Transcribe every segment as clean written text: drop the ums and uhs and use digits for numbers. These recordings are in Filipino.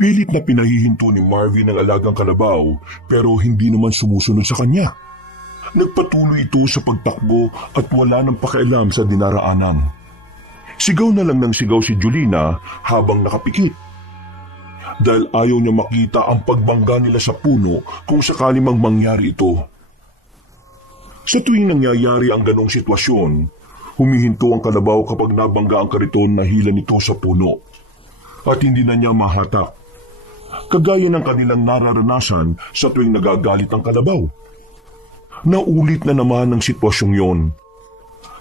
Pilit na pinahihinto ni Marvin ang alagang kalabaw pero hindi naman sumusunod sa kanya. Nagpatuloy ito sa pagtakbo at wala nang pakialam sa dinaraanan. Sigaw na lang ng sigaw si Julina habang nakapikit. Dahil ayaw niya makita ang pagbangga nila sa puno kung sakali mang mangyari ito. Sa tuwing nangyayari ang ganong sitwasyon, humihinto ang kalabaw kapag nabangga ang kariton na hila nito sa puno. At hindi na niya mahatak. Kagaya ng kanilang nararanasan sa tuwing nagagalit ang kalabaw. Naulit na naman ang sitwasyong yon.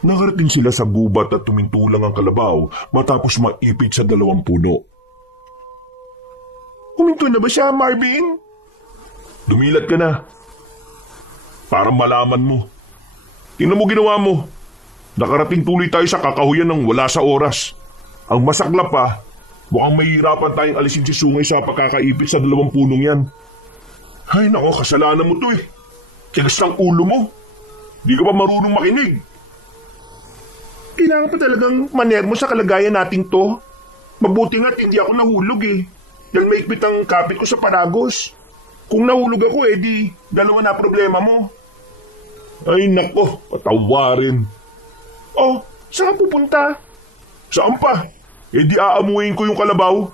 Nakarating sila sa gubat at tumintulang ang kalabaw matapos maipit sa 2 puno. Huminto na ba siya, Marvin? Dumilat ka na. Para malaman mo. Tingnan mo ginawa mo. Nakarating tuloy tayo sa kakahuyan ng wala sa oras. Ang masaklap pa, mukhang mahihirapan tayong alisin si Sungay sa pagkakaipit sa 2 punong yan. Ay nako, kasalanan mo to eh. Tigas ng ulo mo. Di ka pa marunong makinig. Kailangan pa talagang maner mo sa kalagayan nating to. Mabuti nga't hindi ako nahulog eh. Dahil maikpit ang kapit ko sa Paragos. Kung nahulog ako di 2 na problema mo. Ay nako, patawarin. Oh, saan ka pupunta? Saan pa? Di aamuin ko yung kalabaw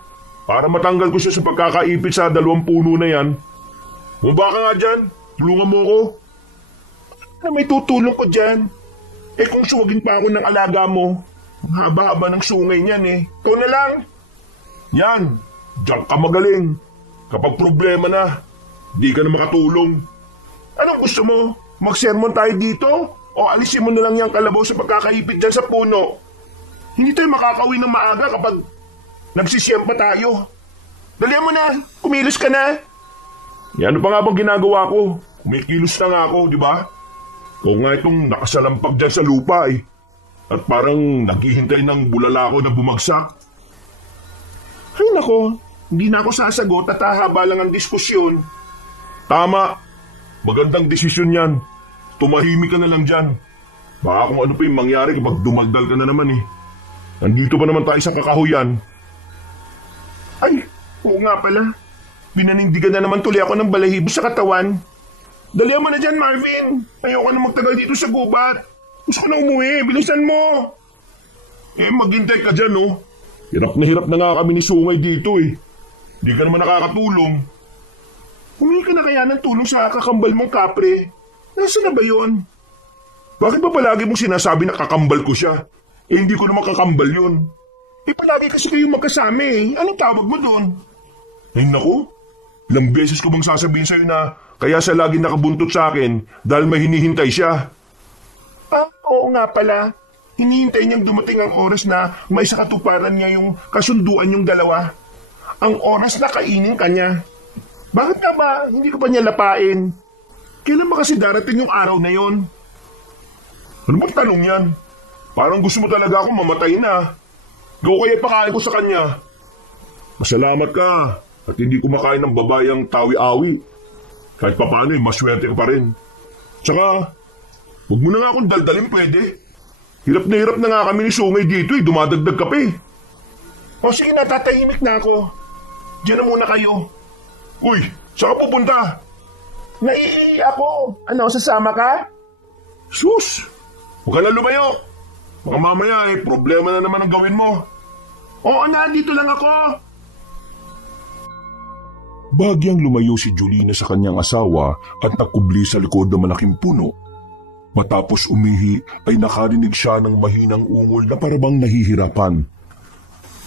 para matanggal ko siya sa pagkakaipit sa 2 puno na yan. Bumaba ka nga dyan. Tulungan mo ko. May tutulong ko dyan. Kung suwagin pa ako ng alaga mo, ang haba-haba ng sungay niyan Ikaw na lang. Yan, diyan ka magaling. Kapag problema na, di ka na makatulong. Anong gusto mo? Magsermon tayo dito? O alisin mo na lang yung kalabaw sa pagkakaipit dyan sa puno? Hindi tayo makakauwi ng maaga kapag nagsisiyempa tayo. Dalihan mo na, kumilos ka na. Yan pa nga bang ginagawa ko? Kumikilos na nga ako, di ba? Kung nga itong nakasalampag dyan sa lupa At parang naghihintay ng bulalakaw na bumagsak. Ay nako, hindi na ako sasagot at hahaba lang ang diskusyon. Tama. Magandang desisyon yan. Tumahimik ka na lang dyan. Baka kung ano pa yung mangyari kapag dumagdal ka na naman Nandito pa naman tayo sa kakahuyan. Ay, oo nga pala. Binanindigan na naman tuloy ako ng balahibo sa katawan. Dalihan mo na dyan, Marvin. Ayoko na magtagal dito sa gubat. Gusto ko na umuwi. Bilisan mo. Maghintay ka dyan, oh. Hirap na nga kami ni Sungay dito, Di ka naman nakakatulong. Humingi ka na kaya ng tulong sa kakambal mong kapre. Nasaan na ba yun? Bakit ba palagi mong sinasabi na kakambal ko siya? Hindi ko naman kakambal yun. Palagi kasi kayong magkasama Anong tawag mo doon? Ay naku, ilang beses ko bang sasabihin sa'yo na kaya siya lagi nakabuntot sa akin dahil may hinihintay siya. Oo nga pala. Hinihintay niyang dumating ang oras na may sakatuparan niya yung kasunduan yung dalawa. Ang oras na kainin ka niya. Bakit ka ba hindi ka pa niya lapain? Kailan ba kasi darating yung araw na yon? Ano bang tanong yan? Parang gusto mo talaga akong mamatay na. Go kaya pakain ko sa kanya. Masalamat ka at hindi kumakain ng babayang tawi-awi. Kahit papaano maswerte ka pa rin. Tsaka, huwag mo na nga akong daldalin pwede. Hirap na nga kami ni Sungay dito dumadagdag ka pa O sige na, tatahimik na ako. Diyan na muna kayo. Uy, saan ka pupunta? Naiihi ako. Ano, sasama ka? Sus, huwag ka na lumayo. Baka mamaya problema na naman ang gawin mo. Oo na, dito lang ako. Bagyang lumayo si Julina sa kanyang asawa at nakubli sa likod ng malaking puno. Matapos umihi ay nakarinig siya ng mahinang ungol na parabang nahihirapan.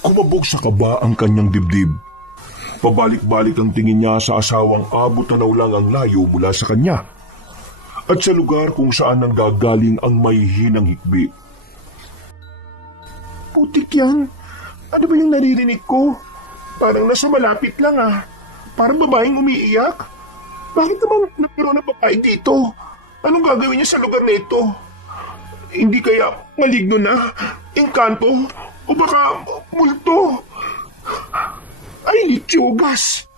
Kumabog sa kaba ang kanyang dibdib. Pabalik-balik ang tingin niya sa asawang abot tanaw lang ang layo mula sa kanya. At sa lugar kung saan nanggagaling ang mahihinang hikbi. Putik yan. Ano ba yung naririnig ko? Parang nasa malapit lang Parang babaeng umiiyak. Bakit naman nagkaroon ng babae dito? Anong gagawin niya sa lugar na ito? Hindi kaya maligno na? Engkanto? O baka multo? Ay, litsugas!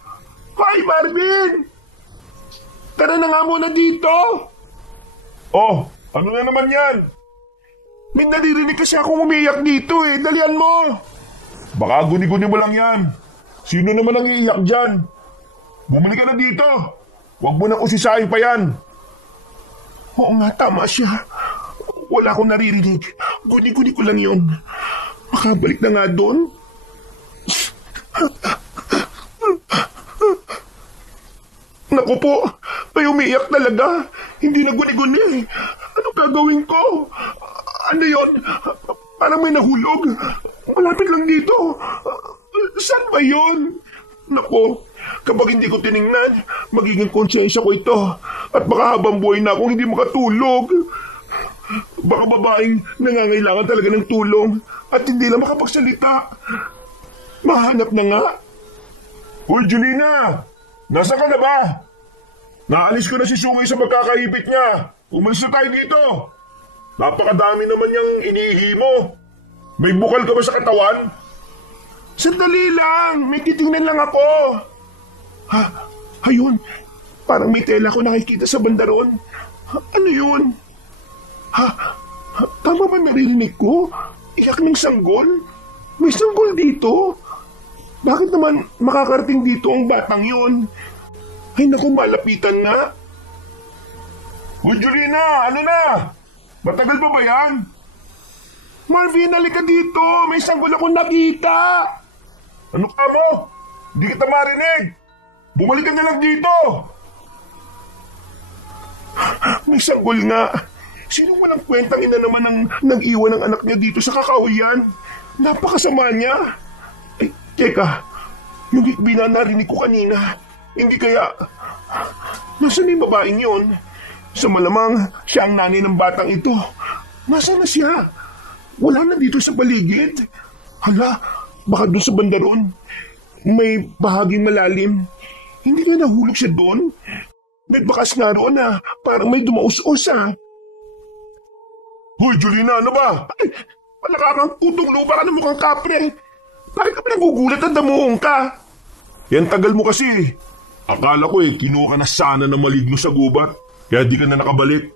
Hi, Marvin! Tara na nga muna dito! Oh, ano na naman yan? May naririnig kasi akong umiiyak dito Dalian mo! Baka guni-guni mo lang yan. Sino naman ang iiyak dyan? Bumalik ka na dito! Huwag mo nang usisahin pa yan! Oo nga, tama siya. Wala akong naririnig. Guni-guni ko lang yun. Makabalik na nga doon. Naku po, may umiiyak talaga. Hindi na guni-guni. Anong gagawin ko? Ano yun? Parang may nahulog. Malapit lang dito. Saan ba yun? Naku, kapag hindi ko tiningnan, magiging konsensya ko ito. At baka habang buhay na akong hindi makatulog. Baka babaeng nangangailangan talaga ng tulong at hindi lang makapagsalita. Mahanap na nga. Hoy, Julina! Nasaan ka na ba? Naalis ko na si Sungay sa magkakaipit niya. Umalis na tayo dito. Napakadami naman niyang inihi mo. May bukal ka ba sa katawan? Sandali lang, may titingnan lang ako. Ha? Ayun, parang may tela ko nakikita sa bandaron. Ano yun? Ha? Tama ba naririnig ko? Iyak ng sanggol? May sanggol dito? Bakit naman makakarating dito ang batang yun? Ay naku, malapitan na. Hoy, Julina, ano na? Matagal pa ba yan? Marvin, halika dito. May sanggol akong nakita. Ano ka mo? Di kita marinig. Bumalik ka na lang dito. May sanggol nga. Sino walang kwentang ina naman ang nag-iwan ng anak niya dito sa kakahuyan? Napakasama niya. Ay, teka. Yung hikbi na narinig ko kanina. Hindi kaya... Nasaan yung babaeng yun? Sa malamang siya ang nanay ng batang ito. Nasaan na siya? Wala na dito sa paligid. Hala, baka doon sa bandaron. May bahaging malalim. Hindi kaya nahulog siya doon? May bakas nga roon na parang may dumaus-us ah. Hoy, Julina, ano ba? Ay, wala kang kutong lupa ka na mukhang kapre. Bakit ka pinagugulat at damuhong ka? Yan tagal mo kasi. Akala ko kinuha ka na sana ng maligno sa gubat. Kaya di ka na nakabalik.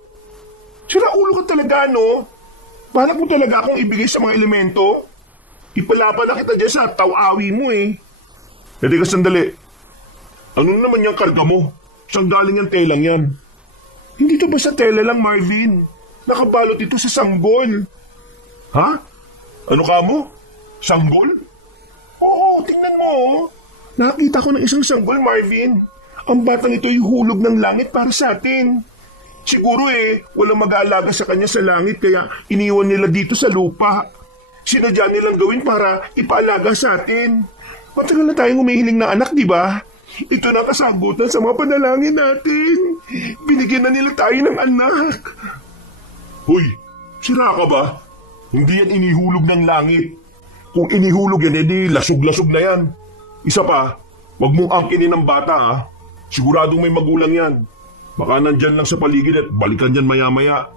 Sira ulo ka talaga, no? Balak mo talaga akong ibigay sa mga elemento? Ipalaban na kita dyan sa taw-awi mo eh. Teka sandali. Ano naman yung karga mo? Saan galing yung telang yan? Hindi to basta tela lang, Marvin. Nakabalot ito sa sanggol. Ha? Ano ka mo? Sanggol? Oo, tingnan mo. Nakita ko ng isang sanggol, Marvin. Ang batang ito ay hulog ng langit para sa atin. Siguro walang mag-aalaga sa kanya sa langit kaya iniwan nila dito sa lupa. Sinadya nilang gawin para ipaalaga sa atin. Matagal na tayong humihiling na anak, di ba? Ito na kasagutan sa mga panalangin natin. Binigyan na nila tayo ng anak. Hoy, sira ka ba? Hindi yan inihulog ng langit. Kung inihulog yan, edi lasog-lasog na yan. Isa pa, wag mong angkinin ng bata ha. Siguradong may magulang yan. Baka nandyan lang sa paligid at balikan yan maya-maya.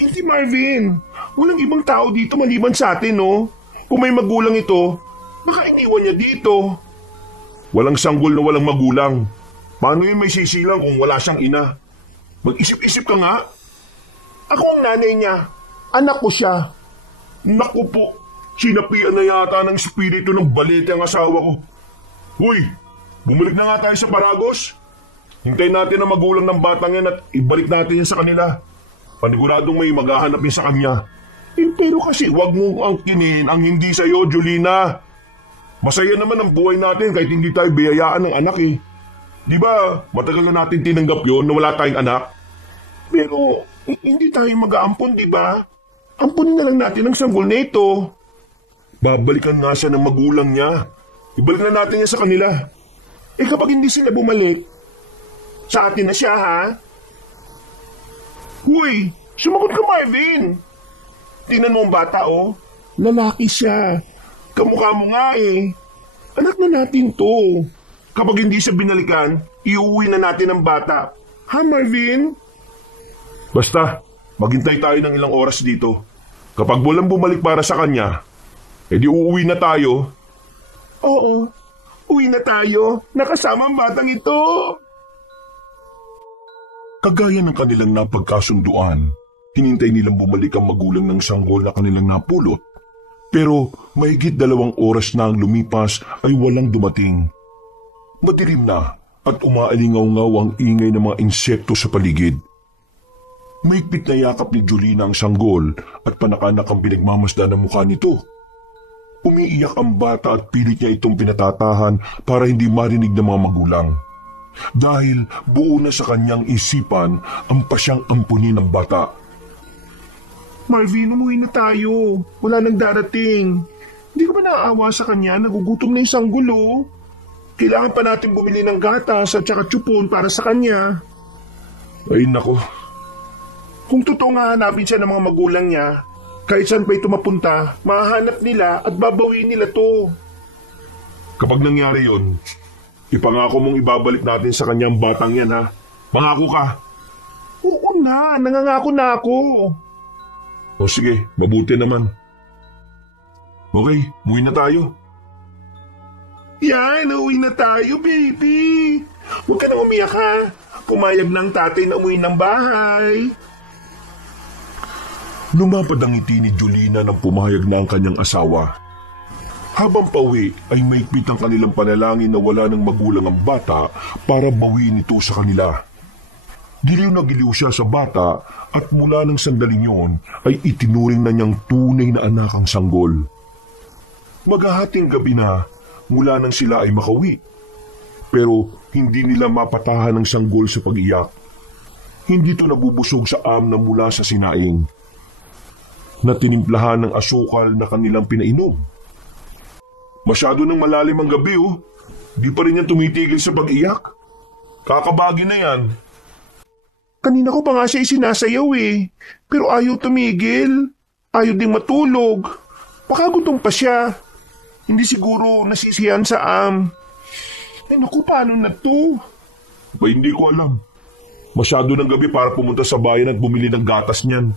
Hindi, Marvin. Walang ibang tao dito maliban sa atin, no? Kung may magulang ito, baka iniwan niya dito. Walang sanggol na walang magulang. Paano yun may sisilang kung wala siyang ina? Mag-isip-isip ka nga. Ako ang nanay niya. Anak ko siya. Naku po, sinapian na yata ng espiritu ng balete ang asawa ko. Hoy, bumalik na nga tayo sa Paragos. Hintayin natin ang magulang ng batang yan at ibalik natin yan sa kanila. Paniguradong may maghahanap yan sa kanya. Pero kasi wag mong angkinin ang hindi sa'yo, Julina. Masaya naman ang buhay natin kahit hindi tayo biyayaan ng anak eh. Di ba, matagal na natin tinanggap yon na wala tayong anak? Pero hindi tayo mag-aampon, di ba? Ampunin na lang natin ang sanggol na ito. Babalikan nga siya ng magulang niya. Ibalik na natin yan sa kanila. Kapag hindi sila bumalik, sa atin na siya, ha? Huy, sumagot ka, Marvin. Tingnan mo ang bata, oh. Lalaki siya. Kamukha mo nga eh. Anak na natin to. Kapag hindi siya binalikan, iuwi na natin ang bata. Ha, Marvin? Basta, maghintay tayo ng ilang oras dito. Kapag walang bumalik para sa kanya, edi uuwi na tayo. Oo, uwi na tayo. Nakasama ang batang ito. Kagaya ng kanilang napagkasunduan, hinintay nilang bumalik ang magulang ng sanggol na kanilang napulot Pero mahigit 2 oras na ang lumipas ay walang dumating. Matilim na at umaalingaw-ngaw ang ingay ng mga insekto sa paligid. Mahigpit na yakap ni Julina ang sanggol at panakanak ang pinagmamasdan ng mukha nito. Umiiyak ang bata at pilit niya itong pinatatahan para hindi marinig ng mga magulang. Dahil buo na sa kanyang isipan ang pasyang ampunin ng bata. Marvin, umuwi na tayo. Wala nang darating. Hindi ka ba naaawa sa kanya? Nagugutom na yung sanggol. Kailangan pa natin bumili ng gatas at saka tsupon para sa kanya. Ay nako. Kung totoo nga hanapin siya ng mga magulang niya, kahit saan pa ito mapunta, mahahanap nila at babawiin nila to. Kapag nangyari yon, ipangako mong ibabalik natin sa kanyang batang yan ha. Mangako ka. Oo na, nangangako na ako. O sige, mabuti naman. Okay, umuwi na tayo. Yan, uuwi na tayo, baby. Huwag ka na umiyak ha. Pumayag ng tatay na umuwi ng bahay. Lumapad ang ngiti ni Julina nang pumayag na ang kanyang asawa. Habang pauwi ay maigpit ang kanilang panalangin na wala ng magulang ang bata para bawiin ito sa kanila. Giliw na giliw siya sa bata at mula ng sandaling yun ay itinuring na niyang tunay na anak ang sanggol. Maghahating gabi na mula nang sila ay makawi. Pero hindi nila mapatahan ang sanggol sa pag-iyak. Hindi ito nabubusog sa na mula sa sinaing na tinimplahan ng asukal na kanilang pinainom. Masyado nang malalim ang gabi Di pa rin yan tumitigil sa pag-iyak. Kakabagi na yan. Kanina ko pa nga siya isinasayaw pero ayaw tumigil. Ayaw ding matulog. Baka gutom pa siya. Hindi siguro nasisiyan sa Ay naku, paano na to? Ba hindi ko alam. Masyado ng gabi para pumunta sa bayan at bumili ng gatas niyan.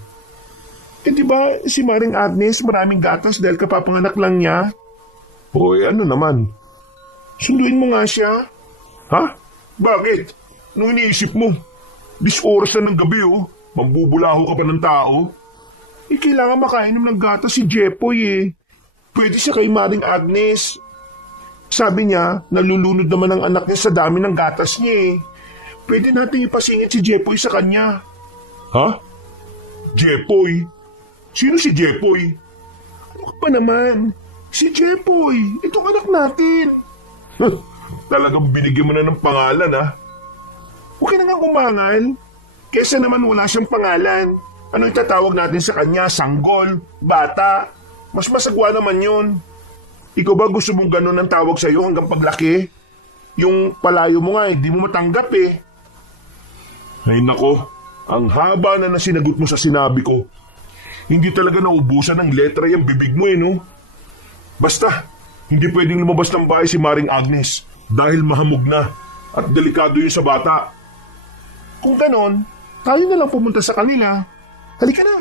Diba si Maring Agnes maraming gatas dahil kapapanganak lang niya? Ano naman? Sunduin mo nga siya. Ha? Bakit? Anong iniisip mo? 10 oras na ng gabi Mambubulaho ka pa ng tao. Kailangan makainom ng gatas si Jepoy Pwede siya kay Maring Agnes. Sabi niya, nalulunod naman ang anak niya sa dami ng gatas niya Pwede natin ipasingit si Jepoy sa kanya. Ha? Jepoy? Sino si Jepoy? Ano ka pa naman? Si Jepoy, itong anak natin. Talagang binigyan mo na ng pangalan Huwag ka na nga kumangal. Kesa naman wala siyang pangalan. Ano itatawag natin sa kanya? Sanggol? Bata? Mas masagwa naman yun. Ikaw ba gusto mong ganun ang tawag sa'yo hanggang paglaki? Yung palayo mo nga di mo matanggap Ay nako, ang haba na sinagot mo sa sinabi ko. Hindi talaga naubusan ng letra yung bibig mo no? Basta, hindi pwedeng lumabas ng bahay si Maring Agnes dahil mahamog na at delikado yun sa bata. Kung ganon, tayo na lang pumunta sa kanila. Halika na,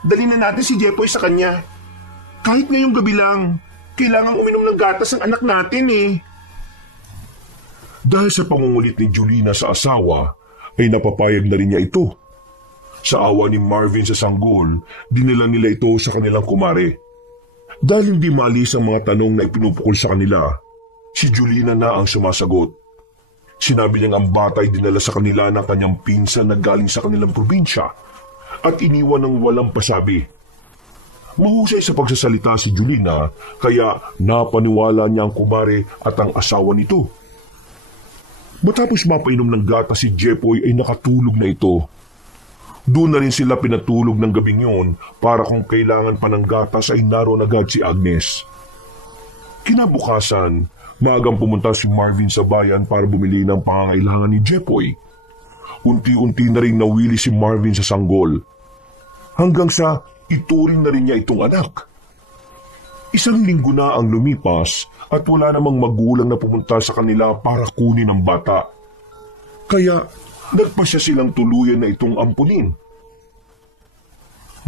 dali na natin si Jepoy sa kanya. Kahit ngayong gabi lang, kailangang uminom ng gatas ang anak natin Dahil sa pangungulit ni Julina sa asawa, ay napapayag na rin niya ito. Sa awa ni Marvin sa sanggol, dinala nila ito sa kanilang kumare. Dahil hindi maalis ang mga tanong na ipinupukol sa kanila, si Julina na ang sumasagot. Sinabi niyang ang bata ay dinala sa kanila ng kanyang pinsan na galing sa kanilang probinsya at iniwan ng walang pasabi. Mahusay sa pagsasalita si Julina kaya napaniwala niya ang kumare at ang asawa nito. Matapos mapainom ng gata si Jepoy ay nakatulog na ito. Doon na rin sila pinatulog ng gabing yun para kung kailangan pa ng gatas ay naroon agad si Agnes. Kinabukasan, maagang pumunta si Marvin sa bayan para bumili ng pangangailangan ni Jepoy. Unti-unti na rin nawili si Marvin sa sanggol. Hanggang sa ituring na rin niya itong anak. 1 linggo na ang lumipas at wala namang magulang na pumunta sa kanila para kunin ang bata. Kaya nagpasya silang tuluyan na itong ampunin.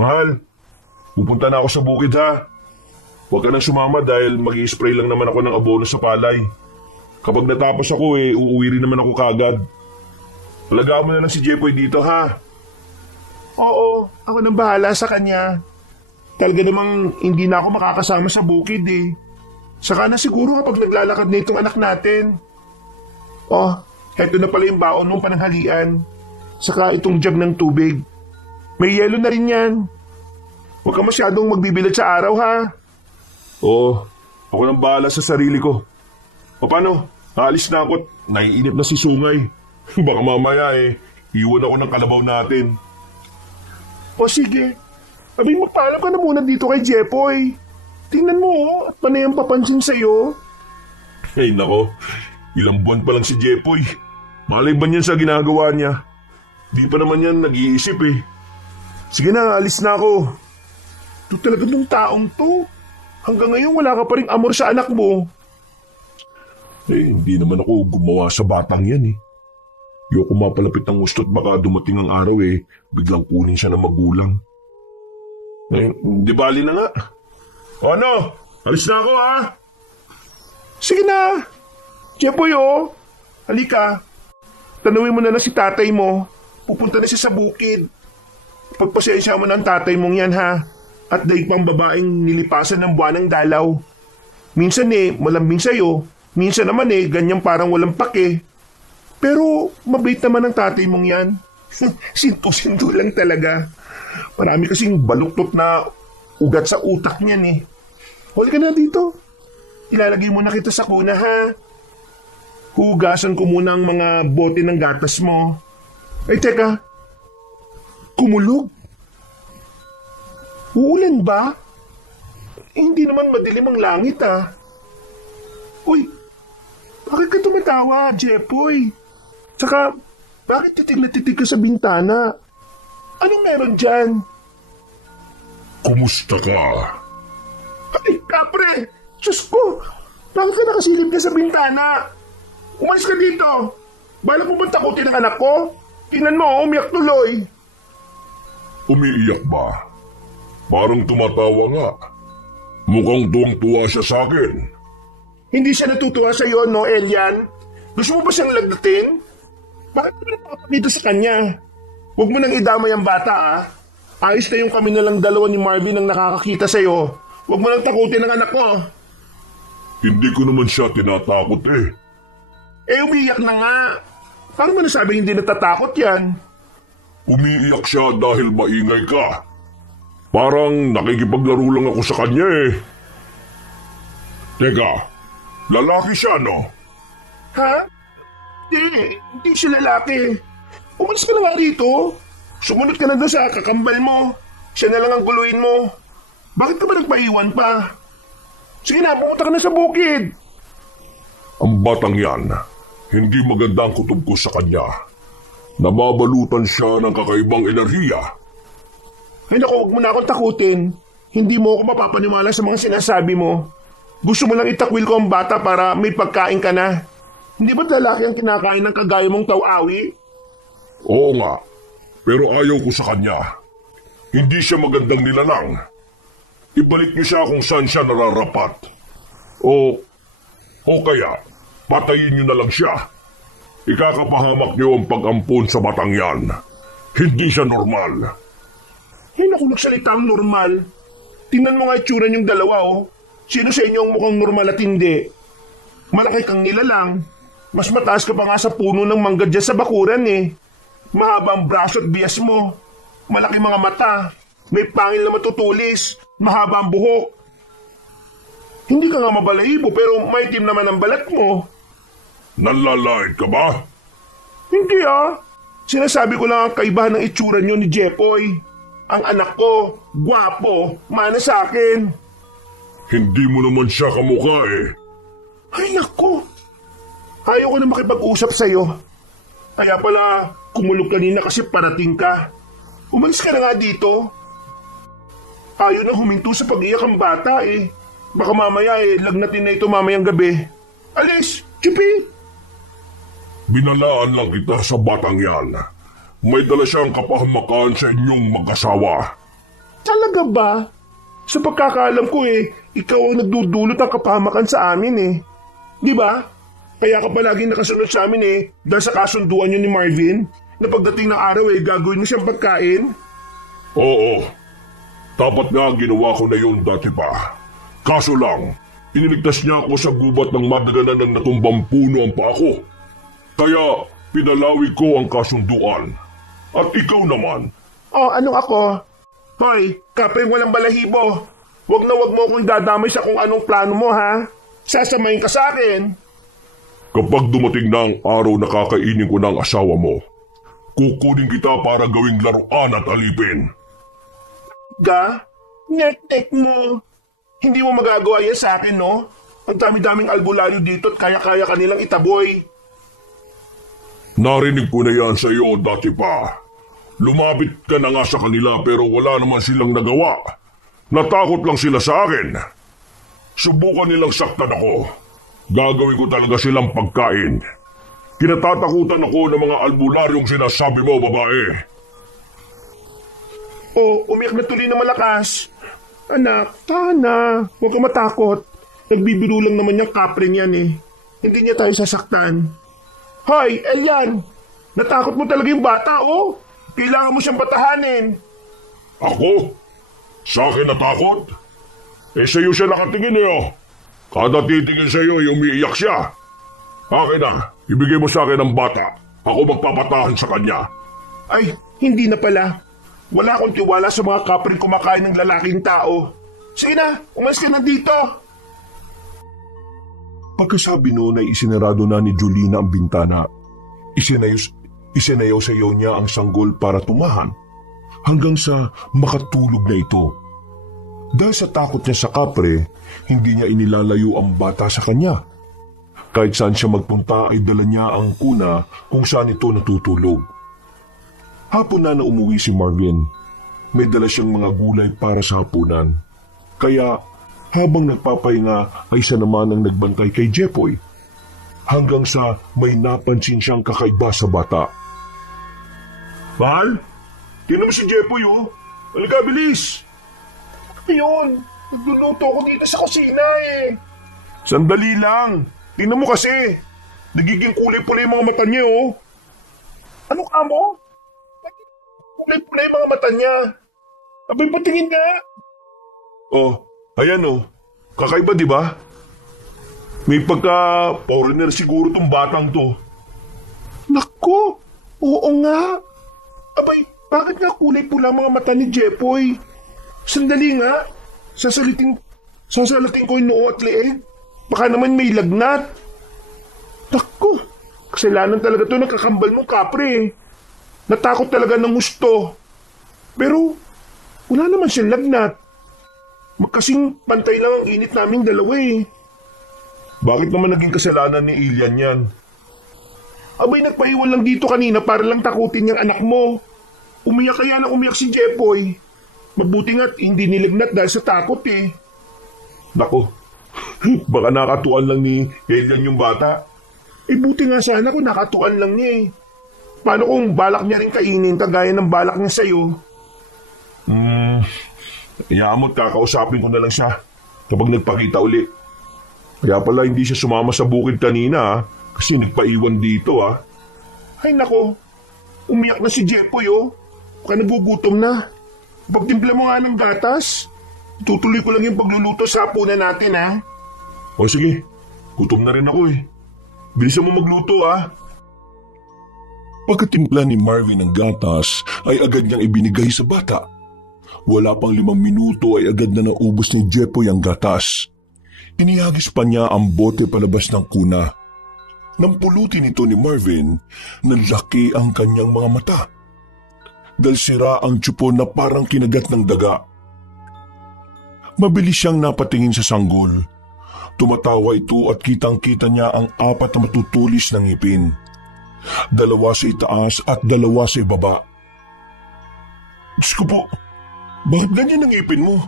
Mahal, pupunta na ako sa bukid ha. Huwag ka nang sumama dahil mag-i-spray lang naman ako ng abono sa palay. Kapag natapos ako uuwi rin naman ako kagad. Alagaan mo na lang si Jepoy dito ha. Oo, ako nang bahala sa kanya. Talaga namang hindi na ako makakasama sa bukid eh. Saka na siguro kapag naglalakad na itong anak natin. Oh, heto na pala yung baon ng pananghalian. Saka itong jug ng tubig. May yelo na rin yan. Huwag ka masyadong magbibilad sa araw ha. Oo, ako nang bahala sa sarili ko. O paano? Aalis na ako at naiinip na si Sungay. Baka mamaya iwan ako ng kalabaw natin. O sige. Abay, magpaalam ka na muna dito kay Jepoy. Tingnan mo, at panayang papansin sa'yo. Ay nako, ilang buwan pa lang si Jepoy. Malay ba niyan sa ginagawa niya? Di pa naman yan nag-iisip eh. Sige na, alis na ako. Ito talaga nung taong to. Hanggang ngayon wala ka pa rin amor sa anak mo. Hindi naman ako gumawa sa batang yan eh. Ayoko mapalapit ng gusto at baka dumating ang araw biglang kunin siya ng magulang. Di bali na nga. O ano? Alis na ako ha? Sige na. Jepoy halika. Tanawin mo na si tatay mo. Pupunta na siya sa bukid. Pagpasensya mo ng tatay mong yan ha. At daig pang babaeng nilipasan ng buwanang dalaw. Minsan malambing sa'yo. Minsan naman ganyan parang walang pake. Pero mabait naman ang tatay mong yan. Sinto-sinto lang talaga. Marami kasing baluktot na ugat sa utak niyan eh. Huli ka na dito. Ilalagay mo na kita sa kuna ha. Hugasan ko muna ang mga bote ng gatas mo. Ay teka. Kumulog? Uulan ba? Hindi naman madilim ang langit ah. Uy, bakit ka tumatawa, Jepoy? Tsaka, bakit titig na titig ka sa bintana? Anong meron dyan? Kumusta ka? Ay, kapre! Diyos ko! Bakit ka nakasilip na sa bintana? Umalis ka dito! Balak mo bang takutin ang anak ko? Tingnan mo, umiyak tuloy. Umiiyak ba? Parang tumatawa nga. Mukhang tuwang-tuwa siya sa akin. Hindi siya natutuwa sa iyo, no, Elian? Gusto mo ba siyang lagdatin? Bakit ka napapakita sa kanya? Huwag mo nang idamay ang bata, ah. Ayos na yung kami nalang dalawa ni Marvin ang nakakakita sa iyo. Huwag mo nang takutin ang anak ko. Hindi ko naman siya tinatakot eh. Umiiyak na nga. Paano mo nasabing hindi natatakot yan? Umiiyak siya dahil maingay ka. Parang nakikipaglaro lang ako sa kanya eh. Teka, lalaki siya no? Ha? Hindi siya lalaki. Umalis ka na nga rito. Sumunod ka na doon sa kakambal mo. Siya na lang ang guluhin mo. Bakit ka ba nagpaiwan pa? Sige na, pumunta ka na sa bukid. Ang batang yan, hindi maganda ang kutob ko sa kanya. Nababalutan siya ng kakaibang enerhiya. Ay naku, huwag mo na akong takutin. Hindi mo ako mapapaniwala sa mga sinasabi mo. Gusto mo lang itakwil ko ang bata para may pagkain ka na. Hindi ba't lalaki ang kinakain ng kagaya mong taw-awi? Oo nga, pero ayaw ko sa kanya. Hindi siya magandang nilalang. Ibalik niyo siya kung saan siya nararapat. O kaya, patayin niyo na lang siya. Ikakapahamak niyo ang pag-ampon sa batang yan. Hindi siya normal. Naku, nagsalita ang normal. Tingnan mo nga itsura niyong dalawa Sino sa inyo ang mukhang normal at hindi? Malaki kang nilalang. Mas mataas ka pa nga sa puno ng mangga dyan sa bakuran eh. Mahaba ang braso at bias mo. Malaki mga mata. May pangil na matutulis. Mahaba ang buhok. Hindi ka nga mabalahibo pero maitim naman ang balat mo. Nanlalait ka ba? Hindi Sinasabi ko lang ang kaibahan ng itsura niyo ni Jepoy. Ang anak ko, gwapo, mana sa akin. Hindi mo naman siya kamukha eh. Ay naku, ayaw ko na makipag-usap sa'yo. Kaya pala, kumulog kanina kasi parating ka. Umalis ka na nga dito. Ayaw na huminto sa pag-iyak ang bata eh. Baka mamaya lagnatin na ito mamayang gabi. Alis, Chupi! Binalaan lang kita sa batang yan. May dala siyang kapahamakan sa inyong mag-asawa. Talaga ba? Sa pagkakaalam ko ikaw ang nagdudulot ang kapahamakan sa amin Di ba? Kaya ka palagi nakasunod sa amin dahil sa kasunduan niyo ni Marvin na pagdating ng araw gagawin mo siyang pagkain? Oo. Dapat nga ginawa ko na yun dati pa. Kaso lang, iniligtas niya ako sa gubat ng madaganan ng natumbang puno ang paa ko. Kaya pinalawi ko ang kasunduan. At ikaw naman. Oh, anong ako? Hoy, kapring walang balahibo. Wag mo akong dadamay sa kung anong plano mo, ha? Sasamayin ka sa akin. Kapag dumating na ang araw na kakainin ko ng asawa mo, kukunin kita para gawing laruan at alipin. Ga? Nek-nek mo. Hindi mo magagawa yan sa akin, no? Ang dami-daming albularyo dito at kaya-kaya kanilang itaboy. Narinig ko na yan sa iyo dati pa. Lumapit ka na nga sa kanila pero wala naman silang nagawa. Natakot lang sila sa akin. Subukan nilang saktan ako. Gagawin ko talaga silang pagkain. Kinatatakutan ako ng mga albularyong sinasabi mo, babae. Oh, umiyak na tuloy na malakas. Anak, tana. Huwag ka matakot. Nagbibiro lang naman yung kapring yan eh. Hindi niya tayo sasaktan. Hoy, Elian! Natakot mo talaga yung bata, oh! Kailangan mo siyang batahanin. Ako? Sa akin natakot? Sa'yo siya nakatingin eh, oh. Kada titingin sa'yo, umiiyak siya. Akin na, ibigay mo sa akin ang bata. Ako magpapatahan sa kanya. Ay, hindi na pala. Wala akong tiwala sa mga kapring kumakain ng lalaking tao. Sige na, umalis ka na dito. Pagkasabi noon ay isinarado na ni Julina ang bintana. Isinayaw-sayaw niya ang sanggol para tumahan hanggang sa makatulog na ito. Dahil sa takot niya sa kapre, hindi niya inilalayo ang bata sa kanya. Kahit saan siya magpunta ay dala niya ang kuna kung saan ito natutulog. Hapon na umuwi si Marvin. May dala siyang mga gulay para sa hapunan. Kaya habang nagpapahinga ay siya naman ang nagbantay kay Jepoy. Hanggang sa may napansin siyang kakaiba sa bata. Mahal, tinan mo si Jepoy oh. Halika, bilis! Ayun, nagluluto ko dito sa kusina eh. Sandali lang. Tingnan mo kasi. Nagiging kulay-pulay yung mga mata niya oh. Ano ka mo? Kulay-pulay yung mga mata niya. Abay, patingin nga. Oh, ayan oh. Kakaiba di ba? May pagka-foreigner siguro tong batang to. Nako, oo nga. Abay, bakit nga kulay pula ang mga mata ni Jepoy? Sandali nga. Sasalatin ko yung noo at leeg. Baka naman may lagnat. Nako, kasalanan talaga to ng kakambal mong kapre. Natakot talaga ng gusto. Pero, wala naman siyang lagnat. Kasing pantay lang ang init naming dalawa eh. Bakit naman naging kasalanan ni Ilian yan? Abay, nagpaiwan lang dito kanina para lang takutin yung anak mo. Umiyak kaya na umiyak si Jepoy. Mabuti nga't hindi nilagnat dahil sa takot eh. Nako, baka nakatuan lang ni Ilian yung bata. Buti nga sana kung nakatuan lang niya eh. Paano kung balak niya rin kainin kagaya ng balak niya sa'yo? Iyaamot kakausapin ko na lang siya kapag nagpakita uli. Kaya pala hindi siya sumama sa bukid kanina kasi nagpaiwan dito ah. Ay nako, umiyak na si Jepoy oh. Baka nagugutom na. Pagtimpla mo nga ng gatas. Tutuloy ko lang yung pagluluto sa hapunan natin ha. O sige, gutom na rin ako eh. Bilisan mo magluto ah. Pagkatimpla ni Marvin ng gatas ay agad niyang ibinigay sa bata. Wala pang 5 minuto ay agad na naubos ni Jepoy ang gatas. Inihagis pa niya ang bote palabas ng kuna. Nang pulutin ito ni Marvin, nalaki ang kanyang mga mata. Dahil sira ang tsupo na parang kinagat ng daga. Mabilis siyang napatingin sa sanggol. Tumatawa ito at kitang-kita niya ang 4 na matutulis ng ngipin. 2 sa itaas at 2 sa ibaba. Diyos ko po, bakit ganyan ang ngipin mo?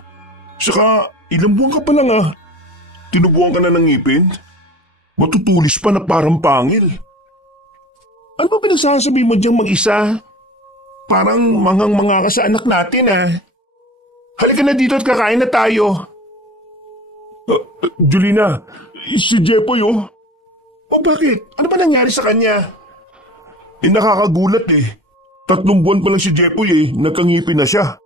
Saka ilang buwan ka pa lang ah. Tinubuan ka na ng ngipin? Matutulis pa na parang pangil. Ano ba pinagsasabi mo diyang mag-isa? Parang mangang-manga ka sa anak natin ah. Halika na dito at kakain na tayo. Julina, si Jepoy oh. O bakit? Ano ba nangyari sa kanya? Nakakagulat eh. 3 buwan pa lang si Jepoy eh, nagkangipin na siya.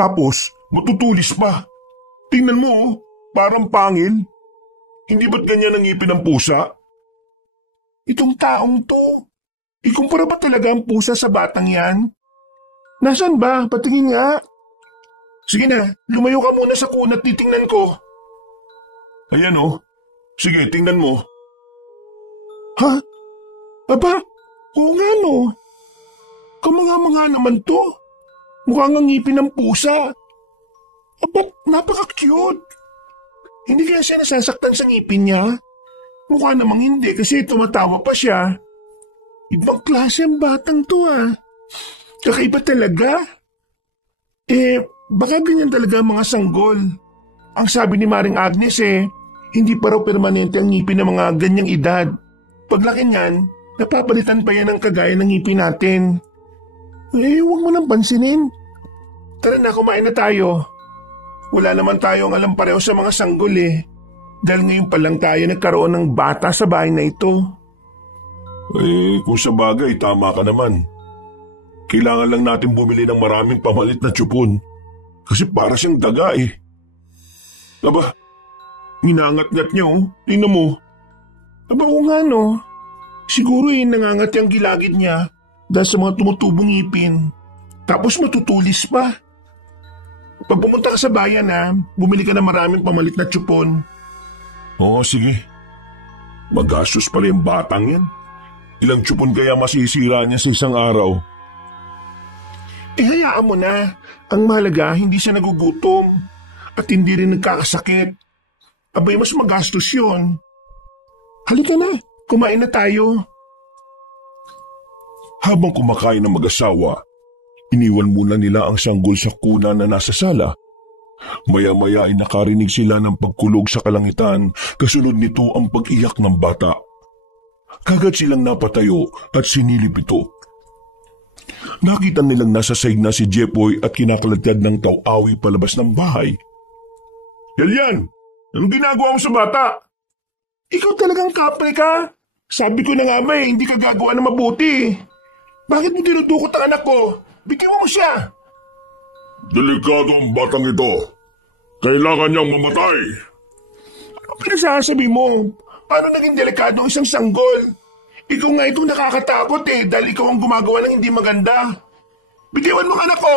Tapos, matutulis pa. Tingnan mo, parang pangil. Hindi ba't ganyan ang ngipin ng pusa? Itong taong to, ikumpara ba talaga ang pusa sa batang yan? Nasaan ba? Patingin nga. Sige na, lumayo ka muna sa kunat, titingnan ko. Ayan oh. Sige, tingnan mo. Ha? Aba, oo nga no. Kamanga-manga naman to. Mukhang ang ngipin ng pusa. Aba, napaka-cute. Hindi kaya siya nasasaktan sa ngipin niya? Mukha namang hindi kasi tumatawa pa siya. Ibang klase ang batang to Kakaiba talaga. Baka ganyan talaga ang mga sanggol. Ang sabi ni Maring Agnes hindi pa raw permanente ang ngipin ng mga ganyang edad. Paglaki niyan, napapalitan pa yan ang kagaya ng ngipin natin. Huwag mo nang pansinin. Tara na, kumain na tayo. Wala naman tayong alam pareho sa mga sanggol Dahil ngayon pa lang tayo nagkaroon ng bata sa bahay na ito. Kung sa bagay, tama ka naman. Kailangan lang natin bumili ng maraming pamalit na tsupon. Kasi para siyang daga Aba, minangat-ngat niya Tingnan mo. Aba oo nga no. Siguro nangangat yung gilagid niya dahil sa mga tumutubong ngipin. Tapos matutulis pa. Pag pumunta ka sa bayan bumili ka ng maraming pamalit na tsupon. Oo, sige. Magastos pala yung batang yan. Ilang tsupon kaya masisira niya sa isang araw? Hayaan mo na. Ang mahalaga, hindi siya nagugutom. At hindi rin nagkakasakit. Abay, mas magastos yun. Halika na, kumain na tayo. Habang kumakain ng mag-asawa, iniwan muna nila ang sanggol sa kuna na nasa sala. Maya-maya ay nakarinig sila ng pagkulog sa kalangitan, kasunod nito ang pag-iyak ng bata. Kagad silang napatayo at sinilip ito. Nakita nilang nasa saig na si Jepoy at kinakaladkad ng taw-awi palabas ng bahay. Yan! Anong ginagawa mo sa bata? Ikaw talagang kapre ka. Sabi ko na nga ba hindi ka gagawa na mabuti. Bakit mo dinudukot ang anak ko? Bitiwan mo siya. Delikado ang batang ito. Kailangan niyang mamatay. Ano pinasasabi mo? Paano naging delikado ang isang sanggol? Ikaw nga itong nakakatakot dahil ikaw ang gumagawa ng hindi maganda. Bitiwan mo ang anak ko.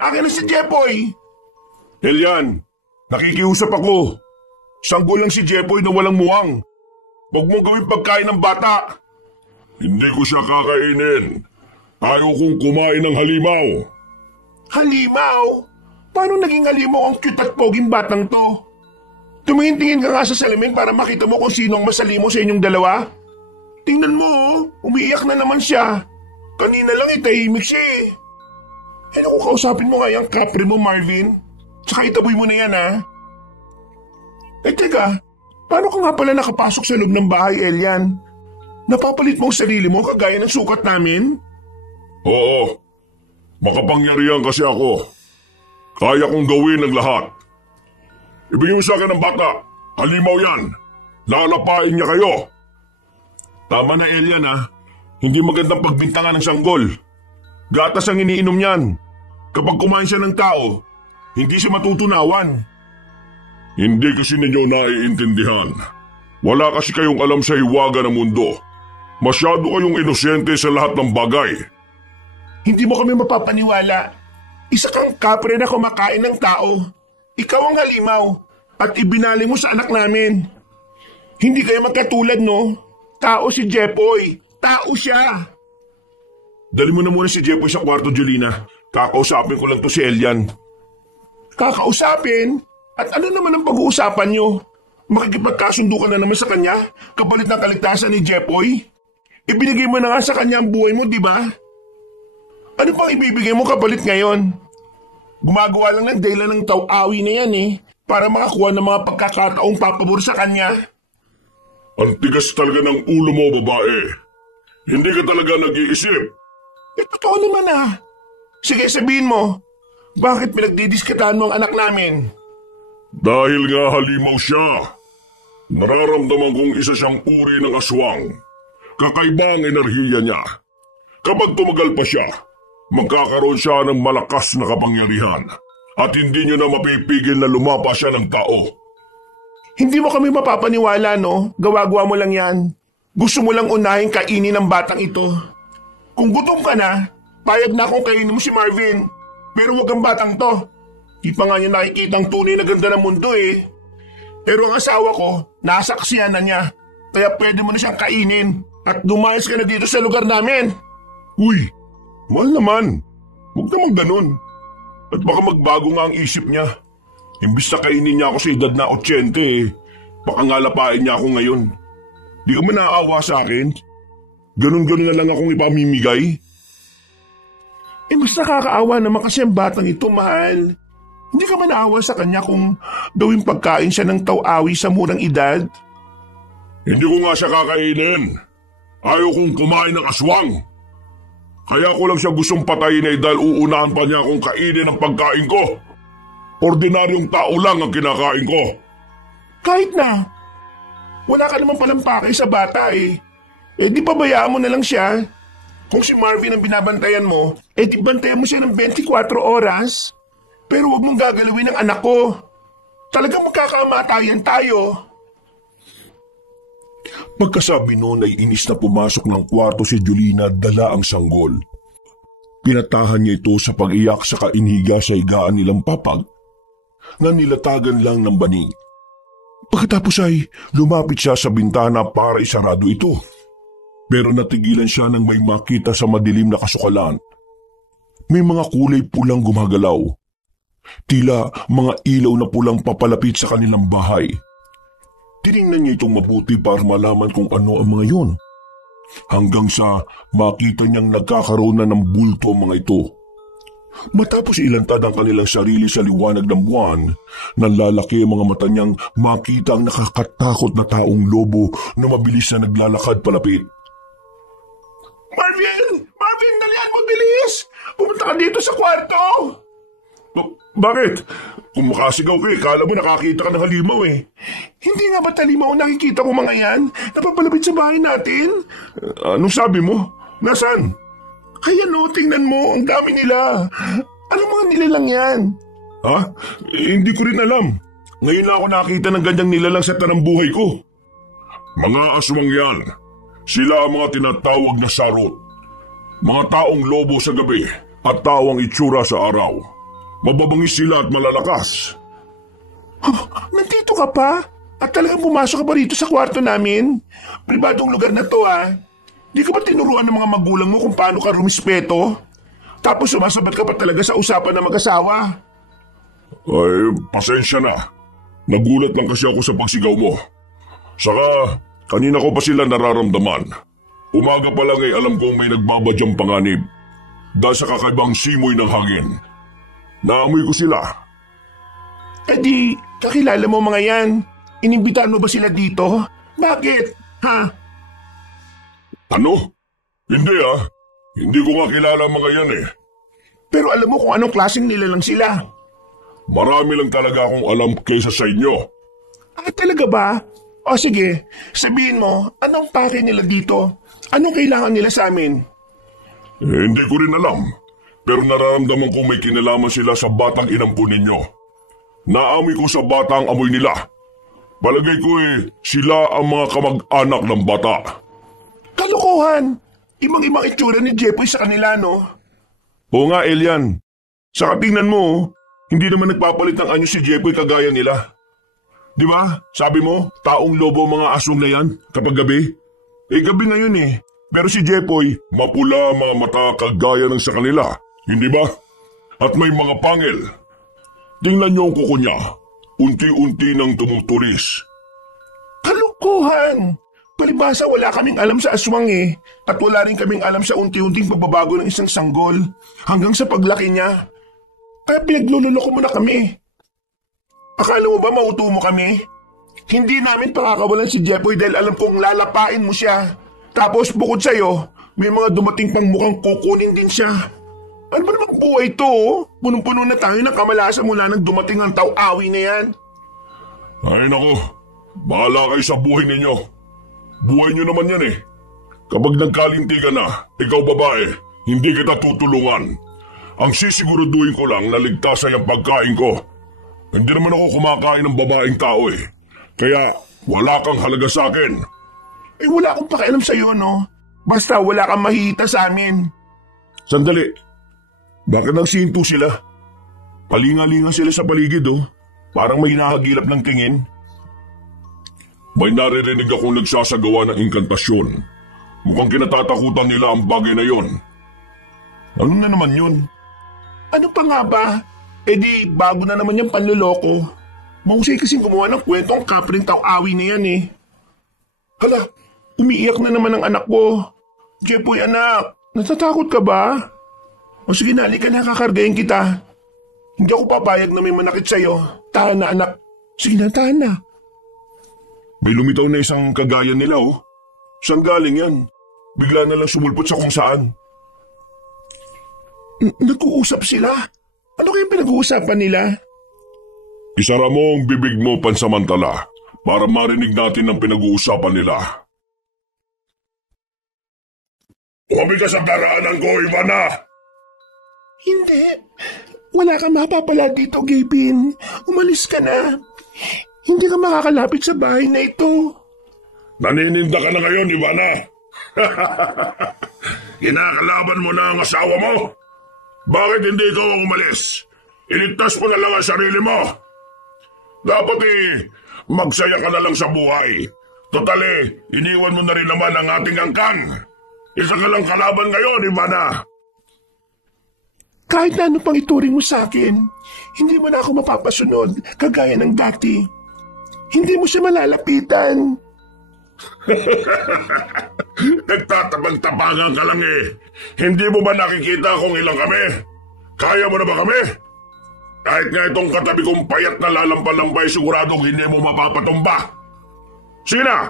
Akin na si Jepoy. Elian, nakikiusap ako. Sanggol lang si Jepoy na walang muwang. Huwag mong gawin pagkain ng bata. Hindi ko siya kakainin. Ayaw kong kumain ng halimaw. Halimaw? Paano naging halimaw ang cute at poging batang to? Tumingin-tingin ka nga sa salamin para makita mo kung sino ang masalimo sa inyong dalawa. Tingnan mo, umiiyak na naman siya. Kanina lang tahimik siya naku, kausapin mo nga yung kapre mo, Marvin. Tsaka itaboy mo na yan, teka, paano ka nga pala nakapasok sa loob ng bahay, Elian? Napapalit mo ang sarili mo kagaya ng sukat namin? Oo, makapangyarihan kasi ako. Kaya kong gawin ang lahat. Ibigay mo sa akin ng bata. Halimaw yan. Lalapain niya kayo. Tama na, Elian Hindi magandang pagbintangan ng sanggol. Gatas ang iniinom niyan. Kapag kumain siya ng tao, hindi siya matutunawan. Hindi kasi ninyo naiintindihan. Wala kasi kayong alam sa hiwaga ng mundo. Masyado kayong inosente sa lahat ng bagay. Hindi mo kami mapapaniwala. Isa kang kapre na kumakain ng tao. Ikaw ang halimaw at ibinali mo sa anak namin. Hindi kayo magkatulad, no? Tao si Jepoy. Tao siya. Dali mo na muna si Jepoy sa kwarto, Julina. Kakausapin ko lang to si Elian. Kakausapin? At ano naman ang pag-uusapan nyo? Makikipagkasundo ka na naman sa kanya? Kapalit ng kaligtasan ni Jepoy? Ibinigay mo na nga sa kanya ang buhay mo, di ba? Ano pang ibibigay mo kapalit ngayon? Gumagawa lang ng dahilan ng taw-awi na yan para makakuha ng mga pagkakataong papabor sa kanya. Ang tigas talaga ng ulo mo, babae. Hindi ka talaga nag-iisip. Totoo naman Sige, sabihin mo, bakit pinagdidiskitahan mo ang anak namin? Dahil nga halimaw siya. Nararamdaman kong isa siyang uri ng aswang. Kakaiba ang enerhiya niya. Kapag tumagal pa siya, magkakaroon siya ng malakas na kapangyarihan. at hindi nyo na mapipigil na lumapa siya ng tao. Hindi mo kami mapapaniwala, no? Gawa-gawa mo lang yan. Gusto mo lang unahin kainin ng batang ito. Kung gutom ka na, payag na akong kainin mo si Marvin. Pero wag ang batang to. Di pa nga niya nakikita ang tunay na ganda ng mundo eh. Pero ang asawa ko, nasaksihan na niya. Kaya pwede mo na siyang kainin. At lumayas ka na dito sa lugar namin. Uy, mahal naman. Huwag naman ganun. At baka magbago nga ang isip niya. Imbis na kainin niya ako sa edad na 80 eh. Baka nga lapain niya ako ngayon. Di ka man naaawa sa akin? Ganun-ganun na lang akong ipamimigay? Mas nakakaawa naman kasi ang batang ito, mahal. Hindi ka man naawa sa kanya kung gawing pagkain siya ng taw-awi sa murang edad? Hindi ko nga siya kakainin. Ayaw kong kumain ng aswang. Kaya ko lang siya gustong patayin eh dahil uunahan pa niya akong kainin ang pagkain ko. Ordinaryong tao lang ang kinakain ko. Kahit na. Wala ka naman palang pakay sa bata eh. Di pabayaan mo na lang siya. Kung si Marvin ang binabantayan mo, di bantayan mo siya ng 24 oras. Pero wag mong gagalawin ang anak ko. Talagang magkakamatayan tayo. Pagkasabi noon ay inis na pumasok ng kwarto si Julina dala ang sanggol. Pinatahan niya ito sa pag-iyak sa kainiga sa higaan nilang papag na nilatagan lang ng banig. Pagkatapos ay lumapit siya sa bintana para isarado ito. Pero natigilan siya nang may makita sa madilim na kasukalan. May mga kulay pulang gumagalaw. Tila mga ilaw na pulang papalapit sa kanilang bahay. Tiningnan niya itong mabuti para malaman kung ano ang mga yon. Hanggang sa makita niyang nagkakaroon na ng bulto ang mga ito. Matapos ilantad ang kanilang sarili sa liwanag ng buwan, nanlalaki ang mga mata niyang makita ang nakakatakot na taong lobo na mabilis na naglalakad palapit. Marvin! Marvin, dalian mo, bilis! Pumunta ka dito sa kwarto! Bakit? Kung makasigaw ka kala mo nakakita ka ng halimaw eh. Hindi nga ba halimaw ang nakikita ko mga yan? Napapalapit sa bahay natin? Anong sabi mo? Nasaan? Kaya no, tingnan mo, ang dami nila. Anong mga nilalang yan? Ha? Hindi ko rin alam. Ngayon lang ako nakita ng ganyang nilalang sa tanang buhay ko. Mga aswang yan. Sila ang mga tinatawag na sarot. Mga taong lobo sa gabi at tawang itsura sa araw. Mababangis sila at malalakas. Nandito ka pa? At talagang pumasok ka pa rito sa kwarto namin? Pribadong lugar na to Di ka ba tinuruan ng mga magulang mo kung paano ka rumispeto? Tapos sumasabat ka pa talaga sa usapan ng mag-asawa? Ay, pasensya na. Nagulat lang kasi ako sa pagsigaw mo. Saka, kanina ko pa sila nararamdaman. Umaga pa lang ay alam kong may nagbabadyang panganib. Dahil sa kakaibang simoy ng hangin. Naamoy ko sila. Di, kakilala mo mga yan. Inimbitahan mo ba sila dito? Bakit? Ha? Ano? Hindi Hindi ko nga kilala mga yan eh. Pero alam mo kung anong klaseng nilalang sila. Marami lang talaga akong alam kaysa sa inyo. Talaga ba? O sige, sabihin mo, anong pake nila dito? Anong kailangan nila sa amin? Hindi ko rin alam. Pero nararamdaman kong may kinalaman sila sa batang inampun ninyo. Naamoy ko sa bata ang amoy nila. Palagay ko sila ang mga kamag-anak ng bata. Kalokohan! Imang-imang itsura ni Jepoy sa kanila, no? Oo nga, Elian. Saka tingnan mo, hindi naman nagpapalit ng anyo si Jepoy kagaya nila. Di ba? Sabi mo, taong lobo mga aswang na yan kapag gabi? Gabi ngayon Pero si Jepoy, mapula mga mata kagaya ng sa kanila. Hindi ba? At may mga pangil. Tingnan niyo ang kuko niya. Unti-unti nang tumutulis. Kalokohan! Palibasa wala kaming alam sa aswang At wala rin kaming alam sa unti-unting pagbabago ng isang sanggol. Hanggang sa paglaki niya. Kaya pinaglululoko mo na kami. Akala mo ba mauto mo kami? Hindi namin pakakawalan si Jepoy dahil alam kong lalapain mo siya. Tapos bukod sa'yo, may mga dumating pang mukhang kukunin din siya. Ano ba namang buhay to? Punong-puno na tayo ng kamalasan mula nang dumating ang taw-awi na yan. Ay nako, bahala kayo sa buhay ninyo. Buhay nyo naman yan Kapag nagkalinti ka na, ikaw babae, hindi kita tutulungan. Ang sisiguraduhin ko lang na ligtas ay ang pagkain ko. Hindi naman ako kumakain ng babaeng tao eh. Kaya wala kang halaga sa akin. Eh wala akong pakialam sa'yo, no? Basta wala kang mahihita sa amin. Sandali. Bakit nagsinto sila? Palinga-linga sila sa paligid oh. Parang may nakagilap ng tingin. May naririnig akong nagsasagawa ng inkantasyon. Mukhang kinatatakutan nila ang bagay na yon. Ano na naman yun? Ano pa nga ba? Eh di, bago na naman yung panluloko. Mahusay kasing gumawa ng kwento ang kapring tao-awi na yan eh. Hala, umiiyak na naman ang anak ko. Jepoy anak, natatakot ka ba? O sige na, halika na, kakargayin kita. Hindi ako papayag na may manakit sa'yo. Tahan na anak. Sige na, tahan na. May lumitaw na isang kagaya nila oh. Saan galing yan? Bigla na lang sumulpot sa kung saan. Nag-uusap sila? Ano kayong pinag-uusapan nila? Isara mo ang bibig mo pansamantala para marinig natin ang pinag-uusapan nila. Umabi ka sa daraanan ko, Ivana! Hindi. Wala kang mapapala dito, Gavin. Umalis ka na. Hindi ka makakalapit sa bahay na ito. Nanininda ka na ngayon, Ivana. Kinakalaban mo na ang asawa mo. Bakit hindi ikaw ang umalis? Iligtas mo na lang ang sarili mo. Dapat magsaya ka na lang sa buhay. Total iniwan mo na rin naman ang ating angkang. Isa ka lang kalaban ngayon, Ivana. Kahit na ano pang ituring mo sa akin, hindi mo na ako mapapasunod kagaya ng dati. Hindi mo siya malalapitan. Nagtatabang-tabangan ka lang eh. Hindi mo ba nakikita kung ilang kami? Kaya mo na ba kami? Kahit nga itong katabi kong payat na lalampalambay, siguradong hindi mo mapapatumba. Sige na,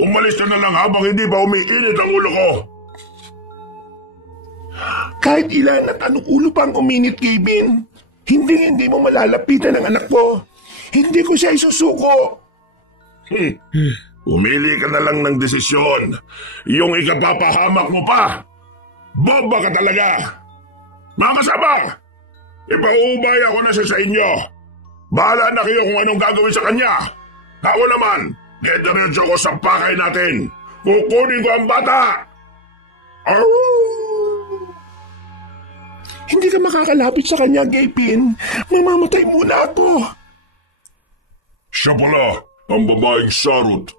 umalis ka na lang habang hindi pa umiinit ang ulo ko. Kahit ilan at anong ulo pang uminit, Gavin, hindi mo malalapitan ang anak ko. Hindi ko siya isusuko. Umili ka na lang ng desisyon. Yung ikapapahamak mo pa. Boba ka talaga. Mga kasama, ipauubay ako na siya sa inyo. Bahala na kayo kung anong gagawin sa kanya. Ako naman, diretso ko sa pakay natin. Kukunin ko ang bata. Hindi ka makakalapit sa kanya, Gavin. Mamamatay muna ako. Siya pala, ang babaeng Sarut.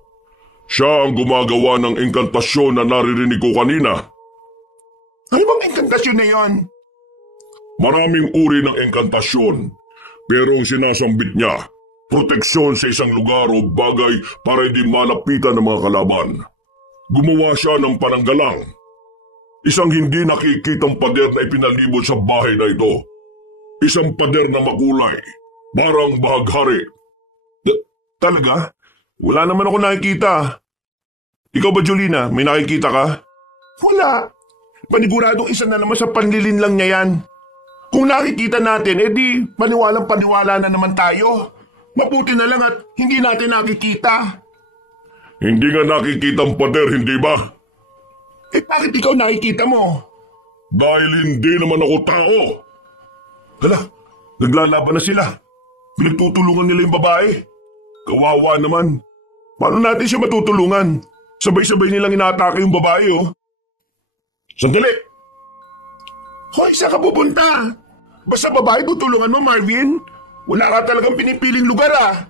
Siya ang gumagawa ng inkantasyon na naririnig ko kanina. Ano bang inkantasyon na yon? Maraming uri ng inkantasyon, pero ang sinasambit niya, proteksyon sa isang lugar o bagay para hindi malapitan ng mga kalaban. Gumawa siya ng pananggalang. Isang hindi nakikitang pader na ipinalibot sa bahay na ito. Isang pader na makulay, parang bahaghari. Talaga? Wala naman ako nakikita. Ikaw ba, Julina? May nakikita ka? Wala. Paniguradong isa na naman sa panlilin lang niya yan. Kung nakikita natin, edi paniwalang-paniwala na naman tayo. Mabuti na lang at hindi natin nakikita. Hindi nga nakikita ang pader, hindi ba? Eh bakit ikaw nakikita mo? Dahil hindi naman ako tao. Hala, naglalaban na sila. Pinagtutulungan nila yung babae. Kawawa naman. Paano natin siya matutulungan? Sabay-sabay nilang inaatake yung babae, oh. Sandali! Hoy, saan ka pupunta? Basta babae tutulungan mo, Marvin. Wala ka talagang pinipiling lugar, ah.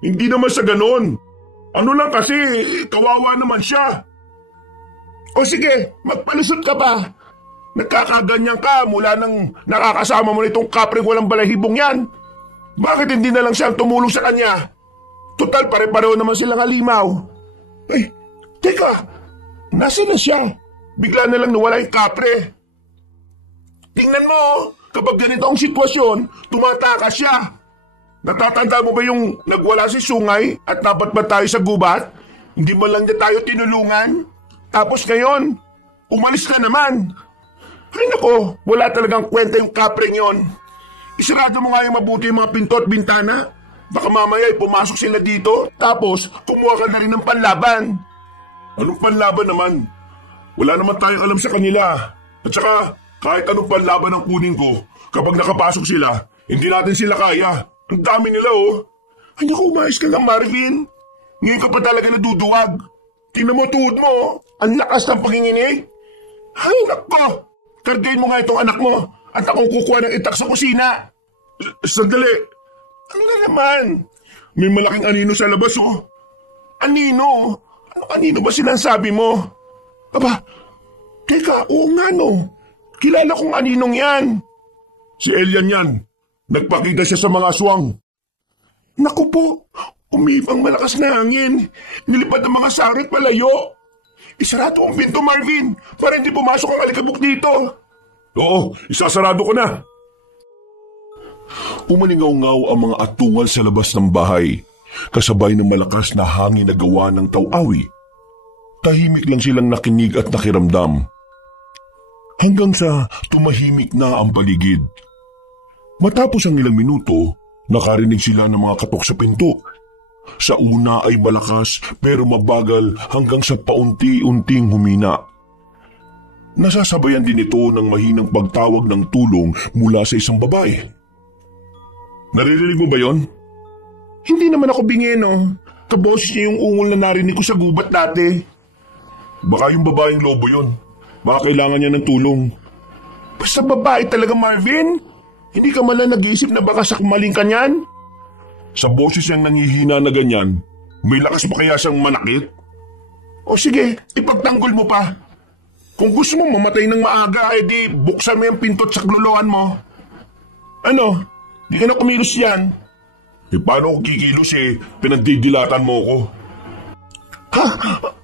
Hindi naman sa ganon. Ano lang kasi, kawawa naman siya. O sige, magpalusot ka pa. Nagkakaganyan ka mula nang nakakasama mo nitong kapring walang balahibong yan. Bakit hindi na lang siya tumulong sa kanya? Total, pare-pareho naman silang halimaw. Ay, teka, nasaan na siya? Bigla na lang nawala yung kapre. Tingnan mo, kapag ganito ang sitwasyon, tumatakas siya. Natatanda mo ba yung nagwala si Sungay at dapat ba tayo sa gubat? Hindi mo lang niya tayo tinulungan? Tapos ngayon, umalis na naman. Ay nako, wala talagang kwenta yung kapring yon. Isarado mo nga yung mabuti yung mga pinto at bintana. Baka mamaya pumasok sila dito, tapos kumuha ka na rin ng panlaban. Anong panlaban naman? Wala naman tayong alam sa kanila. At saka, Kahit anong panlaban ang kunin ko, kapag nakapasok sila, hindi natin sila kaya. Ang dami nila oh. Ay naku, umayos ka lang Marvin. Ngayon ka pa talaga naduduwag. Tingnan mo tuhod mo, ang lakas ng panginginig. Ay nako, kargayin mo nga itong anak mo at akong kukuha ng itak sa kusina. Sandali. Ano na naman? May malaking anino sa labas oh. Anino? Ano anino ba sinasabi mo? Aba, teka, oo nga no. Kilala kong aninong yan. Si Elian yan. Nagpakita siya sa mga aswang. Naku po, umibang malakas na hangin. Nilipad ang mga sarot palayo. Isarado ang pinto, Marvin, para hindi pumasok ang alikabok dito. Oo, isasarado ko na. Umalingaw-ngaw ang mga atungal sa labas ng bahay, kasabay ng malakas na hangin na gawa ng taw-awi. Tahimik lang silang nakinig at nakiramdam. Hanggang sa tumahimik na ang paligid. Matapos ang ilang minuto, nakarinig sila ng mga katok sa pinto. Sa una ay malakas pero mabagal hanggang sa paunti-unting humina. Nasasabayan din ito ng mahinang pagtawag ng tulong mula sa isang babae. Naririnig mo ba yon? Hindi naman ako bingi, no? Kaboses niya yung ungol na narinig ko sa gubat dati. Baka yung babaeng lobo yon. Baka kailangan niya ng tulong. Basta babae talaga, Marvin. Hindi ka man lang nag-iisip na baka sakmaling ka niyan? Sa boses niyang nanghihina na ganyan, may lakas pa kaya siyang manakit? O sige, ipagtanggol mo pa. Kung gusto mo mamatay ng maaga, edi buksan mo yung pinto at sakloloan mo. Ano? Di ka na kumilos yan. Paano ako kikilos pinagdidilatan mo ko? Ha?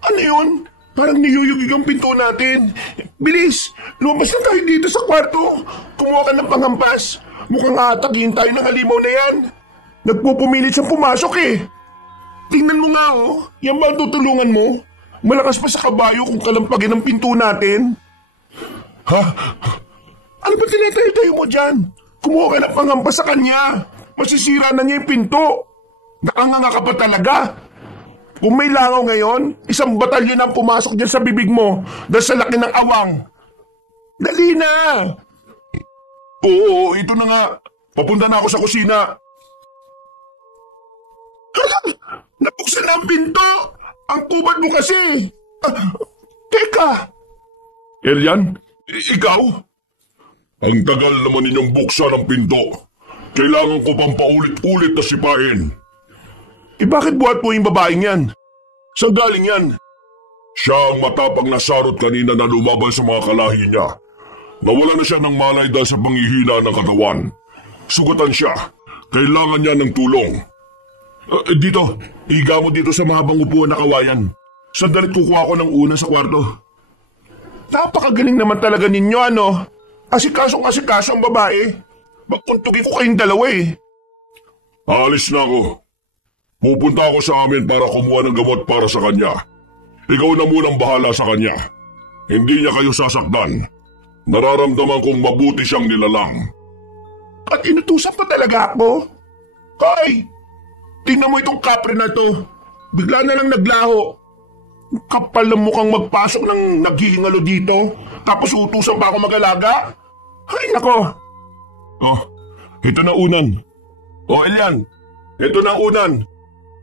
Ano yun? Parang niyuyugig ang pinto natin. Bilis! Lumabas na tayo dito sa kwarto. Kumuha ka ng panghampas. Mukhang atakin tayo ng halimaw na yan. Nagpupumilit siyang pumasok Tingnan mo nga Yan ba ang tutulungan mo? Malakas pa sa kabayo kung kalampagin ang pinto natin. Ha? Ano ba tinatayo-tayo mo dyan? Kumuha ka ng panghampas sa kanya. Masisira na niya yung pinto. Nakanganga ka pa talaga. Kung may langaw ngayon, isang batalyon ang pumasok dyan sa bibig mo dahil sa laki ng awang. Dali na! Oo, ito na nga. Papunta na ako sa kusina. Hala! Nabuksan na ang pinto! Ang kubad mo kasi! Teka! Elian, ikaw? Ang tagal naman ninyong buksan ang pinto. Kailangan ko pang paulit-ulit na sipain. Bakit buhat po yung babaeng yan? Saan galing yan? Siya ang matapang na sarot kanina na lumaban sa mga kalahi niya. Nawala na siya ng malay dahil sa panghihina ng katawan. Sugatan siya. Kailangan niya ng tulong. Dito, higa mo dito sa mahabang upuan na kawayan. Sandalit kukuha ko ng una sa kwarto. Napakagaling naman talaga ninyo, ano? Asikaso ang babae. Magkuntugin ko kayong dalawa Alis na ako. Pupunta ako sa amin para kumuha ng gamot para sa kanya. Ikaw na munang bahala sa kanya. Hindi niya kayo sasaktan. Nararamdaman kong mabuti siyang nilalang. At inutusan pa talaga ako? Kay, tingnan mo itong kapre na to. Bigla na lang naglaho. Kapal ng mukhang magpasok ng naghihingalo dito. Tapos utusan pa ako mag-alaga. Ay nako. Oh, ito na unan. Oh, Elian, ito na unan.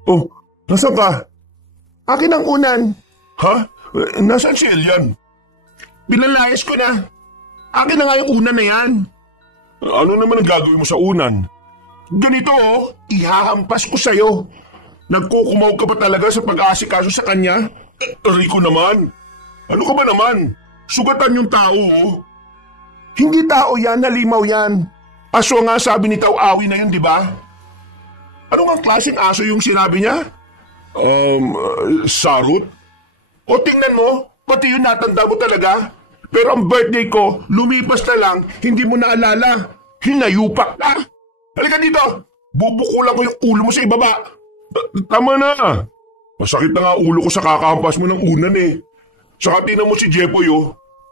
Oh, nasaan ka? Akin ang unan. Ha? Nasaan si Elian? Binalayas ko na. Akin na nga yung unan na yan. Ano naman ang gagawin mo sa unan? Ganito ihahampas ko sa'yo. Nagkukumaw ka pa talaga sa pag-aasikaso sa kanya? Rico naman. Ano ka ba naman? Sugatan yung tao Hindi tao yan, halimaw yan. Aso nga sabi ni Taw-awi na yun, di ba? Ano nga klaseng aso yung sinabi niya? Sarot? O tingnan mo, pati yun natanda mo talaga. Pero ang birthday ko, lumipas na lang, hindi mo naalala. Hinayupak ka. Halika dito, bubukulan ko yung ulo mo sa ibaba. Tama na. Masakit na nga ulo ko sa kakahampas mo ng unan Saka tingnan mo si Jepoy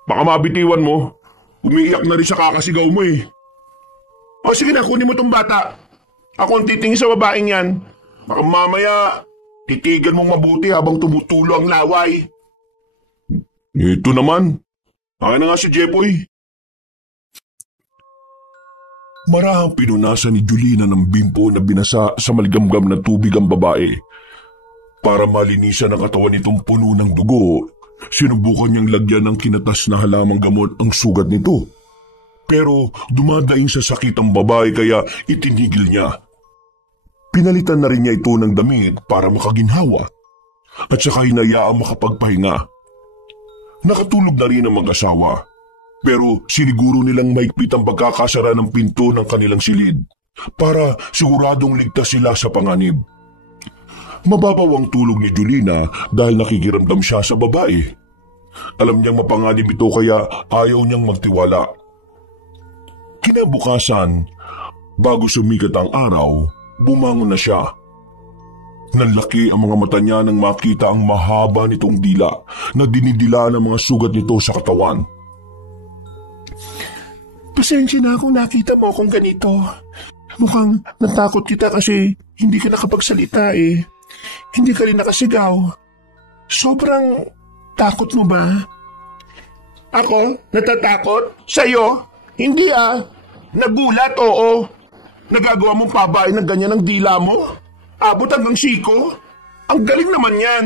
Baka mabitiwan mo. Umiiyak na rin sa kakasigaw mo O sige na, kunin mo tong bata. Ako ang titingin sa babaeng yan. Baka mamaya, titigan mong mabuti habang tumutulo ang laway. Ito naman. Akin na nga si Jepoy. Marahang pinunasan ni Julina ng bimpo na binasa sa maligamgam na tubig ang babae. Para malinisan ang katawan nitong puno ng dugo, sinubukan niyang lagyan ng kinatas na halamang gamot ang sugat nito. Pero dumadaing sa sakit ang babae kaya itinigil niya. Pinalitan na rin niya ito ng damit para makaginhawa at saka hinayaang makapagpahinga. Nakatulog na rin ang mag-asawa pero siniguro nilang maigpit ang pagkakasara ng pinto ng kanilang silid para siguradong ligtas sila sa panganib. Mababaw ang tulog ni Julina dahil nakikiramdam siya sa babae. Alam niyang mapanganib ito kaya ayaw niyang magtiwala. Kinabukasan, bago sumikat ang araw, bumangon na siya. Nanlaki ang mga mata niya nang makita ang mahaba nitong dila na dinidila ng mga sugat nito sa katawan. Pasensya na kung nakita mo akong ganito. Mukhang natakot kita kasi hindi ka nakapagsalita eh. Hindi ka rin nakasigaw. Sobrang takot mo ba? Ako? Natatakot? Sa'yo? Hindi ah. Nagulat, oo. Nagagawa mong pabain ng ganyan ang dila mo? Abot hanggang siko? Ang galing naman yan.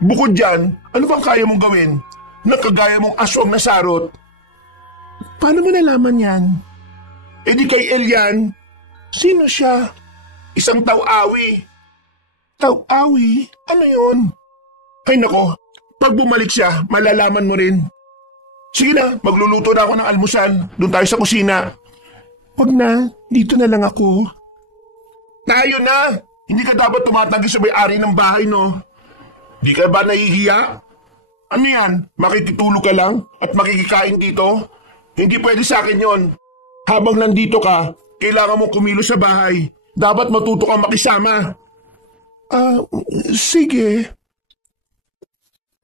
Bukod dyan, ano bang kaya mong gawin? Nakagaya mong aswang na sarot. Paano mo nalaman yan? E di kay Elian. Sino siya? Isang taw-awi. Taw-awi? Ano yun? Ay nako, pag bumalik siya, malalaman mo rin. Sige na, magluluto na ako ng almusal. Doon tayo sa kusina. Wag na, dito na lang ako. Tayo na! Hindi ka dapat tumatanggi sa may-ari ng bahay, no? Di ka ba nahihiya? Ano yan? Makikitulog ka lang at makikikain dito? Hindi pwede sa akin yon. Habang nandito ka, kailangan mong kumilos sa bahay. Dapat matuto kang makisama. Sige.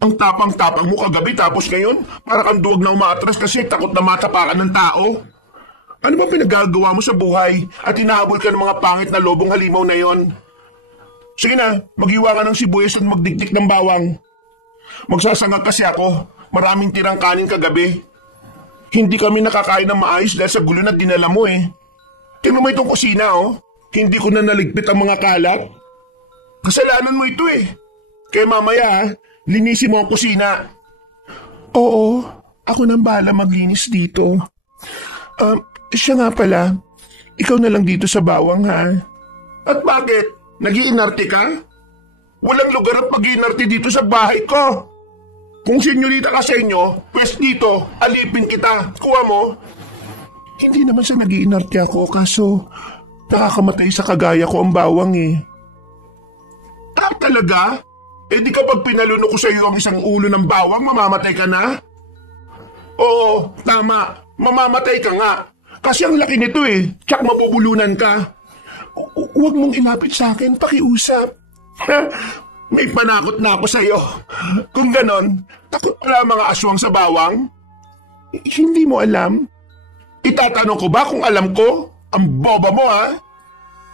Ang tapang-tapang mo kagabi tapos ngayon, para kang duwag na umaatras kasi takot na matapakan ng tao. Ano ba pinagagawa mo sa buhay at hinahabol ka ng mga pangit na lobong halimaw na yon? Sige na, maghiwa ka ng sibuyas at magdikdik ng bawang. Magsasangag kasi ako, maraming tirang kanin kagabi. Hindi kami nakakain ng maayos dahil sa gulo na dinala mo eh. Tingnan mo itong kusina oh, hindi ko na naligpit ang mga kalat. Kasalanan mo ito eh. Kaya mamaya, linisin mo ang kusina. Oo, ako nang bahala maglinis dito. Siya nga pala, ikaw na lang dito sa bawang ha. At bakit? Nag-iinarte ka? Walang lugar at mag-iinarte dito sa bahay ko. Kung senyorita ka sa inyo, pwes dito, alipin kita. Kuha mo. Hindi naman sa nag-iinarte ako kaso nakakamatay sa kagaya ko ang bawang eh. Talaga? Eh di kapag pinaluno ko sa iyo ang isang ulo ng bawang, mamamatay ka na? Oo, tama. Mamamatay ka nga. Kasi ang laki nito eh. Tsak mabubulunan ka. Huwag mong ilapit sa akin, pakiusap. May panakot na ako sa iyo. Kung ganon, takot pala mga aswang sa bawang? Hindi mo alam? Itatanong ko ba kung alam ko? Ang boba mo ha?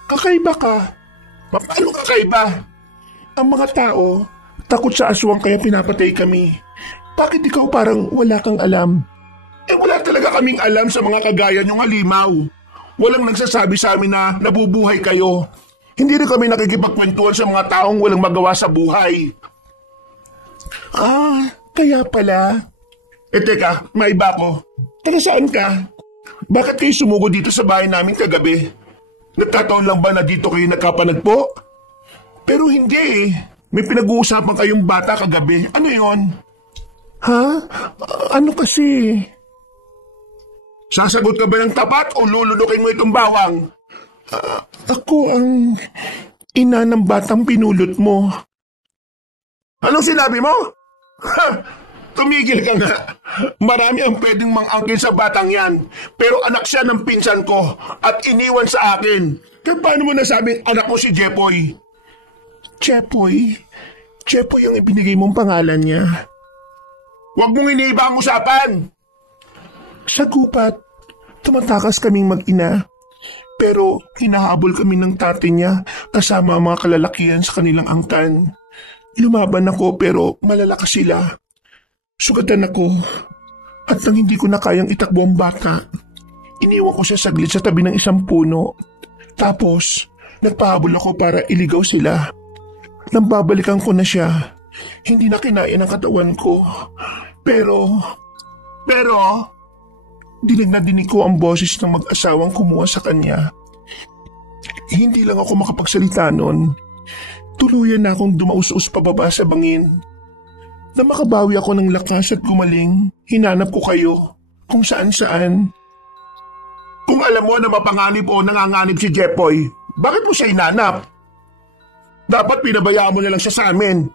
Kakaiba ka. Paano kakaiba? Ang mga tao, takot sa aswang kaya pinapatay kami. Bakit ikaw parang wala kang alam? Eh wala talaga kaming alam sa mga kagaya niyong halimaw. Walang nagsasabi sa amin na nabubuhay kayo. Hindi rin kami nakikipagkwentuhan sa mga taong walang magawa sa buhay. Kaya pala. Teka, may iba ko. Taga saan ka? Bakit kayo sumugo dito sa bahay namin kagabi? Nagkataon lang ba na dito kayo nagkapanagpo? Pero hindi eh. May pinag-uusapan kayong bata kagabi. Ano yon? Ha? Ano kasi? Sasagot ka ba ng tapat o lululukin mo itong bawang? Ako ang ina ng batang pinulot mo. Anong sinabi mo? Tumigil ka nga. Marami ang pwedeng mang-angkin sa batang yan. Pero anak siya ng pinsan ko at iniwan sa akin. Kaya paano mo nasabing anak mo si Jepoy? Jepoy? Jepoy ang ibinigay mong pangalan niya. Huwag mong iniiba ang usapan. Sa gupat, tumatakas kaming mag-ina. Pero hinahabol kami ng tate niya kasama ang mga kalalakihan sa kanilang angkan. Lumaban ako pero malalakas sila. Sugatan ako at nang hindi ko na kayang itakbo ang bata, Iniwan ko siya saglit sa tabi ng isang puno. Tapos, nagpahabol ako para iligaw sila. Nang babalikan ko na siya, hindi na kinaya ng katawan ko. Pero, dinig na dinig ko ang boses ng mag-asawang kumuha sa kanya. Hindi lang ako makapagsalita noon. Tuluyan na akong dumaus-us pababa sa bangin. Na makabawi ako ng lakas at gumaling, hinanap ko kayo kung saan-saan. Kung alam mo na mapanganib o nanganganib si Jepoy, bakit mo siya hinanap? Dapat pinabayaan mo na lang siya sa amin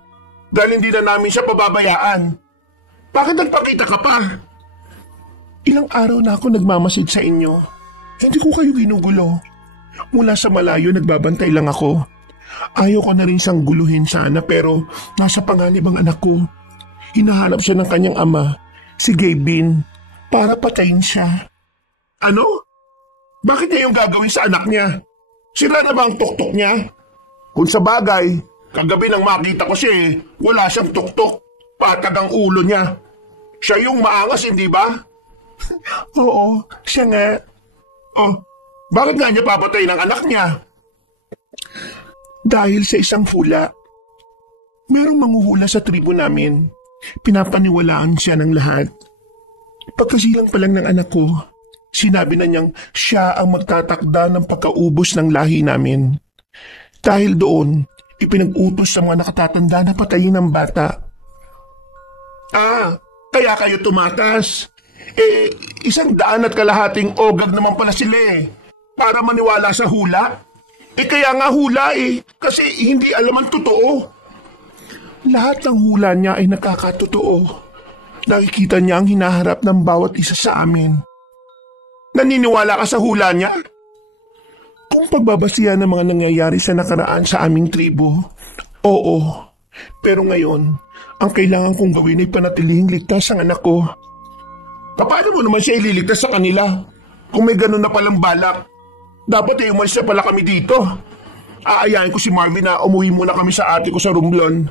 dahil hindi na namin siya pababayaan. Bakit nagpakita ka pa? Ilang araw na ako nagmamasid sa inyo. Hindi ko kayo ginugulo. Mula sa malayo nagbabantay lang ako. Ayaw ko na rin siyang guluhin sana pero nasa panganib ang anak ko. Hinahanap siya ng kanyang ama, si Gavin, para patayin siya. Ano? Bakit niya yung gagawin sa anak niya? Sira na ba ang tuktok niya? Kung sa bagay, kagabi nang makita ko siya wala siyang tuktok. Patag ang ulo niya. Siya yung maangas, hindi ba? Oo, siya nga. Oh, bakit nga niya papatay ng anak niya? Dahil sa isang hula. Merong manghuhula sa tribo namin. Pinapaniwalaan siya ng lahat. Pagkasilang pa lang ng anak ko, sinabi na niyang siya ang magtatakda ng pagkaubos ng lahi namin. Dahil doon, ipinag-utos sa mga nakatatanda na patayin ng bata. Kaya kayo tumatas. 100 kalahating ogag naman pala sila para maniwala sa hula. Kaya nga hula kasi hindi alam ang totoo. Lahat ng hula niya ay nakakatotoo. Nakikita niya ang hinaharap ng bawat isa sa amin. Naniniwala ka sa hula niya? Kung pagbabasihan ng mga nangyayari sa nakaraan sa aming tribo, oo. Pero ngayon, ang kailangan kong gawin ay panatilihing ligtas ang anak ko. Paano mo naman siya ililigtas sa kanila? Kung may ganun na palang balak, dapat ay umalis na pala kami dito. Aayain ko si Marvin na umuwi muna kami sa ate ko sa Romblon.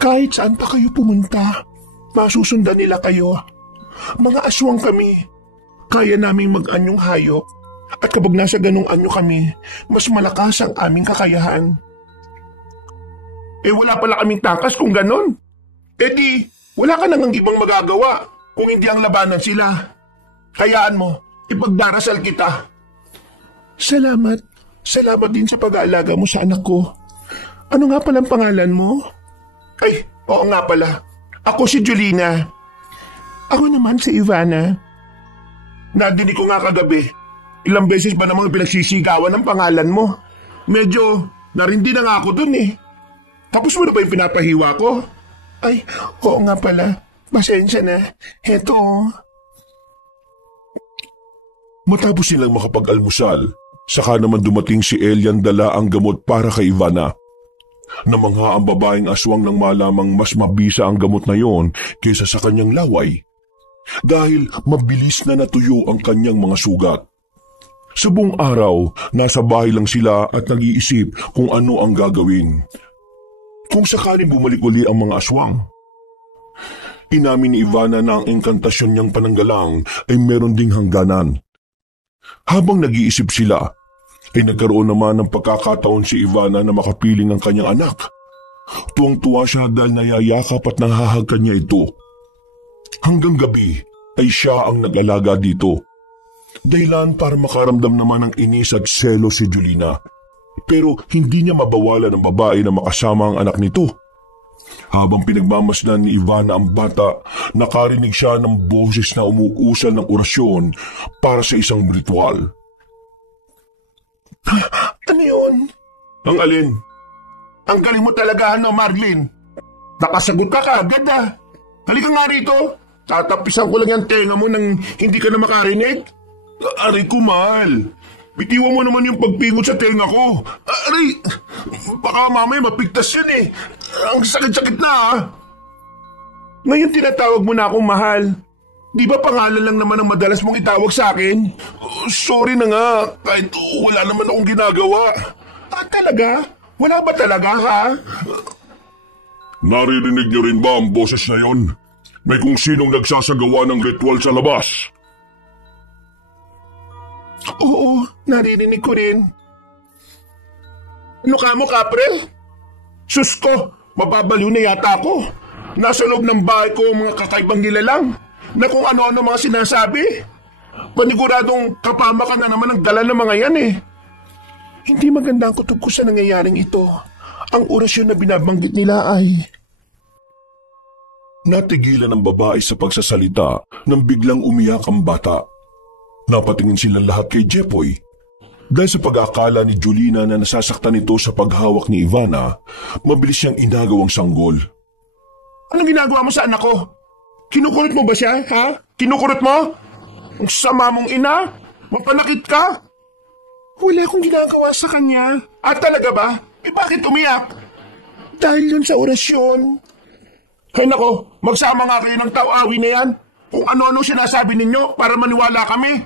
Kahit saan pa kayo pumunta, masusundan nila kayo. Mga aswang kami. Kaya naming mag-anyong hayop. At kapag nasa ganong anyo kami, mas malakas ang aming kakayahan. Wala pala kaming takas kung ganon. Di, wala ka nang ibang magagawa kung hindi ang labanan sila. Hayaan mo, ipagdarasal kita. Salamat. Salamat din sa pag-aalaga mo sa anak ko. Ano nga palang pangalan mo? Oo nga pala. Ako si Julina. Ako naman si Ivana. Nadinig ko nga kagabi. Ilang beses ba namang pinagsisigawan ng pangalan mo? Medyo narindi na nga ako dun Tapos mo na ba yung pinapahiwa ko? Oo nga pala. Pasensya na. Heto. Matapos silang makapag-almusal, saka naman dumating si Elian dala ang gamot para kay Ivana. Namangha ang babaeng aswang nang malamang mas mabisa ang gamot na yon kaysa sa kanyang laway. Dahil mabilis na natuyo ang kanyang mga sugat. Sa buong araw, nasa bahay lang sila at nag-iisip kung ano ang gagawin. Kung sakaling bumalik uli ang mga aswang. Inamin ni Ivana na ang engkantasyon niyang pananggalang ay meron ding hangganan. Habang nag-iisip sila, ay nagkaroon naman ng pagkakataon si Ivana na makapiling ang kanyang anak. Tuwang-tuwa siya dahil nayayakap at nahahagkan niya ito. Hanggang gabi ay siya ang nag-alaga dito. Dahilan para makaramdam naman ng inis at selo si Julina. Pero hindi niya mabawalan ng babae na makasama ang anak nito. Habang pinagmamasdan ni Ivana ang bata, nakarinig siya ng boses na umuusal ng orasyon para sa isang ritual. Ano yun? Ang alin? Ang galing mo talaga, Marlin? Nakasagot ka kaagad Halika nga rito. Tatapisan ko lang yung tenga mo nang hindi ka na makarinig. Aray ko, mahal. Bitiwan mo naman yung pagpingot sa tenga ko. Aray! Baka mamaya mapigtas yun Ang sakit-sakit na Ngayon tinatawag mo na akong mahal. Di ba pangalan lang naman ang madalas mong itawag sa akin? Sorry na nga, kahit wala naman akong ginagawa. Talaga? Wala ba talaga, ha? Naririnig niyo rin ba ang boses na yon? May kung sinong nagsasagawa ng ritual sa labas. Naririnig ko rin. Ano ka mo, Kapre? Sus ko, mababaliw na yata ako. Nasa loob ng bahay ko mga kakaibang nilalang na kung ano-ano mga sinasabi. Paniguradong kapamakan na naman ang dala ng mga yan eh. Hindi maganda ang kutob ko sa nangyayaring ito. Ang orasyon na binabanggit nila ay... Natigilan ang babae sa pagsasalita nang biglang umiyak ang bata. Napatingin silang lahat kay Jepoy. Dahil sa pag-akala ni Julina na nasasaktan ito sa paghawak ni Ivana, mabilis siyang inagawang sanggol. Anong ginagawa mo sa anak ko? Kinukurot mo ba siya, ha? Kinukurot mo? Ang sama mong ina? Mapanakit ka? Wala akong ginagawa sa kanya. At talaga ba? Bakit umiyak? Dahil yun sa orasyon. Hay nako, magsama nga kayo ng tawawi na yan. Kung ano-ano sinasabi ninyo para maniwala kami.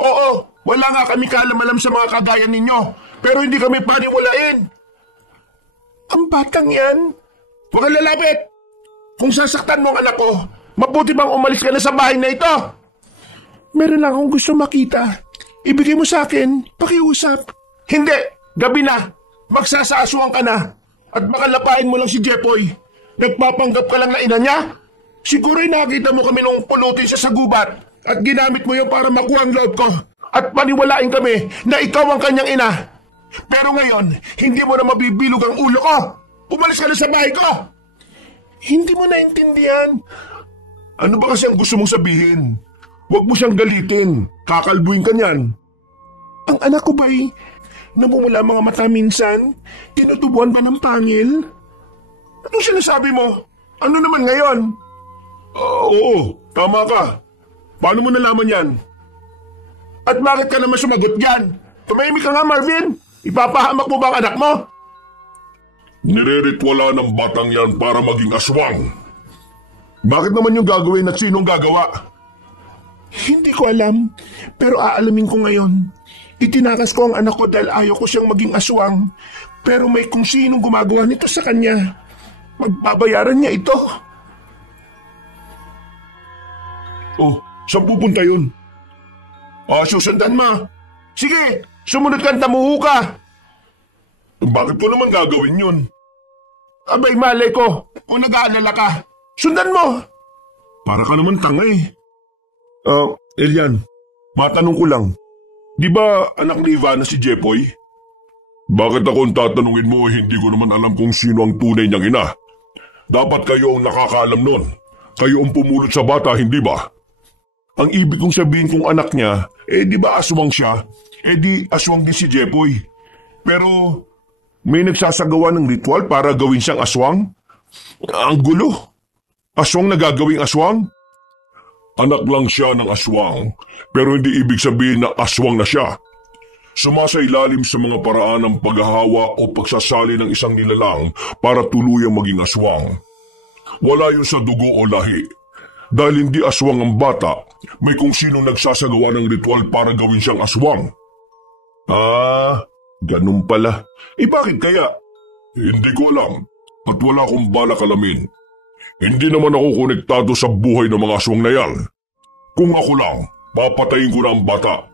Oo, wala nga kami kaalam-alam sa mga kagaya ninyo. Pero hindi kami paniwalain. Ang batang yan. Huwag kang lalapit. Kung sasaktan mo ang anak ko, mabuti bang umalis ka na sa bahay na ito? Meron lang akong gusto makita. Ibigay mo sa akin, pakiusap. Hindi, gabi na. Magsasaasuhan ka na. At baka lapain mo lang si Jepoy. Nagpapanggap ka lang na ina niya? Siguro'y nakita mo kami nung pulutin siya sa gubat at ginamit mo yun para makuha ang loob ko at paniwalain kami na ikaw ang kanyang ina. Pero ngayon, hindi mo na mabibilog ang ulo ko. Umalis ka na sa bahay ko. Hindi mo naintindihan. Ano ba kasi ang gusto mong sabihin? Huwag mo siyang galitin. Kakalbuin ka niyan. Ang anak ko ba'y namumula mga mata minsan? Tinutubuan ba ng pangil? Anong sinasabi mo? Ano naman ngayon? Oo, tama ka. Paano mo nalaman yan? At bakit ka naman sumagot dyan? Tumahimik ka nga, Marvin. Ipapahamak mo ba ang anak mo? Nireritwala ng batang yan para maging aswang. Bakit naman yung gagawin at sinong gagawa? Hindi ko alam, pero aalamin ko ngayon. Itinakas ko ang anak ko dahil ayaw ko siyang maging aswang. Pero may kung sinong gumagawa nito sa kanya. Magbabayaran niya ito. Oh, saan pupunta yun? Susundan mo. Sige, sumunod ka, tamuho ka. Bakit ko naman gagawin yun? Abay, malay ko. Kung nag-aalala ka, sundan mo. Para ka naman tanga eh. Elian, matanong ko lang. Di ba anak ni Ivana si Jepoy? Bakit akong tatanungin mo hindi ko naman alam kung sino ang tunay niyang ina? Dapat kayo ang nakakaalam nun. Kayo ang pumulot sa bata, hindi ba? Ang ibig kong sabihin kung anak niya, di ba aswang siya? Di aswang din si Jepoy. Pero may nagsasagawa ng ritual para gawin siyang aswang? Ang gulo. Aswang na gagawing aswang? Anak lang siya ng aswang, pero hindi ibig sabihin na aswang na siya. Sumasailalim sa mga paraan ng paghahawa o pagsasali ng isang nilalang para tuluyang maging aswang. Wala yun sa dugo o lahi. Dahil hindi aswang ang bata, may kung sinong nagsasagawa ng ritual para gawin siyang aswang. Ganun pala. Bakit kaya? Hindi ko alam at wala akong balak alamin. Hindi naman ako konektado sa buhay ng mga aswang na yan. Kung ako lang, papatayin ko na ang bata.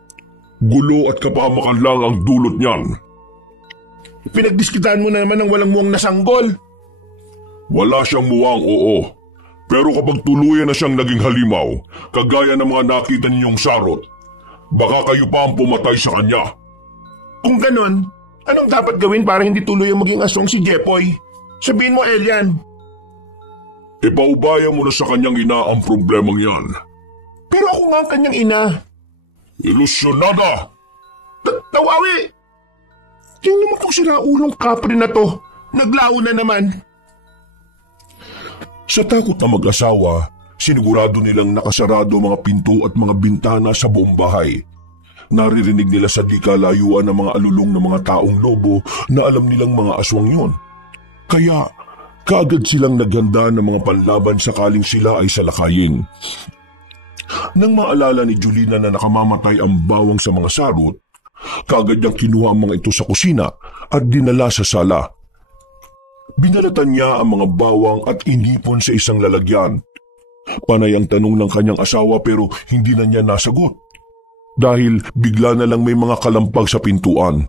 Gulo at kapahamakan lang ang dulot niyan. Pinagdiskitan mo na naman ng walang muwang nasanggol. Wala siyang muwang, oo. Pero kapag tuluyan na siyang naging halimaw, kagaya ng mga nakita ninyong sarot, baka kayo pa ang pumatay sa kanya. Kung ganon, anong dapat gawin para hindi tuluyang maging aswang si Jepoy? Sabihin mo, Elian. Ipaubaya mo na sa kanyang ina ang problemang yan. Pero ako nga ang kanyang ina. Ilusyonada! Tawawi! Tingnan mo itong siraulong kapre na to. Naglaho na naman. Sa takot na mag-asawa, sinigurado nilang nakasarado mga pinto at mga bintana sa buong bahay. Naririnig nila sa di kalayuan ng mga alulong ng mga taong lobo na alam nilang mga aswang yun. Kaya, kaagad silang naghanda ng mga panlaban sakaling sila ay salakayin. Nang maalala ni Julina na nakamamatay ang bawang sa mga sarot, kaagad niyang kinuha ang mga ito sa kusina at dinala sa sala. Binalatan niya ang mga bawang at inipon sa isang lalagyan. Panay ang tanong ng kanyang asawa pero hindi na niya nasagot. dahil bigla na lang may mga kalampag sa pintuan.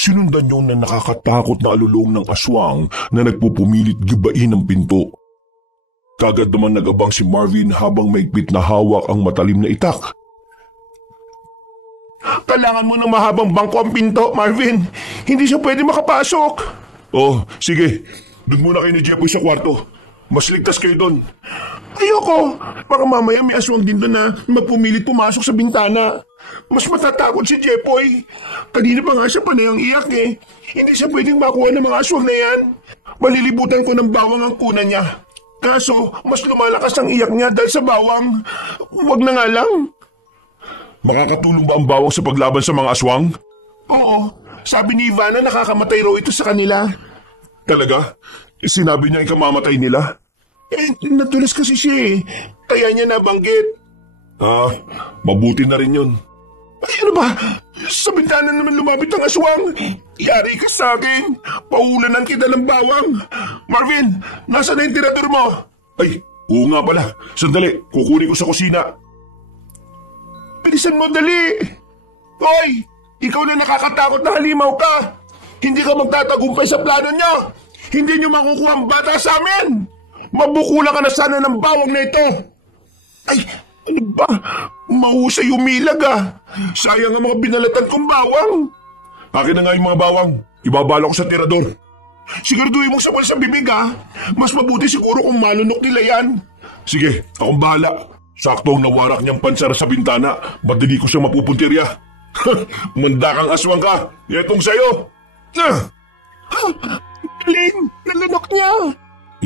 Sinundan yun na nakakatakot na alulong ng aswang na nagpupumilit gibain ang pinto. Kagad naman nag-abang si Marvin habang maigpit na hawak ang matalim na itak. Kailangan mo ng mahabang bangko ang pinto, Marvin. Hindi siya pwede makapasok. Oh, sige. Doon muna kayo ni Jeffoy sa kwarto. Mas ligtas kayo doon. Ayoko. Baka mamaya may aswang din doon na magpumilit pumasok sa bintana. Mas matatakot si Jeffoy. Kanina pa nga siya panayang iyak eh. Hindi siya pwedeng makuha ng mga aswang na yan. Malilibutan ko ng bawang ang kuna niya. Kaso, mas lumalakas ang iyak niya dahil sa bawang. Huwag na nga lang. Makakatulong ba ang bawang sa paglaban sa mga aswang? Oo. Sabi ni Ivana nakakamatay raw ito sa kanila. Talaga? Sinabi niya ikamamatay nila? Natulas kasi siya eh. Kaya niya nabanggit. Mabuti na rin yun. Ay, ano ba? Sa bintana naman lumapit ang aswang. Yari ka sa akin. Paulanan kita ng bawang. Marvin, nasa na yung tirador mo? Ay, oo nga pala. Sandali, kukunin ko sa kusina. Bilisan mo, dali! Hoy! Ikaw na nakakatakot na halimaw ka! Hindi ka magtatagumpay sa plano niyo! Hindi niyo makukuha ang bata sa amin! Mabukula ka na sana ng bawang na ito! Ay, ano ba? Mahusay umilag ah! Sayang ang mga binalatan kong bawang! Akin na nga yung mga bawang. Ibabala ko sa tirador. Siguraduhin mong sapal sa bibig ah! Mas mabuti siguro kung malunok nila yan! Sige, akong bahala. Saktong nawarak niyang pansara sa bintana, madali ko siya mapupuntirya. Manda kang aswang ka, itong sayo. Galing, nalanok niya.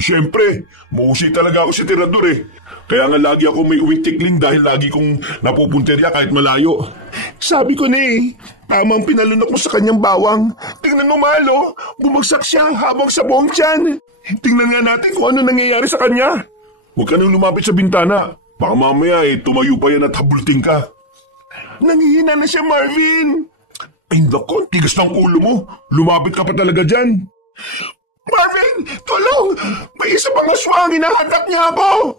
Siyempre, mahusay talaga ako sa tirador eh. Kaya nga lagi ako may uwing tikling dahil lagi kong napupuntirya kahit malayo. Sabi ko na eh, tamang pinalunok mo sa kanyang bawang. Tingnan mo malo, bumagsak siya habang sa buong tiyan. Tingnan nga natin kung ano nangyayari sa kanya. Huwag ka nang lumapit sa bintana. Baka mamaya tumayo pa yan at habulting ka. Nanghihina na siya, Marvin. Ay naku, tigas ng ulo mo. Lumapit ka pa talaga dyan. Marvin, tulong! May isa pang aswang, hinahanap niya ako.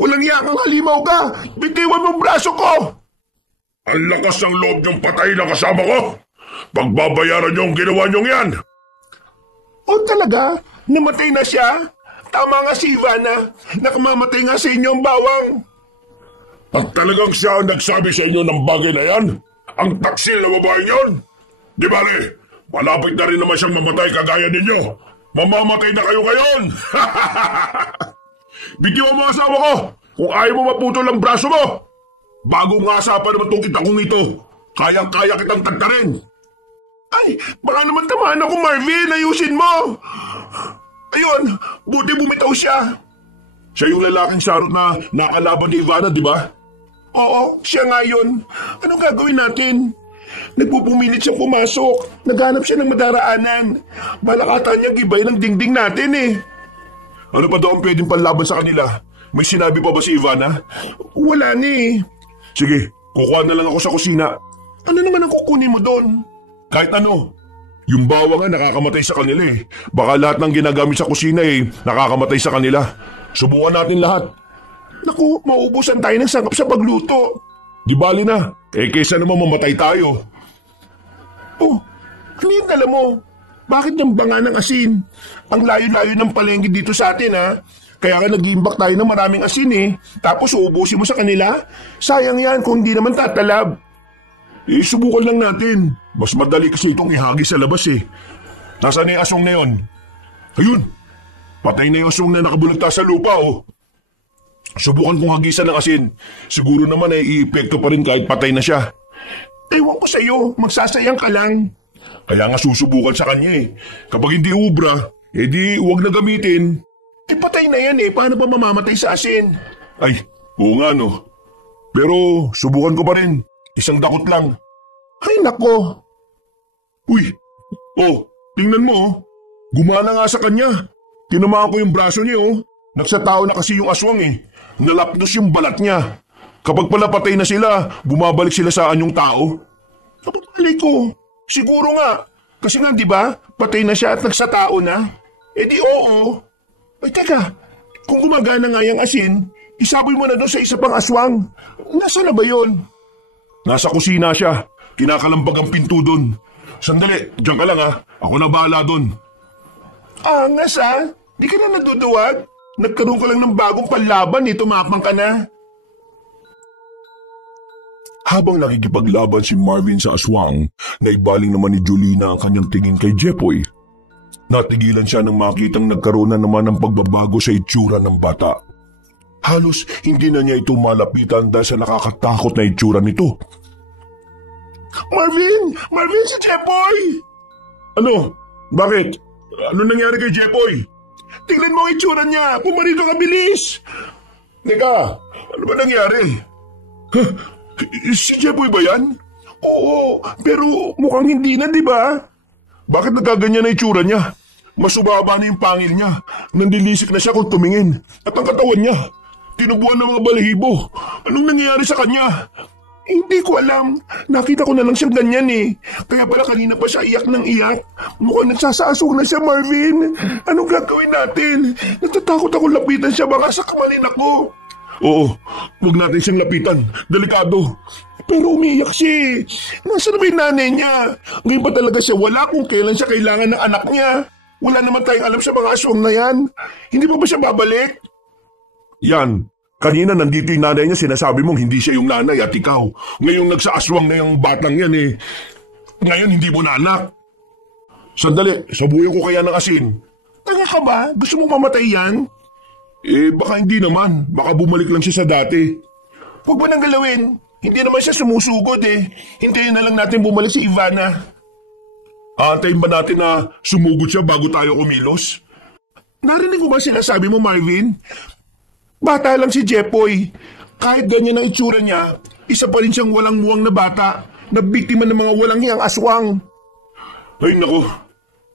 Walang yakang halimaw ka. Bitiwan mo ang braso ko. Ang lakas ng loob niyong patay na kasama ko. Pagbabayaran niyo ang ginawa niyong yan. O talaga? Namatay na siya? Tama nga si Ivana. Nakamamatay nga sa inyo ang bawang. At talagang siya ang nagsabi sa inyo ng bagay na yan? Ang taksil na babae niyon? Di bale, malapit na rin naman siyang mamatay kagaya ninyo. Mamamatay na kayo ngayon! Bitiwan mo ang asawa ko kung ayaw mo maputol ang braso mo. Bagong asa pa naman itong kitakong ito. Kayang-kaya kitang tagtarin. Ay, baka naman tamaan ako, Marvin. Ayusin mo. Ayun, buti bumitaw siya. Siya yung lalaking sarot na nakalaban ni Ivana, di ba? Oo, siya nga yun. Anong gagawin natin? Nagpupumilit siyang pumasok. Naghanap siya ng madaraanan. Balakatan niya gibay ng dingding natin eh. Ano pa daw ang pwedeng panlaban sa kanila? May sinabi pa ba si Ivana? Wala ni. Sige, kukuha na lang ako sa kusina. Ano naman ang kukunin mo doon? Kahit ano. Yung bawang nga nakakamatay sa kanila eh. Baka lahat ng ginagamit sa kusina nakakamatay sa kanila. Subukan natin lahat. Naku, mauubusan tayo ng sangkap sa pagluto. Di bali na. Kaysa naman mamatay tayo. Oh, ano yung dala mo? Bakit nang banga ng asin? Ang layo-layo ng palengke dito sa atin ha. Kaya nga nag-iimbak tayo ng maraming asin eh. Tapos uubusin mo sa kanila? Sayang yan kung hindi naman tatalab. Subukan lang natin. Mas madali kasi itong ihagi sa labas eh. Nasaan na yung asong na yun? Ayun! Patay na yung asong na nakabulagta sa lupa oh. Subukan kong hagisan ng asin. Siguro naman i-epekto pa rin kahit patay na siya. Ewan ko sa'yo, magsasayang ka lang. Kaya nga susubukan sa kanya eh. Kapag hindi ubra, di huwag na gamitin. Patay na yan eh, paano pa mamamatay sa asin? Ay, oo nga no. Pero subukan ko pa rin. Isang dakot lang. Ay nako. Uy, tingnan mo oh. Gumana nga sa kanya. Tinamaan ko yung braso niya oh. Nagsatao na kasi yung aswang eh. Nalapnos yung balat niya. Kapag pala patay na sila, bumabalik sila sa anyong tao. Kapag ko, siguro nga. Kasi nga di ba, patay na siya at nagsatao na. Di oo. Ay teka, kung gumagana nga yung asin, isaboy mo na doon sa isa pang aswang. Nasaan na ba yun? Nasa kusina siya. Kinakalambag ang pinto doon. Sandali, diyan ka lang ha. Ako na bahala doon. Angas ha? Di ka na naduduwag? Nagkaroon ka lang ng bagong panlaban eh, tumapang ka na. Habang nakikipaglaban si Marvin sa aswang, naibaling naman ni Julina ang kanyang tingin kay Jepoy. Natigilan siya nang makitang nagkaroon na naman ng pagbabago sa itsura ng bata. Halos hindi na niya ito malapitan dahil sa nakakatakot na itsura nito. Marvin! Marvin, si Jepoy! Ano? Bakit? Ano nangyari kay Jepoy? Tingnan mo ang itsura niya! Pumarito ka, bilis! Teka, ano ba nangyari? Huh? Si Jepoy ba yan? Oo, pero mukhang hindi na, di ba? Bakit nagkaganyan na itsura niya? Masubaba na yung pangil niya. Nandilisik na siya kung tumingin. At ang katawan niya, tinubuan ng mga balahibo. Anong nangyayari sa kanya? Hindi ko alam. Nakita ko na lang siyang ganyan eh. Kaya pala kanina pa siya iyak ng iyak. Mukhang nagsasaasok na siya, Marvin. Anong gagawin natin? Natatakot ako lapitan siya, baka sakmalin ako. Oo, huwag natin siyang lapitan. Delikado. Pero umiiyak siya. Nasaan na ba yung nanay niya? Ngayon pa talaga siya wala kung kailan siya kailangan ng anak niya. Wala naman tayong alam sa mga aswang na yan. Hindi pa ba siya babalik? Yan. Kanina nandito yung nanay niya, sinasabi mong hindi siya yung nanay at ikaw. Ngayong nagsaaswang na yung batang yan eh. Ngayon hindi mo na anak. Sandali, sabuyan ko kaya ng asin. Tanga ka ba? Gusto mong mamatay yan? Baka hindi naman. Baka bumalik lang siya sa dati. Huwag mo nang galawin. Hindi naman siya sumusugod eh. Hintayin na lang natin bumalik si Ivana. Aantayin ba natin na sumugod siya bago tayo kumilos? Narinig mo ba sinasabi mo, Marvin? Bata lang si Jepoy. Kahit ganyan ang itsura niya, isa pa rin siyang walang muwang na bata na biktima ng mga walang hiyang aswang. Ay nako.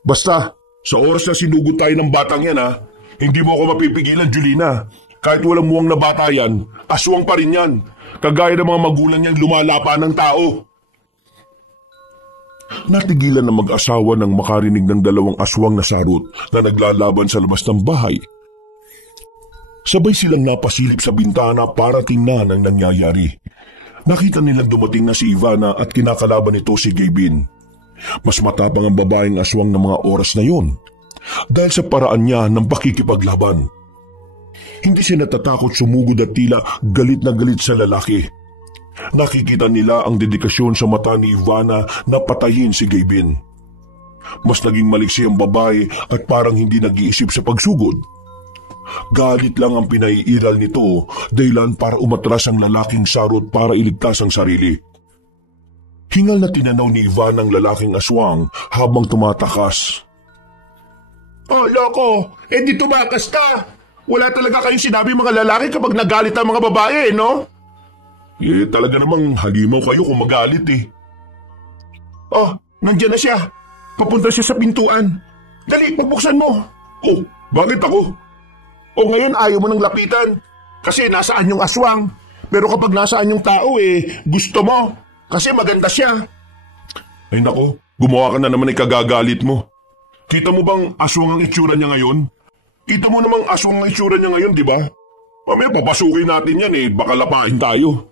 Basta, sa oras na sinugod tayo ng batang yan ha, hindi mo ako mapipigilan, Julina. Kahit walang muwang na bata yan, aswang pa rin yan. Kagaya ng mga magulang niyang lumalapa ng tao. Natigilan ng mag-asawa nang makarinig ng dalawang aswang na sarot na naglalaban sa labas ng bahay. Sabay silang napasilip sa bintana para tingnan ang nangyayari. Nakita nilang dumating na si Ivana at kinakalaban nito si Gabin. Mas matapang ang babaeng aswang ng mga oras na yon dahil sa paraan niya ng pakikipaglaban. Hindi siya natatakot sumugod at tila galit na galit sa lalaki. Nakikita nila ang dedikasyon sa mata ni Ivana na patayin si Gabin. Mas naging maliksi ang babae at parang hindi nag-iisip sa pagsugod. Galit lang ang pinaiiral nito dahilan para umatras ang lalaking sarot para iligtas ang sarili. Hingal na tinanaw ni Ivana ang lalaking aswang habang tumatakas. Oh, loko! Di tumakas ka! Wala talaga kayong sinabi mga lalaki kapag nagalit ang mga babae, no? Talaga namang halimaw kayo kung magalit eh. Oh, nandiyan na siya. Papunta siya sa pintuan. Dali, pagbuksan mo. Oh, bakit ako? O ngayon ayaw mo nang lapitan. Kasi nasaan yung aswang. Pero kapag nasaan yung tao gusto mo. Kasi maganda siya. Ay nako, gumawa ka na naman kagagalit mo. Kita mo bang aswang ang itsura niya ngayon? Kita mo namang aswang ang itsura niya ngayon, di ba? Mamaya papasukin natin yan baka lapain tayo.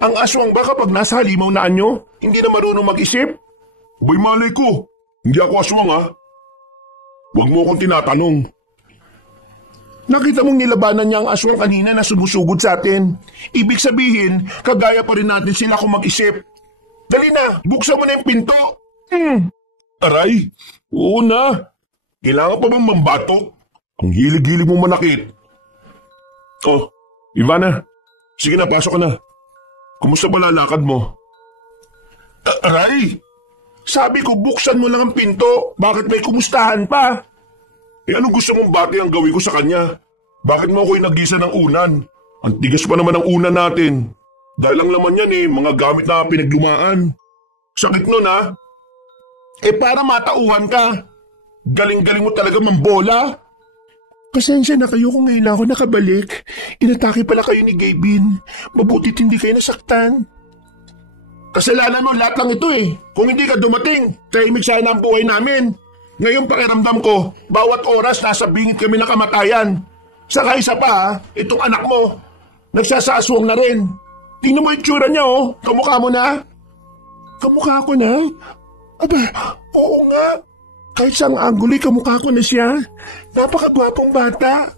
Ang aswang ba kapag nasa halimaw na anyo, hindi na marunong mag-isip? Abay malay ko, hindi ako aswang ha. Huwag mo akong tinatanong. Nakita mong nilabanan niya ang aswang kanina na sumusugod sa atin. Ibig sabihin, kagaya pa rin natin sila kung mag-isip. Dali na, buksan mo na yung pinto. Aray, oo na. Kailangan pa bang mambatok? Ang hilig-hilig mo manakit. Oh, Ivana, sige na, pasok ka na. Kumusta ba lalakad mo? Aray, sabi ko buksan mo lang ang pinto. Bakit may kumustahan pa? Anong gusto mong bati ang gawin ko sa kanya? Bakit mo ako'y nagisa ng unan? Ang tigas pa naman ang unan natin. Dahil ang laman yan mga gamit na pinaglumaan. Sakit nun ha? Para matauhan ka. Galing-galing mo talaga mambola. Pasensya na kayo kung ngayon ako nakabalik. Inatake pala kayo ni Gabin. Mabutit hindi kayo nasaktan. Kasalanan mo lahat lang ito Kung hindi ka dumating, tahimik sana ang buhay namin. Ngayon pakiramdam ko, bawat oras nasa bingit kami ng kamatayan. Saka isa pa itong anak mo, nagsasaswang na rin. Tingnan mo yung tsura niya, oh. Kamukha mo na. Kamukha ko na? Aba, oo nga. Kahit saang anggulo'y kamukha ko na siya. Napakagwapong bata.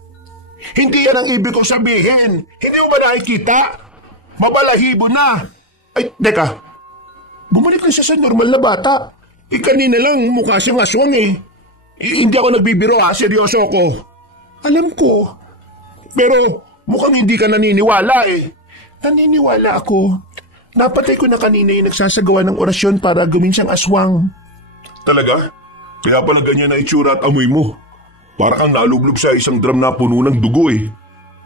Hindi yan ang ibig kong sabihin. Hindi mo ba nakikita? Mabalahibo na. Ay, teka. Bumalik na siya sa normal na bata. Kanina lang mukha siyang aswang eh. Hindi ako nagbibiro ha, seryoso ako. Alam ko. Pero mukhang hindi ka naniniwala eh. Naniniwala ako. Napatay ko na kanina yung nagsasagawa ng orasyon para gawin siyang aswang. Talaga? Kaya pala ganyan na itsura at amoy mo. Para kang nalublob sa isang drum na puno ng dugo eh.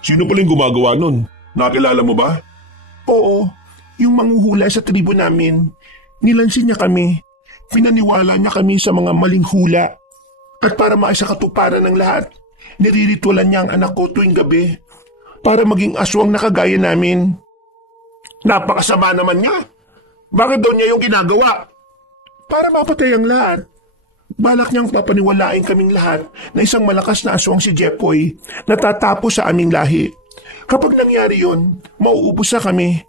Sino pala yung gumagawa nun? Nakilala mo ba? Oo, yung manghuhula sa tribo namin. Nilansin niya kami. Pinaniwala niya kami sa mga maling hula. At para maisa katuparan ng lahat, niriritualan niya ang anak ko tuwing gabi para maging aswang na kagaya namin. Napakasama naman niya. Bakit daw niya yung ginagawa? Para mapatay ang lahat. Balak niyang papaniwalain kaming lahat na isang malakas na aswang si Jepoy na tatapos sa aming lahi. Kapag nangyari yon, mauubos na kami.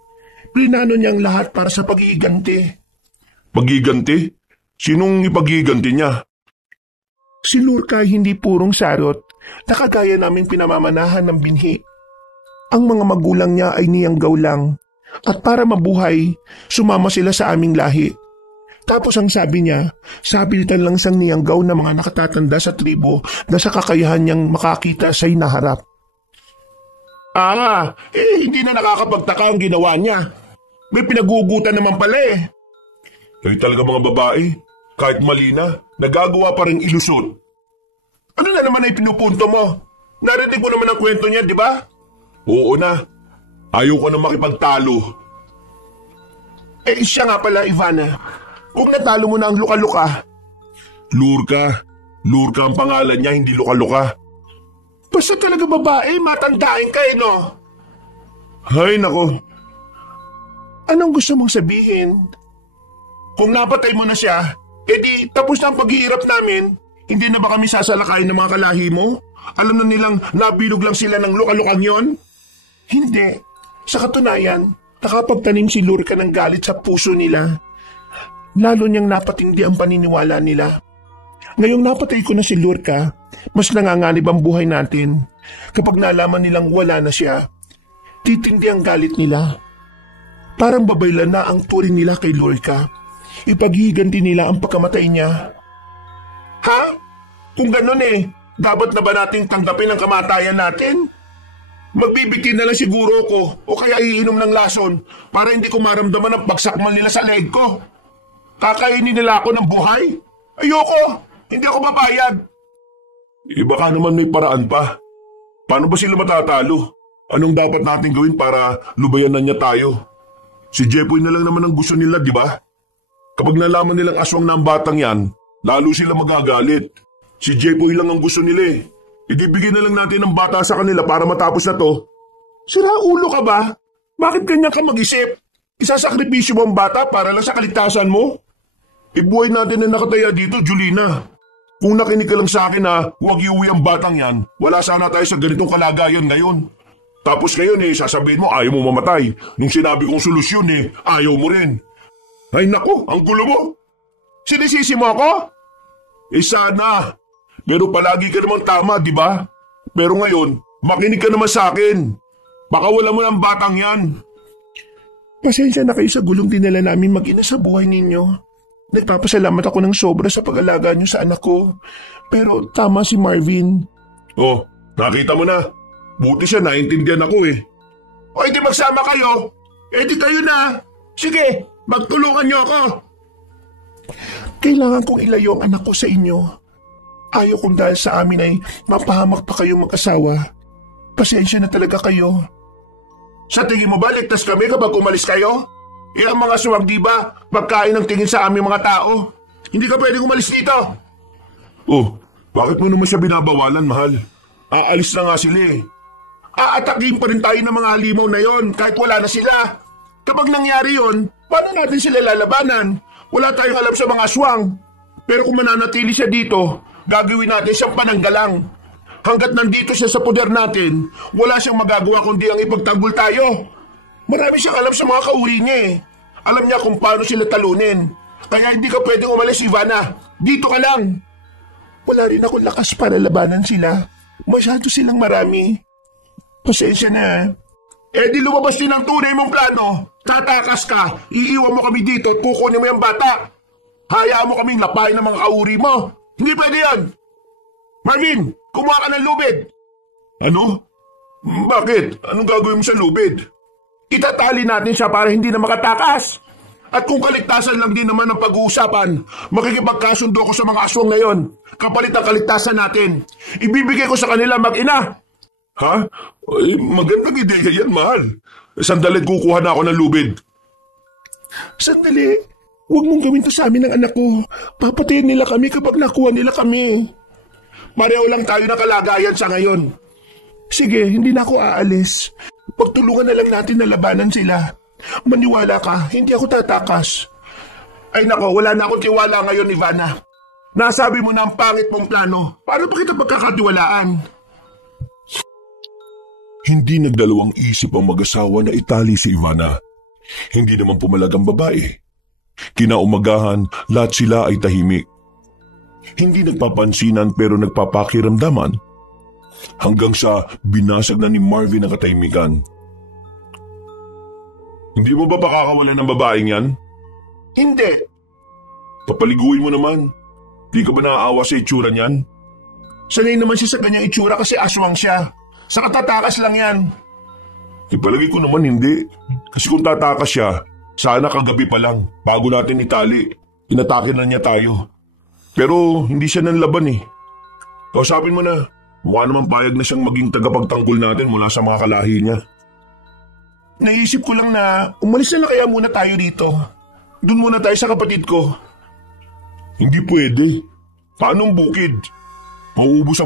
Plinano niyang lahat para sa pag-iiganti. Pag-iiganti? Sinong ipag-iiganti niya? Si Lurka hindi purong sarot na kagaya naming pinamamanahan ng binhi. Ang mga magulang niya ay niyanggaw lang at para mabuhay, sumama sila sa aming lahi. Tapos ang sabi niya, sapilitan lang sang niyanggaw na mga nakatatanda sa tribo na sa kakayahan niyang makakita sa hinaharap. Hindi na nakakapagtaka ang ginawa niya. May pinagugutan naman pala eh. Kayo talaga mga babae, kahit mali na, nagagawa pa rin ilusot. Ano na naman ay pinupunto mo? Narinig mo naman ang kwento niya, di ba? Oo na. Ayaw ko na makipagtalo. Siya nga pala, Ivana. Kung natalo mo na ang luka-luka. Lurka. Lurka ang pangalan niya, hindi luka-luka. Basta talaga babae, matandain ka no? Hay nako. Anong gusto mong sabihin? Kung napatay mo na siya, edi tapos na ang paghihirap namin. Hindi na ba kami sasalakayin ng mga kalahi mo? Alam na nilang nabilog lang sila ng luka-lukang yon? Hindi. Sa katunayan, nakapagtanim si Lurka ng galit sa puso nila. Lalo niyang napatindi ang paniniwala nila. Ngayong napatay ko na si Lurka, mas nanganganib ang buhay natin. Kapag nalaman nilang wala na siya, titindi ang galit nila. Parang babaylan na ang turing nila kay Lurka. Ipaghiganti nila ang pagkamatay niya. Ha? Kung ganun dapat na ba nating tanggapin ang kamatayan natin? Magbibitin na lang siguro ko o kaya iinom ng lason para hindi ko maramdaman ang pagsakmal nila sa leg ko. Kakainin nila ako ng buhay? Ayoko! Hindi ako papayag! Baka naman may paraan pa. Paano ba sila matatalo? Anong dapat natin gawin para lubayanan niya tayo? Si Jepoy na lang naman ang gusto nila, di ba? Kapag nalaman nilang aswang na ang batang yan, lalo sila magagalit. Si Jepoy lang ang gusto nila eh. Ibigay na lang natin ang bata sa kanila para matapos na to. Sira ulo ka ba? Bakit ganyan ka mag-isip? Isasakripisyo mo ang bata para lang sa kaligtasan mo? Ibuhay natin na nakataya dito, Julina. Kung nakinig ka lang sa akin na huwag iuwi ang batang yan, wala sana tayo sa ganitong kalagayan ngayon. Tapos ngayon sasabihin mo ayaw mo mamatay. Nung sinabi kong solusyon ayaw mo rin. Ay nako, ang gulo mo. Sinisisi mo ako? Sana. Pero palagi ka namang tama, di ba? Pero ngayon, makinig ka naman sa akin. Baka wala mo ng batang yan. Pasensya na kayo sa gulong dinala namin mag-ina sa buhay ninyo. Nagpapasalamat ako ng sobra sa pag-alaga niyo sa anak ko. Pero tama si Marvin. Oh, nakita mo na. Buti siya, naintindihan ako O di magsama kayo. Di kayo na. Sige, magtulungan niyo ako. Kailangan kong ilayo ang anak ko sa inyo. Ayaw kong dahil sa amin ay mapahamak pa kayong mag-asawa. Pasensya na talaga kayo. Sa tingin mo ba ligtas kami kapag umalis kayo? Ang mga suwag di ba pagkain ng tingin sa aming mga tao? Hindi ka pwedeng umalis dito. Oh, bakit mo naman siya binabawalan, mahal? Aalis na nga sila Aatakin pa rin tayo ng mga halimaw na yon kahit wala na sila. Kapag nangyari yon, paano natin sila lalabanan? Wala tayong alam sa mga aswang. Pero kung mananatili siya dito, gagawin natin siyang pananggalang. Hanggat nandito siya sa poder natin, wala siyang magagawa kundi ang ipagtanggol tayo. Marami siyang alam sa mga kauri niya eh. Alam niya kung paano sila talunin. Kaya hindi ka pwedeng umalis, Ivana. Dito ka lang. Wala rin akong lakas para labanan sila. Masyado silang marami. Pasensya na. Di lumabas din ang tunay mong plano. Tatakas ka, iiwan mo kami dito at kukunin mo yung bata. Hayaan mo kaming lapain ng mga kauri mo. Hindi pwede yan. Marvin, kumuha ka ng lubid. Ano? Bakit? Anong gagawin mo sa lubid? Itatali natin siya para hindi na makatakas. At kung kaligtasan lang din naman ang pag-uusapan, makikipagkasundo ko sa mga aswang na yon. Kapalit ang kaligtasan natin. Ibibigay ko sa kanila mag-ina. Ha? Ay, magandang ideya yan, mahal. Sandali, kukuha na ako ng lubid. Sandali. Huwag mong gawin to sa amin ng anak ko. Papatayin nila kami kapag nakuha nila kami. Pareho lang tayo na kalagayan sa ngayon. Sige, hindi na ako aalis. Pagtulungan na lang natin na labanan sila. Maniwala ka, hindi ako tatakas. Ay nako, wala na akong tiwala ngayon, Ivana. Nasabi mo na ang pangit mong plano. Paano pa kita pagkakatiwalaan? Hindi nagdalawang isip ang mag-asawa na itali si Ivana. Hindi naman pumalag ang babae. Kinaumagahan, lahat sila ay tahimik. Hindi nagpapansinan pero nagpapakiramdaman. Hanggang sa binasag na ni Marvin ang katahimikan. Hindi mo ba pakakawalan ng babaeng yan? Hindi. Papaliguin mo naman. Di ka ba naaawa sa itsura niyan? Sanay naman siya sa kanyang itsura kasi aswang siya. Sa katatakas lang yan. Ipalagay ko naman hindi. Kasi kung tatakas siya, sana kagabi pa lang, bago natin itali. Inatake na niya tayo. Pero hindi siya nanlaban eh. Kausapin mo na, mukha naman payag na siyang maging tagapagtanggol natin mula sa mga kalahi niya. Naisip ko lang na umalis na kaya muna tayo dito. Doon muna tayo sa kapatid ko. Hindi pwede. Paano ang bukid? Mauubos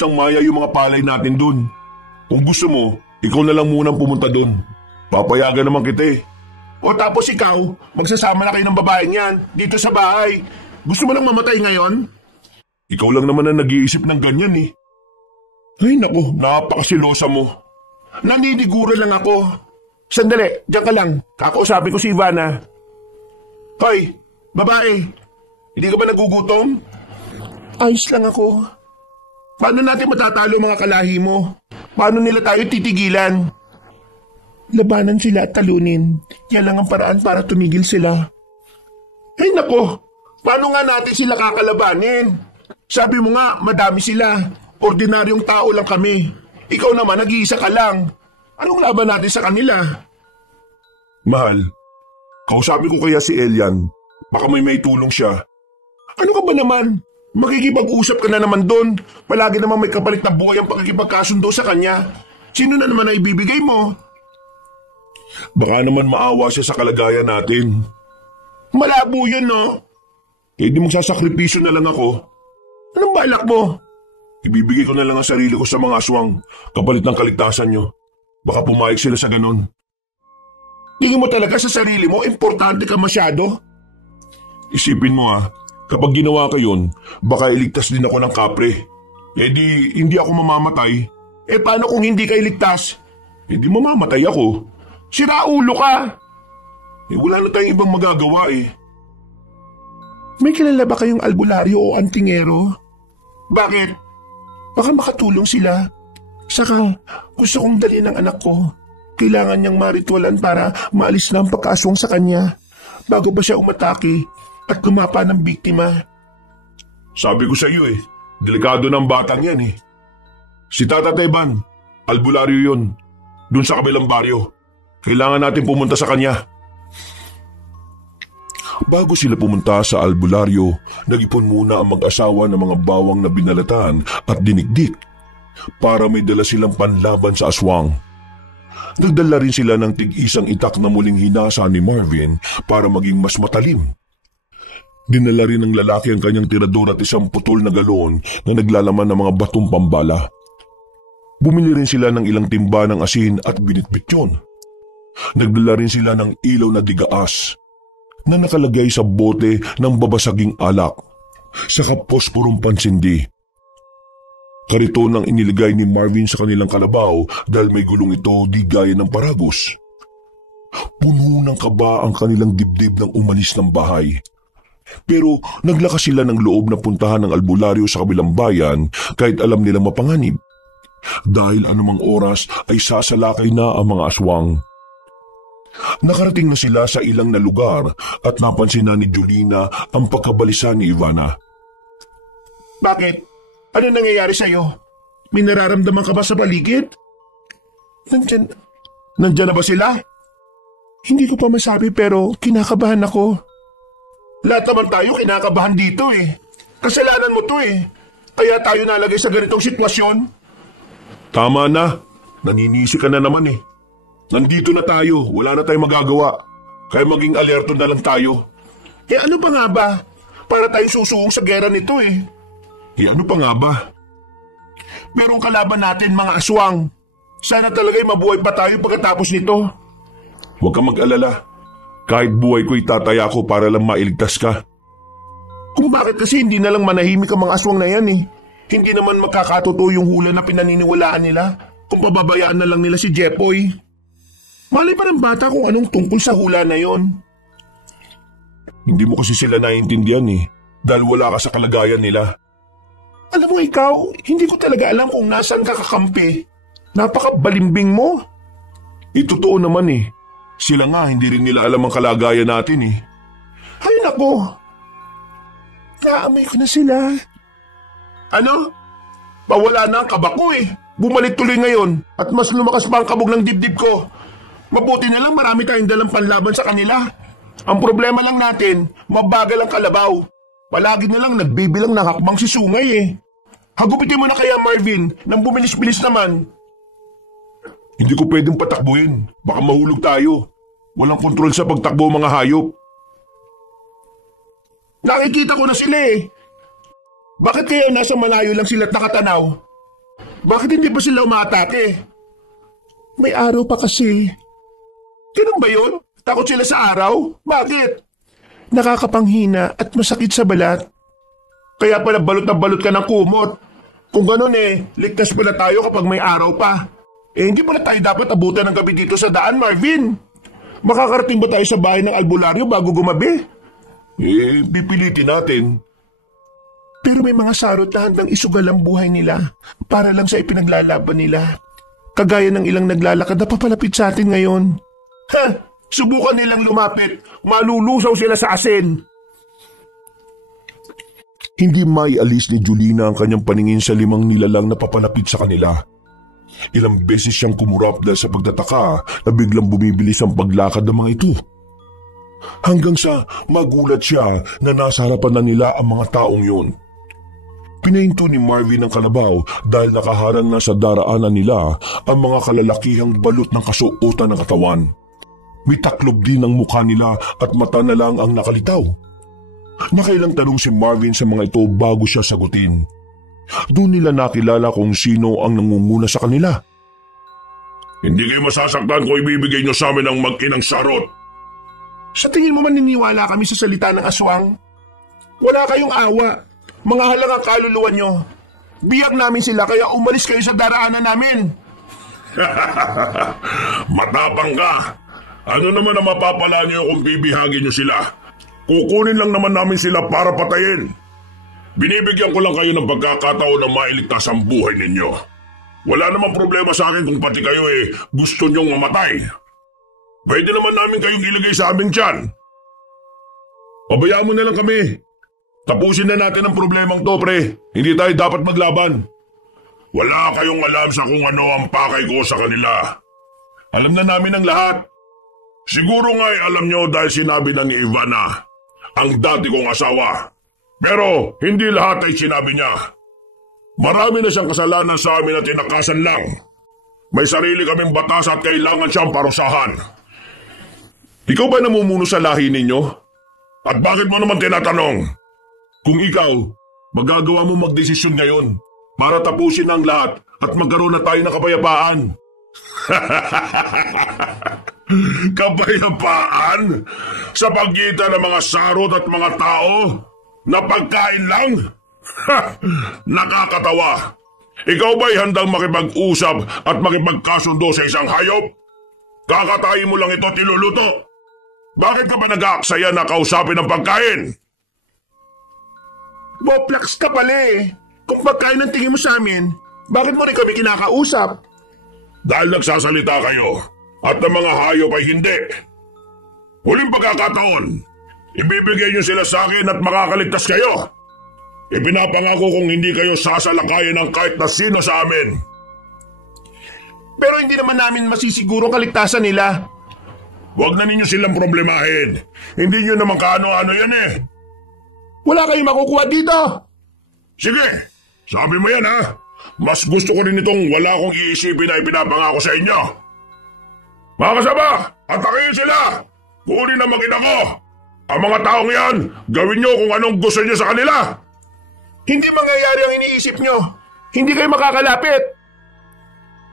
ng maya yung mga palay natin doon. Kung gusto mo, ikaw na lang munang pumunta doon. Papayagan naman kita eh. O tapos ikaw, magsasama na kayo ng babaeng yan dito sa bahay. Gusto mo lang mamatay ngayon? Ikaw lang naman ang nag-iisip ng ganyan eh. Ay nako, napakasilosa mo. Naniniguro lang ako. Sandali, diyan ka lang. Kakausapin ko si Ivana. Hoy, babae. Hindi ka ba nagugutom? Ayos lang ako. Paano natin matatalo mga kalahi mo? Paano nila tayo titigilan? Labanan sila at talunin. Yan lang ang paraan para tumigil sila. Ay nako, paano nga natin sila kakalabanin? Sabi mo nga, madami sila. Ordinaryong tao lang kami. Ikaw naman, nag-iisa ka lang. Anong laban natin sa kanila? Mahal, kausapin ko kaya si Elian. Baka may tulong siya. Ano ka ba naman? Makikipag-usap ka na naman doon. Palagi naman may kapalit na buhay ang pakikipagkasundo sa kanya. Sino na naman ang ibibigay mo? Baka naman maawa siya sa kalagayan natin. Malabo yun, no? Eh di magsasakripisyo na lang ako. Anong balak mo? Ibibigay ko na lang ang sarili ko sa mga aswang kapalit ng kaligtasan nyo. Baka pumayag sila sa ganun. Tingin mo talaga sa sarili mo, importante ka masyado? Isipin mo kapag ginawa ko yun, baka iligtas din ako ng kapre. Eh di, hindi ako mamamatay. Eh paano kung hindi ka iligtas? Eh di mamamatay ako. Siraulo ka! Eh wala na tayong ibang magagawa eh. May kilala ba kayong albularyo o antingero? Bakit? Baka makatulong sila. Saka, gusto kong dalhin ang anak ko. Kailangan niyang maritwalan para maalis na ang pagkaaswang sa kanya bago ba siya umatake at kumapa ng biktima. Sabi ko sa iyo delikado ng batang yan eh. Si Tata Teban, albularyo yun. Doon sa kabilang baryo. Kailangan natin pumunta sa kanya. Bago sila pumunta sa albularyo, nag-ipon muna ang mag-asawa ng mga bawang na binalatan at dinigdik para may dala silang panlaban sa aswang. Nagdala rin sila ng tig-isang itak na muling hinasa ni Marvin para maging mas matalim. Dinala rin ng lalaki ang kanyang tirador at isang putol na galon na naglalaman ng mga batong pambala. Bumili rin sila ng ilang timba ng asin at binitbit yun. Nagdala rin sila ng ilaw na digaas na nakalagay sa bote ng babasaging alak sa kaposporong pansindi. Kariton ang iniligay ni Marvin sa kanilang kalabaw dahil may gulong ito di gaya ng paragos. Puno ng kaba ang kanilang dibdib nang umalis ng bahay. Pero naglakas sila ng loob na puntahan ng albularyo sa kabilang bayan kahit alam nilang mapanganib. Dahil anumang oras ay sasalakay na ang mga aswang. Nakarating na sila sa ilang na lugar at napansin na ni Julina ang pagkabalisa ni Ivana. Bakit? Ano nangyayari sa'yo? May nararamdaman ka ba sa paligid? Nandyan na ba sila? Hindi ko pa masabi pero kinakabahan ako. Lahat naman tayo kinakabahan dito eh. Kasalanan mo to eh. Kaya tayo nalagay sa ganitong sitwasyon. Tama na. Naninisi ka na naman eh. Nandito na tayo. Wala na tayong magagawa. Kaya maging alerto na lang tayo. Eh ano pa nga ba? Para tayong susuong sa gera nito eh. Ano pa nga ba? Merong kalaban natin mga aswang. Sana talaga'y mabuhay pa tayo pagkatapos nito. Huwag kang mag-alala. Kahit buhay ko itataya ko para lang mailigtas ka. Kung bakit kasi hindi na lang manahimik ang mga aswang na yan eh. Hindi naman magkakatotoo yung hula na pinaniniwalaan nila kung pababayaan na lang nila si Jepoy. Malay pa ng bata kung anong tungkol sa hula na yon. Hindi mo kasi sila naiintindihan eh. Dahil wala ka sa kalagayan nila. Alam mo ikaw, hindi ko talaga alam kung nasaan ka kakampi. Napakabalimbing mo. Totoo naman eh. Sila nga, hindi rin nila alam ang kalagayan natin eh. Ay nako. Naamoy ko na sila. Ano? Pawala na ang kaba ko eh. Bumalik tuloy ngayon at mas lumakas pa ang kabog ng dibdib ko. Mabuti na lang marami tayong dalang panlaban sa kanila. Ang problema lang natin, mabagal ang kalabaw. Palagi na lang nagbibilang ng hakbang si Sungay eh. Hagupitin mo na kaya Marvin nang bumilis-bilis naman. Hindi ko pwedeng patakbuhin. Baka mahulog tayo. Walang kontrol sa pagtakbo mga hayop. Nakikita ko na sila eh. Bakit kaya nasa malayo lang sila at nakatanaw? Bakit hindi pa sila umaatake? May araw pa kasi. Ganun ba yun? Takot sila sa araw? Bakit? Nakakapanghina at masakit sa balat. Kaya pala balot na balot ka ng kumot. Kung ganun eh, ligtas pala tayo kapag may araw pa. Eh hindi pala tayo dapat abutan ng gabi dito sa daan, Marvin. Makakarating ba tayo sa bahay ng albularyo bago gumabi? Pipilitin natin. Pero may mga sarot na handang isugal ang buhay nila para lang sa ipinaglalaban nila. Kagaya ng ilang naglalakad na papalapit sa atin ngayon. Ha! Subukan nilang lumapit. Malulusaw sila sa asin. Hindi maialis ni Julina ang kanyang paningin sa 5 nilalang na papalapit sa kanila. Ilang beses siyang kumurap dahil sa pagtataka na biglang bumibilis ang paglakad ng mga ito. Hanggang sa magulat siya na nasa harapan na nila ang mga taong yun. Pinahinto ni Marvin ang kalabaw dahil nakaharang na sa daraanan nila ang mga kalalakihang balot ng kasuotan ng katawan. May taklob din ang mukha nila at mata na lang ang nakalitaw. Nakailang tanong si Marvin sa mga ito bago siya sagutin. Doon nila nakilala kung sino ang nangunguna sa kanila. Hindi kayo masasaktan kung ibibigay niyo sa amin ang mag-inang sarot. Sa tingin mo maniniwala kami sa salita ng aswang? Wala kayong awa. Mga halangang kaluluwa nyo. Biyag namin sila kaya umalis kayo sa daraanan namin. Matapang ka. Ano naman ang mapapala niyo kung bibihagin niyo sila? Kukunin lang naman namin sila para patayin. Binibigyan ko lang kayo ng pagkakataon na mailigtas ang buhay ninyo. Wala namang problema sa akin kung pati kayo gusto nyong mamatay. Pwede naman namin kayong ilagay sa aming tiyan. Pabayaan mo na lang kami. Tapusin na natin ang problemang to, pre. Hindi tayo dapat maglaban. Wala kayong alam sa kung ano ang pakay ko sa kanila. Alam na namin ang lahat. Siguro nga'y alam nyo dahil sinabi na ni Ivana, ang dati kong asawa. Pero hindi lahat ay sinabi niya. Marami na siyang kasalanan sa amin at tinakasan lang. May sarili kaming batas at kailangan siyang parusahan. Ikaw ba namumuno sa lahi ninyo? At bakit mo naman tinatanong? Kung ikaw, magagawa mo magdesisyon ngayon para tapusin ang lahat at magkaroon na tayo ng kapayapaan. Kapayapaan? Sa pagitan ng mga sarot at mga tao? Na pagkain lang? Nakakatawa. Ikaw ba'y handang makipag-usap at makipagkasundo sa isang hayop? Kakatayin mo lang ito at iluluto. Bakit ka ba nag-aaksaya na kausapin ng pagkain? Boplax ka pala eh. Kung pagkain ang tingin mo sa amin, bakit mo rin kami kinakausap? Dahil nagsasalita kayo at ang mga hayop ay hindi. Huling pagkakataon, ibibigay niyo sila sa akin at makakaligtas kayo. Ipinapangako kong hindi kayo sasalakayin ng kahit na sino sa amin. Pero hindi naman namin masisiguro kaligtasan nila. Huwag na ninyo silang problemahin. Hindi nyo naman kaano-ano yan eh. Wala kayong makukuha dito. Sige, sabi mo yan ha. Mas gusto ko rin itong wala akong iisipin na ipinapangako sa inyo. Mga kasama, atakin sila. Kunin ang makina ko. Ang mga taong yan, gawin nyo kung anong gusto nyo sa kanila. Hindi mangyayari ang iniisip nyo. Hindi kayo makakalapit.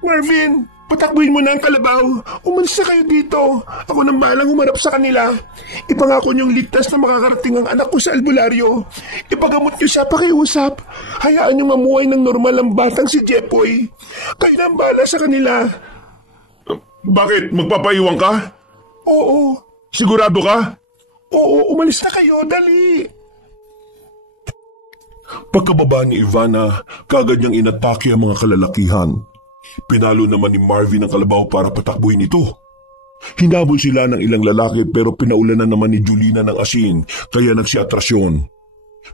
Marvin, patakbuhin mo na ang kalabaw. Umalis na kayo dito. Ako nang balang humarap sa kanila. Ipangako niyong ligtas na makakarating ang anak ko sa albularyo. Ipagamot niyo siya pakiusap. Hayaan niyong mamuhay ng normal ang batang si Jepoy. Kayo nang bala sa kanila. Bakit? Magpapaiwan ka? Oo. Sigurado ka? Oo, umalis na kayo. Dali. Pagkababa ni Ivana, kagad niyang inatake ang mga kalalakihan. Pinalo naman ni Marvin ang kalabaw para patakbuhin ito. Hinabol sila ng ilang lalaki pero pinaulanan naman ni Julina ng asin kaya nagsiatrasyon.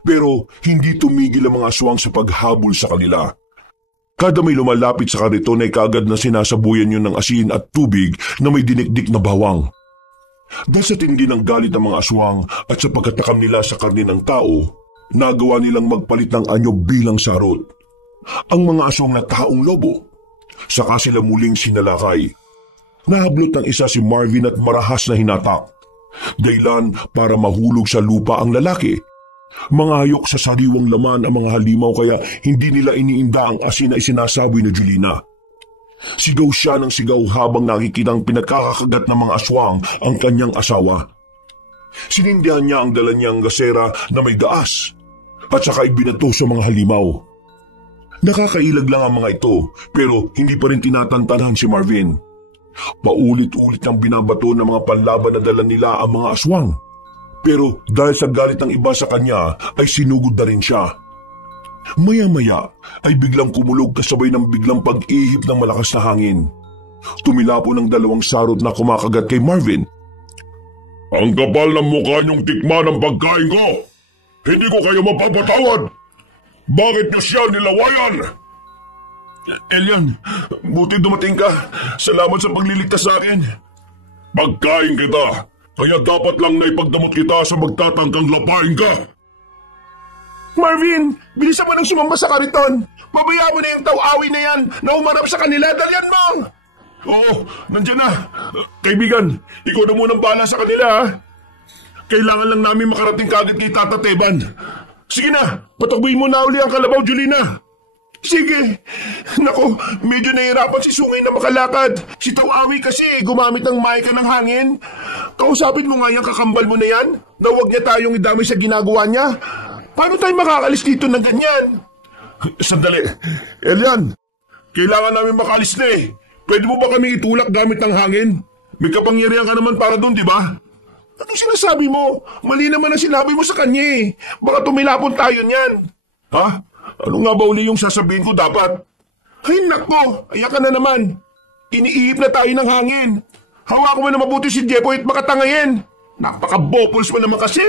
Pero hindi tumigil ang mga aswang sa paghabol sa kanila. Kada may lumalapit sa kariton ay kagad na sinasabuyan yun ng asin at tubig na may dinikdik na bawang. Dahil sa tindi ng galit ng mga aswang at sa pagkatakam nila sa karne ng tao, nagawa nilang magpalit ng anyo bilang sarot. Ang mga aswang na taong lobo. Saka sila muling sinalakay. Nahablot ng isa si Marvin at marahas na hinatak. Daylan para mahulog sa lupa ang lalaki. Mangayok sa sariwang laman ang mga halimaw kaya hindi nila iniinda ang asin na isinasaboy ni Julina. Sigaw siya ng sigaw habang nakikitang pinagkakakagat ng mga aswang ang kanyang asawa. Sinindihan niya ang dala niyang gasera na may daas at saka ibinato sa mga halimaw. Nakakailag lang ang mga ito pero hindi pa rin tinatantanan si Marvin. Paulit-ulit ang binabato ng mga panlaban na dala nila ang mga aswang. Pero dahil sa galit ng iba sa kanya ay sinugod na rin siya. Maya-maya ay biglang kumulog kasabay ng biglang pag-ihip ng malakas na hangin. Tumilapo ng dalawang sarot na kumakagat kay Marvin. Ang kapal ng mukha niyong tikman ng pagkain ko! Hindi ko kayo mapapatawad! Bakit niyo siya nilawayan? Elian, buti dumating ka. Salamat sa pagliligtas sa akin. Pagkain kita, kaya dapat lang na ipagdamot kita sa magtatangkang lapain ka. Marvin, bilisan mo nang sumamba sa kariton. Pabayaan mo na yung taw-awi na yan na umarap sa kanila. Dalian mo! Oo, nandyan na. Kaibigan, ikaw na munang bahala sa kanila ha. Kailangan lang namin makarating kagad kay Tata Teban. Sige na, patakbuhin mo na uli ang kalabaw, Julina. Sige. Nako, medyo nahihirapan si Sungay na makalakad. Si Taw-awi kasi gumamit ng maika ng hangin. Kausapin mo nga yung kakambal mo na yan na huwag niya tayong idamay sa ginagawa niya. Paano tayo makakalis dito ng ganyan? Sandali. Elian, kailangan namin makalis na eh. Pwede mo ba kami itulak gamit ng hangin? May kapangyarihan ka naman para doon, di ba? Anong sinasabi mo? Mali naman ang sinabi mo sa kanya eh. Baka tumilapon tayo niyan. Ha? Ano nga ba uli yung sasabihin ko dapat? Ay nako, ayan ka na naman. Iniihip na tayo ng hangin. Hawakan mo na mabuti si Jepoy at makatangayin. Napaka-bopuls mo naman kasi.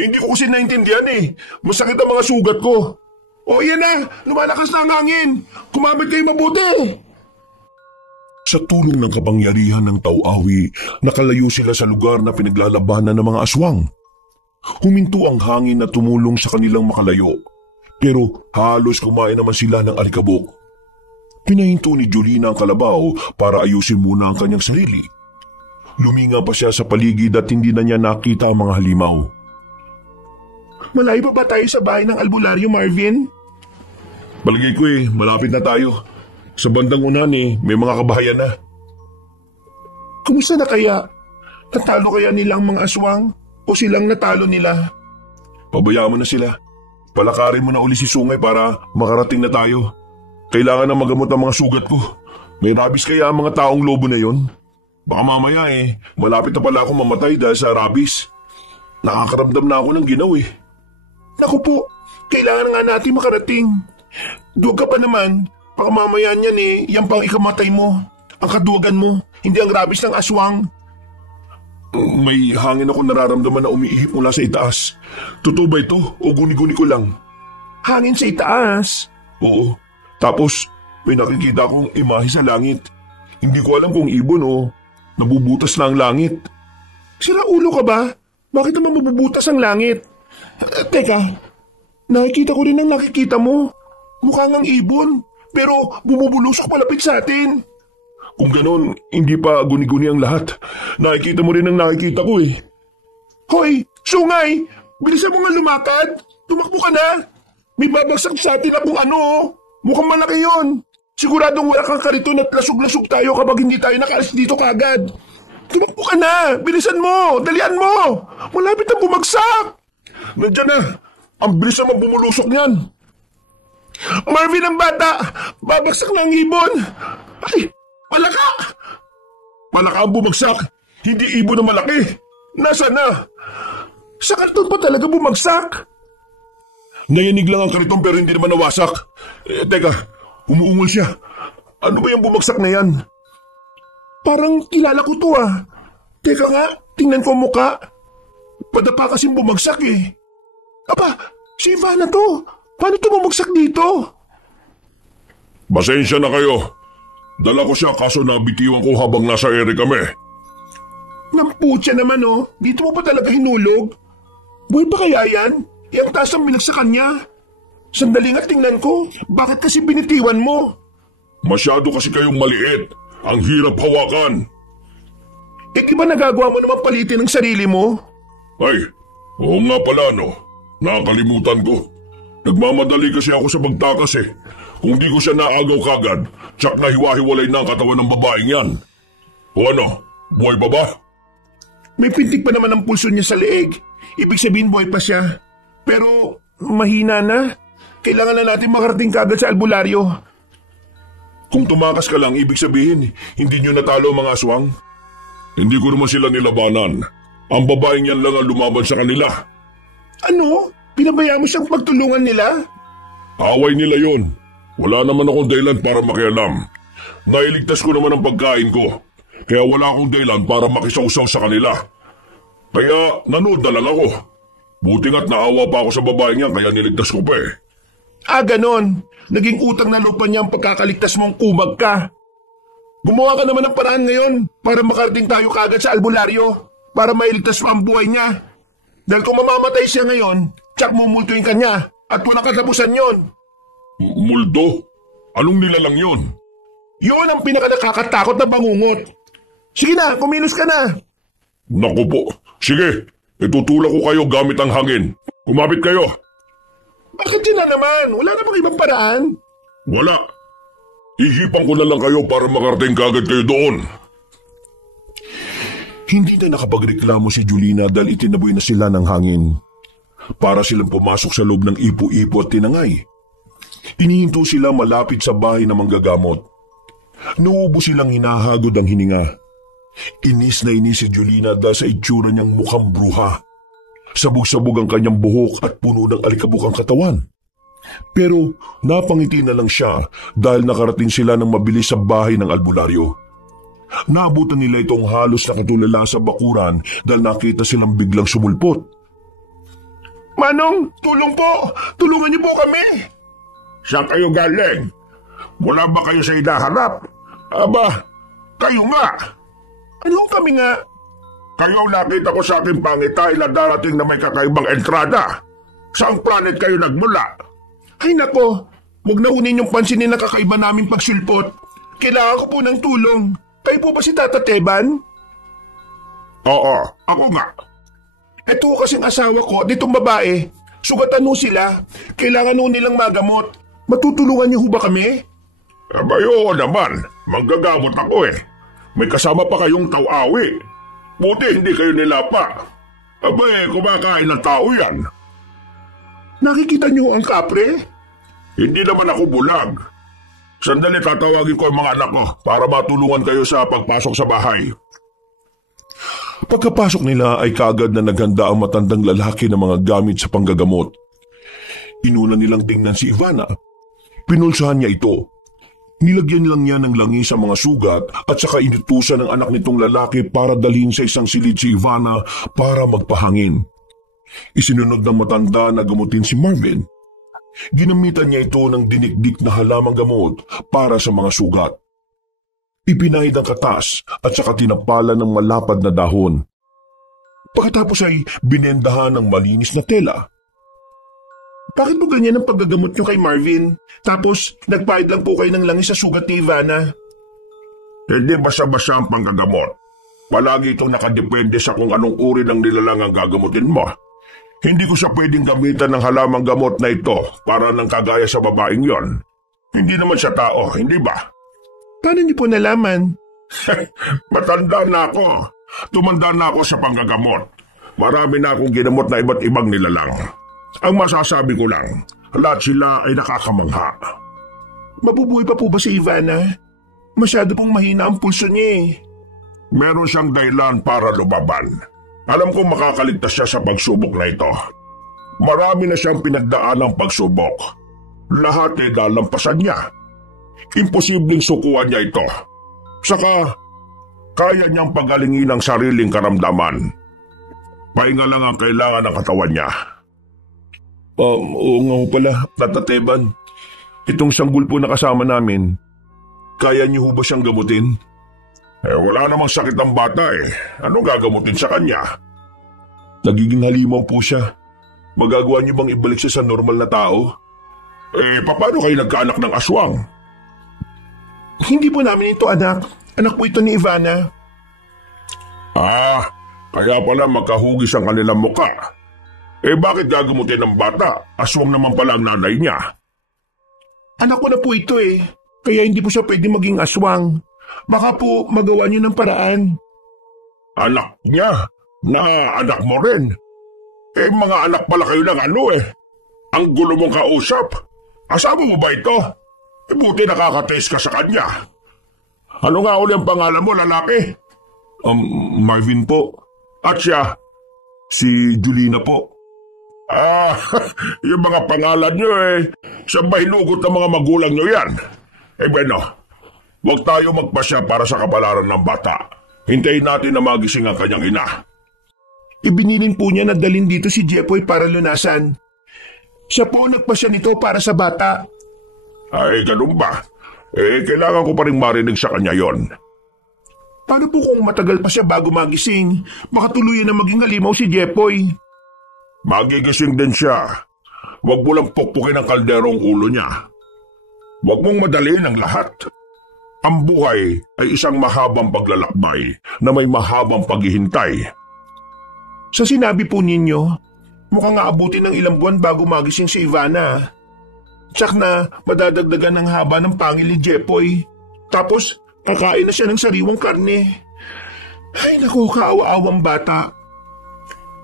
Hindi ko kasi naintindihan eh. Masakit ang mga sugat ko. O yan na, lumalakas na ang hangin. Kumamit kayo mabuti. Sa tulong ng kapangyarihan ng Taw-awi, nakalayo sila sa lugar na pinaglalabanan ng mga aswang. Huminto ang hangin na tumulong sa kanilang makalayo, pero halos kumain naman sila ng alikabok. Pinahinto ni Julina ang kalabaw para ayusin muna ang kanyang sarili. Luminga pa siya sa paligid at hindi na niya nakita ang mga halimaw. Malayo pa ba tayo sa bahay ng albularyo, Marvin? Palagay ko malapit na tayo. Sa bandang unan may mga kabahayan na. Kumusta na kaya? Natalo kaya nilang mga aswang o silang natalo nila? Pabayaan mo na sila. Palakarin mo na uli si Sungay para makarating na tayo. Kailangan na magamot ang mga sugat ko. May rabies kaya ang mga taong lobo na yon? Baka mamaya malapit na pala akong mamatay dahil sa rabies. Nakakaramdam na ako ng ginaw eh. Naku po, kailangan nga natin makarating. Duwag ka pa naman, baka mamaya niyan yan pang ikamatay mo. Ang kaduwagan mo, hindi ang rabies ng aswang. May hangin ako nararamdaman na umiihip mula sa itaas. Totoo ba ito o guni-guni ko lang? Hangin sa itaas? Oo. Tapos may nakikita akong imahe sa langit. Hindi ko alam kung ibon o nabubutas na ang langit. Sira ulo ka ba? Bakit naman mabubutas ang langit? Teka, nakikita ko rin ang nakikita mo. Mukha ngang ibon, pero bumubulusok palapit sa atin. Kung ganon, hindi pa guni-guni ang lahat. Nakikita mo rin ang nakikita ko eh. Hoy, sungay! Bilisan mo nga lumakad! Tumakbo ka na! May babagsak sa atin na kung ano. Mukhang malaki yon. Siguradong wala kang kariton at lasog-lasog tayo kapag hindi tayo nakaalis dito kagad. Tumakbo ka na! Bilisan mo! Dalian mo! Malapit ang bumagsak! Nandiyan na! Ang bilis naman bumulusok niyan! Marvin ang bata! Babagsak na ang ibon! Ay! Palaka! Palaka ang bumagsak! Hindi ibon na malaki! Nasaan na? Sa karton pa talaga bumagsak! Nayanig lang ang kariton pero hindi naman nawasak. Teka, umuungol siya. Ano ba yung bumagsak na yan? Parang kilala ko to ah. Teka nga, tingnan ko muka. Padapa kasing bumagsak eh. Aba, si Ivana to. Paano to bumagsak dito? Pasensya na kayo. Dala ko siya kaso nabitiwan ko habang nasa ere kami. Namputya naman oh. Dito mo pa talaga hinulog? Buhay pa kaya yan? Yang taas ang bilag sa kanya. Sandali nga tingnan ko. Bakit kasi binitiwan mo? Masyado kasi kayong maliit. Ang hirap hawakan. Di ba nagagawa mo naman palitin ang sarili mo? Ay, oo nga pala no. Nakakalimutan ko. Nagmamadali kasi ako sa pagtakas eh. Kung di ko siya naagaw kagad, tsak na hiwa-hiwalay na ang katawan ng babaeng yan. O ano, buhay pa ba? May pintik pa naman ang pulso niya sa leeg. Ibig sabihin buhay pa siya. Pero mahina na. Kailangan na natin makarating kagad sa albularyo. Kung tumakas ka lang, ibig sabihin, hindi nyo natalo ang mga aswang? Hindi ko naman sila nilabanan. Ang babaeng yan lang ang lumaban sa kanila. Ano? Pinabayaan mo siyang pagtulungan nila? Away nila yon. Wala naman akong dahilan para makialam. Nailigtas ko naman ang pagkain ko. Kaya wala akong dahilan para makisawsaw sa kanila. Kaya nanood na lang ako. Buti nga't naawa pa ako sa babaeng yan kaya niligtas ko pa eh. Ah, ganon. Naging utang na lupa niya ang pagkakaligtas mong kumag ka. Gumawa ka naman ng paraan ngayon para makarating tayo kagad sa albularyo para mailigtas mo ang buhay niya. Dahil kung mamamatay siya ngayon, tsak mumultuin ka niya at walang katapusan yon. Multo? Anong nilalang yon? Yon ang pinakanakakatakot na bangungot. Sige na, kumilos ka na. Naku po. Sige, itutulak ko kayo gamit ang hangin. Kumapit kayo. Bakit yun na naman? Wala namang ibang paraan. Wala. Ihipan ko na lang kayo para makarating kagad kayo doon. Hindi na nakapagreklamo si Julina dahil itinaboy na sila ng hangin. Para silang pumasok sa loob ng ipo-ipo at tinangay. Inihinto sila malapit sa bahay ng manggagamot. Nuubo silang hinahagod ang hininga. Inis na inis si Julina dahil sa itsura niyang mukhang bruha. Sabog-sabog ang kanyang buhok at puno ng alikabok ang katawan. Pero napangiti na lang siya dahil nakarating sila ng mabilis sa bahay ng albularyo. Naabutan nila itong halos nakatulala sa bakuran dahil nakita silang biglang sumulpot. Manong, tulong po! Tulungan niyo po kami! Saan kayo galing? Wala ba kayo sa hinahanap? Aba, kayo nga! Anong kami nga? Kayo nakita ko sa aking pangitay na darating na may kakaibang entrada. Saang planet kayo nagmula? Ay nako, huwag na unin yung pansinin na kakaiba namin pagsulpot. Kailangan ko po ng tulong. Kayo po ba si Tata Teban? Oo, ako nga. Ito kasing asawa ko, ditong babae. Sugatan ho sila. Kailangan ho nilang magamot. Matutulungan niyo ho ba kami? Abay, oo naman. Manggagamot ako eh. May kasama pa kayong tawawi. Buti hindi kayo nilapa. Abay, kumakain ng tao yan. Nakikita niyo ang kapre? Hindi naman ako bulag. Sandali, tatawagin ko ang mga anak ko para matulungan kayo sa pagpasok sa bahay. Pagkapasok nila ay kaagad na naghanda ang matandang lalaki ng mga gamit sa panggagamot. Inuna nilang tingnan si Ivana. Pinulsahan niya ito. Nilagyan lang niya ng langis sa mga sugat at saka inutusan ng anak nitong lalaki para dalhin sa isang silid si Ivana para magpahangin. Isinunod ng matanda na gamutin si Marvin. Ginamitan niya ito ng dinikdik na halamang gamot para sa mga sugat. Ipinahid ang katas at saka tinapalan ng malapad na dahon. Pagkatapos ay binendahan ng malinis na tela. Bakit po ganyan ang paggagamot niyo kay Marvin? Tapos nagpahid lang po kayo ng langis sa sugat ni Ivana? Hindi basta-basta ang panggagamot. Palagi itong nakadepende sa kung anong uri ng nilalang ang gagamutin mo. Hindi ko siya pwedeng gamitan ng halamang gamot na ito para nang kagaya sa babaeng yon. Hindi naman siya tao, hindi ba? Paano niyo po nalaman? Matanda na ako. Tumanda na ako sa panggagamot. Marami na akong ginamot na iba't ibang nilalang. Ang masasabi ko lang, lahat sila ay nakakamangha. Mabubuhay pa po ba si Ivana? Masyado pong mahina ang pulso niya eh. Meron siyang dahilan para lumaban. Alam kong makakaligtas siya sa pagsubok na ito. Marami na siyang pinagdaan ng pagsubok. Lahat ay dalampasan niya. Imposibleng sukuan niya ito. Saka, kaya niyang pagalingin ang sariling karamdaman. Pahinga lang ang kailangan ng katawan niya. Oo nga ho pala, Tatateban. Itong sanggol po na kasama namin, kaya niyo ho ba siyang gamutin? Wala namang sakit ang bata eh. Anong gagamutin sa kanya? Nagiging halimaw po siya. Magagawa niyo bang ibalik siya sa normal na tao? Paano kayo nagkaanak ng aswang? Hindi po namin ito anak. Anak po ito ni Ivana. Kaya pala magkahugis ang kanilang muka. Bakit gagamutin ng bata? Aswang naman pala ang nanay niya. Anak ko na po ito eh. Kaya hindi po siya pwede maging aswang. Baka po magawa niyo ng paraan. Anak niya? Na anak mo rin? Mga anak pala kayo ng Ang gulo mong kausap. Asawa mo ba ito? Buti nakaka-taste ka sa kanya. Ano nga uli ang pangalan mo, lalaki? Marvin po. At siya? Si Julina po. Yung mga pangalan nyo saan ba hinugot ng mga magulang nyo yan? Bueno, huwag tayo magpasya para sa kapalaran ng bata. Hintayin natin na magising ang kanyang ina. Ibiniling po niya na dalhin dito si Jepoy para lunasan. Siya po nagpasya nito para sa bata. Ay, ganun ba? Kailangan ko pa rin marinig sa kanya yon. Paano po kung matagal pa siya bago magising? Baka tuluyan na maging halimaw si Jepoy. Magigising din siya. Huwag mo lang pukpukin ang kalderong ulo niya. Huwag mong madaliin ang lahat. Ang buhay ay isang mahabang paglalakbay na may mahabang paghihintay. Sa sinabi po ninyo, mukhang aabutin ng ilang buwan bago magising si Ivana. Tsak na madadagdagan ng haba ng pangil ni Jepoy. Tapos kakain na siya ng sariwang karne. Ay naku, kaawa-awang bata.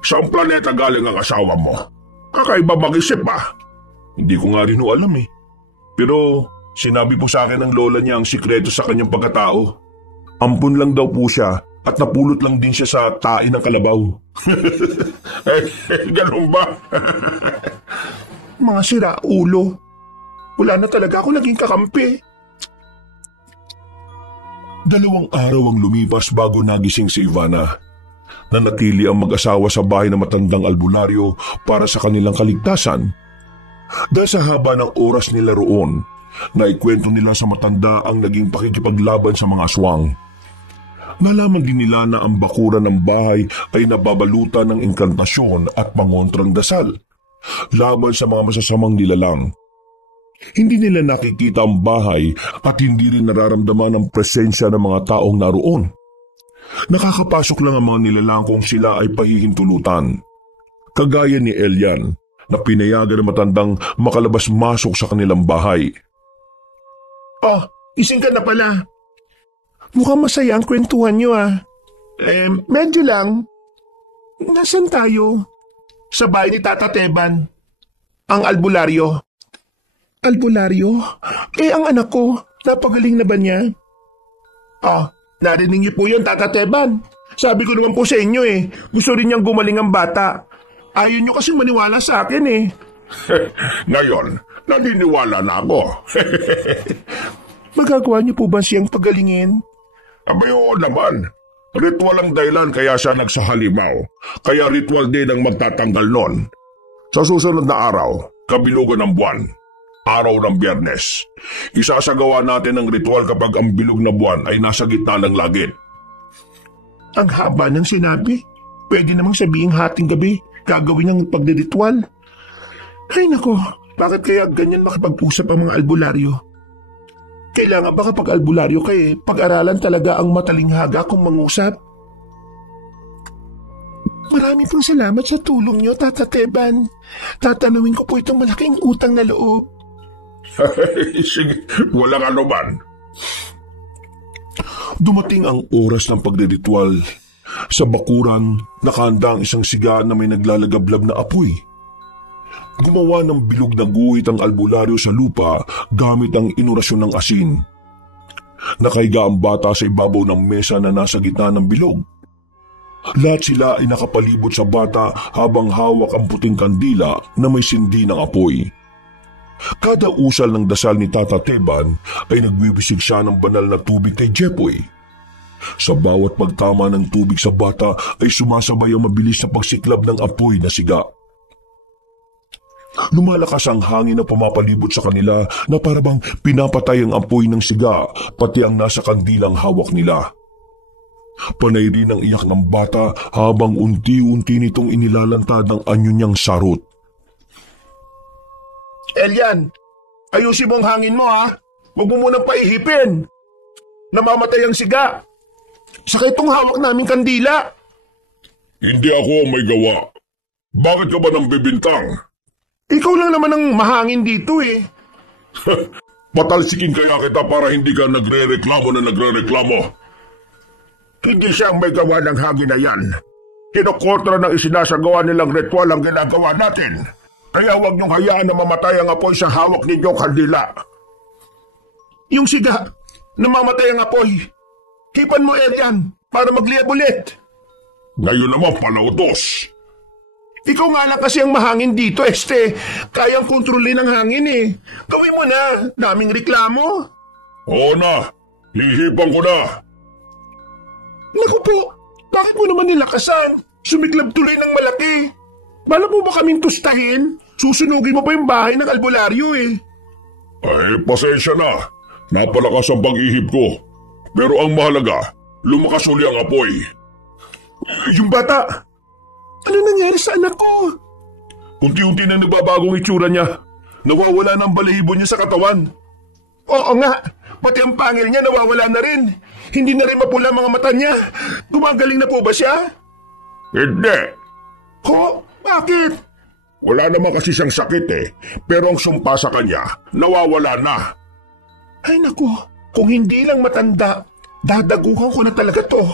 Saan planeta galing ang asawa mo? Kakaiba mag-isip ba? Hindi ko nga rin alam eh. Pero sinabi po sa akin ng lola niya ang sikreto sa kanyang pagkatao. Ampun lang daw po siya at napulot lang din siya sa tain ng kalabaw. Ganun ba? Mga sira ulo. Wala na talaga ako naging kakampi. 2 araw ang lumipas bago nagising si Ivana. Nanatili ang mag-asawa sa bahay ng matandang albularyo para sa kanilang kaligtasan. Dahil sa haba ng oras nila roon, naikwento nila sa matanda ang naging pakikipaglaban sa mga aswang. Nalaman din nila na ang bakuran ng bahay ay nababalutan ng inkantasyon at pangontrang dasal laban sa mga masasamang nilalang. Hindi nila nakikita ang bahay at hindi rin nararamdaman ang presensya ng mga taong naroon. Nakakapasok lang ang mga nilalang kung sila ay pahihintulutan. Kagaya ni Elian na pinayagan ng matandang makalabas-masok sa kanilang bahay. Ising ka na pala. Mukhang masaya ang kwentuhan niyo medyo lang. Nasaan tayo? Sa bahay ni Tata Teban. Ang albularyo. albularyo? Ang anak ko, napagaling na ba niya? Narinig niyo po yun, Tata Teban. Sabi ko naman po sa inyo gusto rin niyang gumaling ang bata. Ayaw niyo kasi maniwala sa akin Ngayon, naniniwala na ako. Magagawa niyo po ba siyang pagalingin? Abay, oo naman. Ritual ang dahilan kaya siya nagsahalimaw. Kaya ritual din ang magtatanggal nun. Sa susunod na araw, kabilugan ng buwan, araw ng Biyernes, isasagawa natin ang ritual kapag ang bilog na buwan ay nasa gitna ng langit. Ang haba ng sinabi. Pwede namang sabihing hating gabi gagawin ang pagdiditwal. Ay nako, bakit kaya ganyan makipag-usap ang mga albularyo? Kailangan ba kapag albularyo pag-aralan talaga ang matalinghaga kung mangusap? Marami pong salamat sa tulong niyo, Tata Teban. Tatanawin ko po itong malaking utang na loob. Sige, walang anuman. Dumating ang oras ng pagdiditwal. Sa bakuran, nakahanda ang isang siga na may naglalagablab na apoy. Gumawa ng bilog na guhit ang albularyo sa lupa gamit ang inorasyon ng asin. Nakahiga ang bata sa ibabaw ng mesa na nasa gitna ng bilog. Lahat sila ay nakapalibot sa bata habang hawak ang puting kandila na may sindi ng apoy. Kada usal ng dasal ni Tata Teban ay nagwiwisig siya ng banal na tubig kay Jepoy. Sa bawat pagtama ng tubig sa bata ay sumasabay ang mabilis na pagsiklab ng apoy na siga. Lumalakas ang hangin na pumapalibot sa kanila na parabang pinapatay ang apoy ng siga pati ang nasa kandilang hawak nila. Panay rin ang iyak ng bata habang unti-unti nitong inilalantad ang anyo niyang sarot. Elian, ayusin mo ang hangin mo Huwag mo munang paihipin. Namamatay ang siga. Saka itong hawak naming kandila. Hindi ako may gawa. Bakit ka ba nang bibintang? Ikaw lang naman ang mahangin dito Patalsikin kaya kita para hindi ka nagre-reklamo na nagre-reklamo. Hindi siya ang may gawa ng hangin na yan. Kinukontra ng isinasagawa nilang ritual ang ginagawa natin. Kaya huwag niyong hayaan na mamatay ang apoy sa hawak ninyong kandila. Yung siga, namamatay ang apoy. Hipan mo, Elian, para magliyab ulit. Ngayon naman palautos. Ikaw nga lang kasi ang mahangin dito, Kayang kontrolin ang hangin Gawin mo na, daming reklamo. Oo na, hihipan ko na. Naku po, bakit mo naman nilakasan? Sumiklab tuloy ng malaki. Bala mo ba kaming tustahin? Susunugin mo pa yung bahay ng albularyo Ay, pasensya na. Napalakas ang pag-ihip ko. Pero ang mahalaga, lumakas uli ang apoy. Yung bata, ano nangyari sa anak ko? Unti-unti na nagbabagong itsura niya. Nawawala na ang balahibo niya sa katawan. Oo nga, pati ang pangil niya nawawala na rin. Hindi na rin mapula mga mata niya. Gumagaling na po ba siya? Hindi. Bakit? Wala naman kasi siyang sakit pero ang sumpa sa kanya, nawawala na. Ay naku, kung hindi lang matanda, dadaguhan ko na talaga to.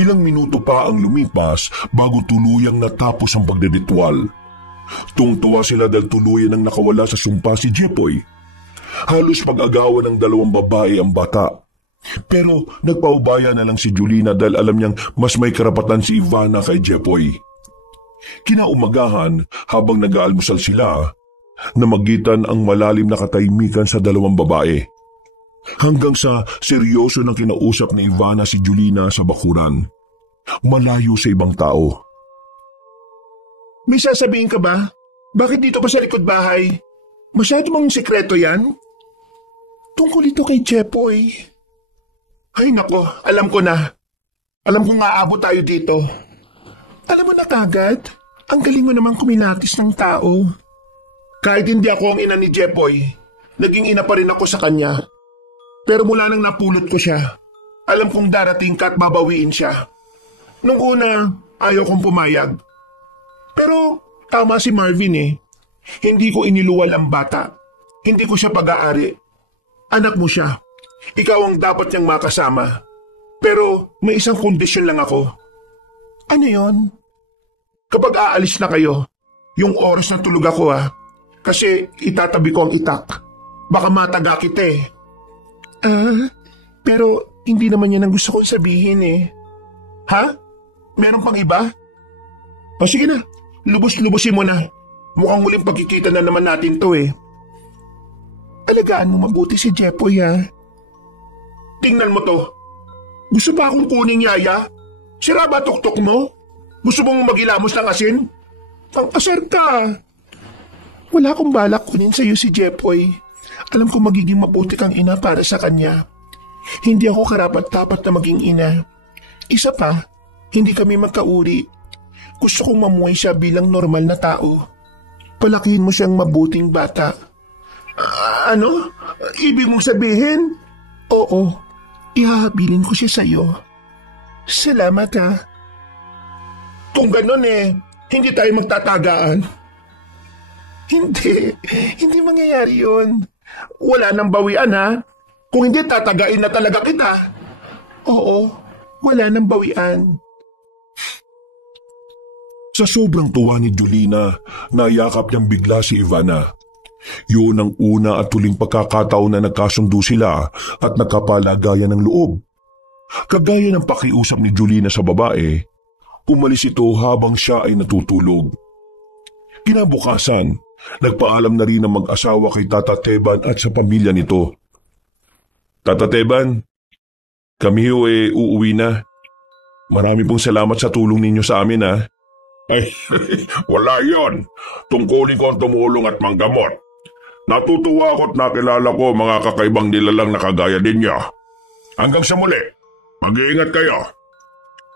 Ilang minuto pa ang lumipas bago tuluyang natapos ang pagdeditwal. Tungtuwa sila dahil tuluyan ang nakawala sa sumpa si Jepoy. Halos pag-agawan ng dalawang babae ang bata. Pero nagpaubaya na lang si Julina dahil alam niyang mas may karapatan si Ivana kay Jepoy. Kinaumagahan habang nag-aalmusal sila, namagitan ang malalim na katahimikan sa dalawang babae. Hanggang sa seryoso nang kinausap ni Ivana si Julina sa bakuran, malayo sa ibang tao. May sasabihin ka ba? Bakit dito pa sa likod bahay? Masyado mong sikreto yan? Tungkol ito kay Jepoy. Ay nako, alam ko na. Alam kong aabot tayo dito. Alam mo na kagad, ang galing mo namang kumilatis ng tao. Kahit hindi ako ang ina ni Jepoy, naging ina pa rin ako sa kanya. Pero mula nang napulot ko siya, alam kong darating ka at babawiin siya. Nung una, ayaw kong pumayag. Pero tama si Marvin Hindi ko iniluwal ang bata. Hindi ko siya pag-aari. Anak mo siya. Ikaw ang dapat niyang makasama. Pero may isang kondisyon lang ako. Ano yon? Kapag aalis na kayo, yung oras na tulog ako Kasi itatabi ko ang itak. Baka mataga kita eh. Pero hindi naman yan ang gusto kong sabihin eh. Ha? Meron pang iba? O sige na, lubos-lubosin mo na. Mukhang huling pagkikita na naman natin to eh. Alagaan mo mabuti si Jepoy ha. Tingnan mo to. Gusto pa akong kuning yaya? Sira ba tuktok mo? Gusto mong magilamos ng asin? Ang asar ka. Wala akong balak kunin sa'yo si Jepoy. Alam ko magiging mabuti kang ina para sa kanya. Hindi ako karapat-dapat na maging ina. Isa pa, hindi kami magkauri. Gusto kong mamuhay siya bilang normal na tao. Palakihin mo siyang mabuting bata. Ano? Ibig mong sabihin? Oo, ihahabilin ko siya sa'yo. Salamat ha. Kung ganun hindi tayo magtatagaan. Hindi mangyayari yun. Wala nang bawian ha. Kung hindi, tatagain na talaga kita. Oo, wala nang bawian. Sa sobrang tuwa ni Julina, nayakap niyang bigla si Ivana. Yun ang una at huling pagkakataon na nagkasundo sila at nagkapalagayan ng loob. Kagaya ng pakiusap ni Julina sa babae, umalis ito habang siya ay natutulog. Kinabukasan, nagpaalam na rin ang mag-asawa kay Tata Teban at sa pamilya nito. Tata Teban, kami uuwi na. Marami pong salamat sa tulong ninyo sa amin ha. Ay, wala yon. Tungkulin ko ang tumulong at manggamot. Natutuwa ako't nakilala ko mga kakaibang nilalang na kagaya ninyo. Hanggang sa muli, mag-iingat kayo.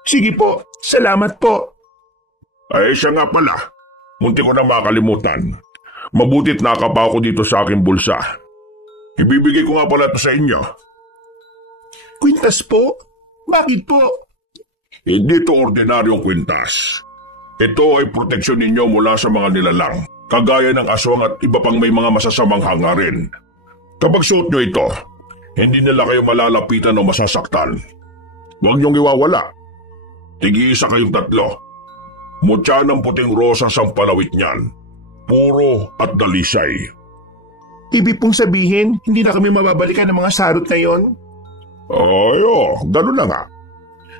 Sige po, salamat po. Ay, siya nga pala. Munti ko na makalimutan. Mabutit nakapa ako dito sa aking bulsa. Ibibigay ko nga pala ito sa inyo. Kwintas po? Bakit po? Hindi ito ordinaryong kwintas. Ito ay proteksyon ninyo mula sa mga nilalang, kagaya ng aswang at iba pang may mga masasamang hangarin. Kapag suot nyo ito, hindi nila kayo malalapitan o masasaktan. Huwag niyong iwawala. Tig-iisa kayong 3. Mutya ng puting rosas ang palawit niyan. Puro at dalisay. Ibig pong sabihin, hindi na kami mababalikan ng mga sarot na yon? Ganun na nga.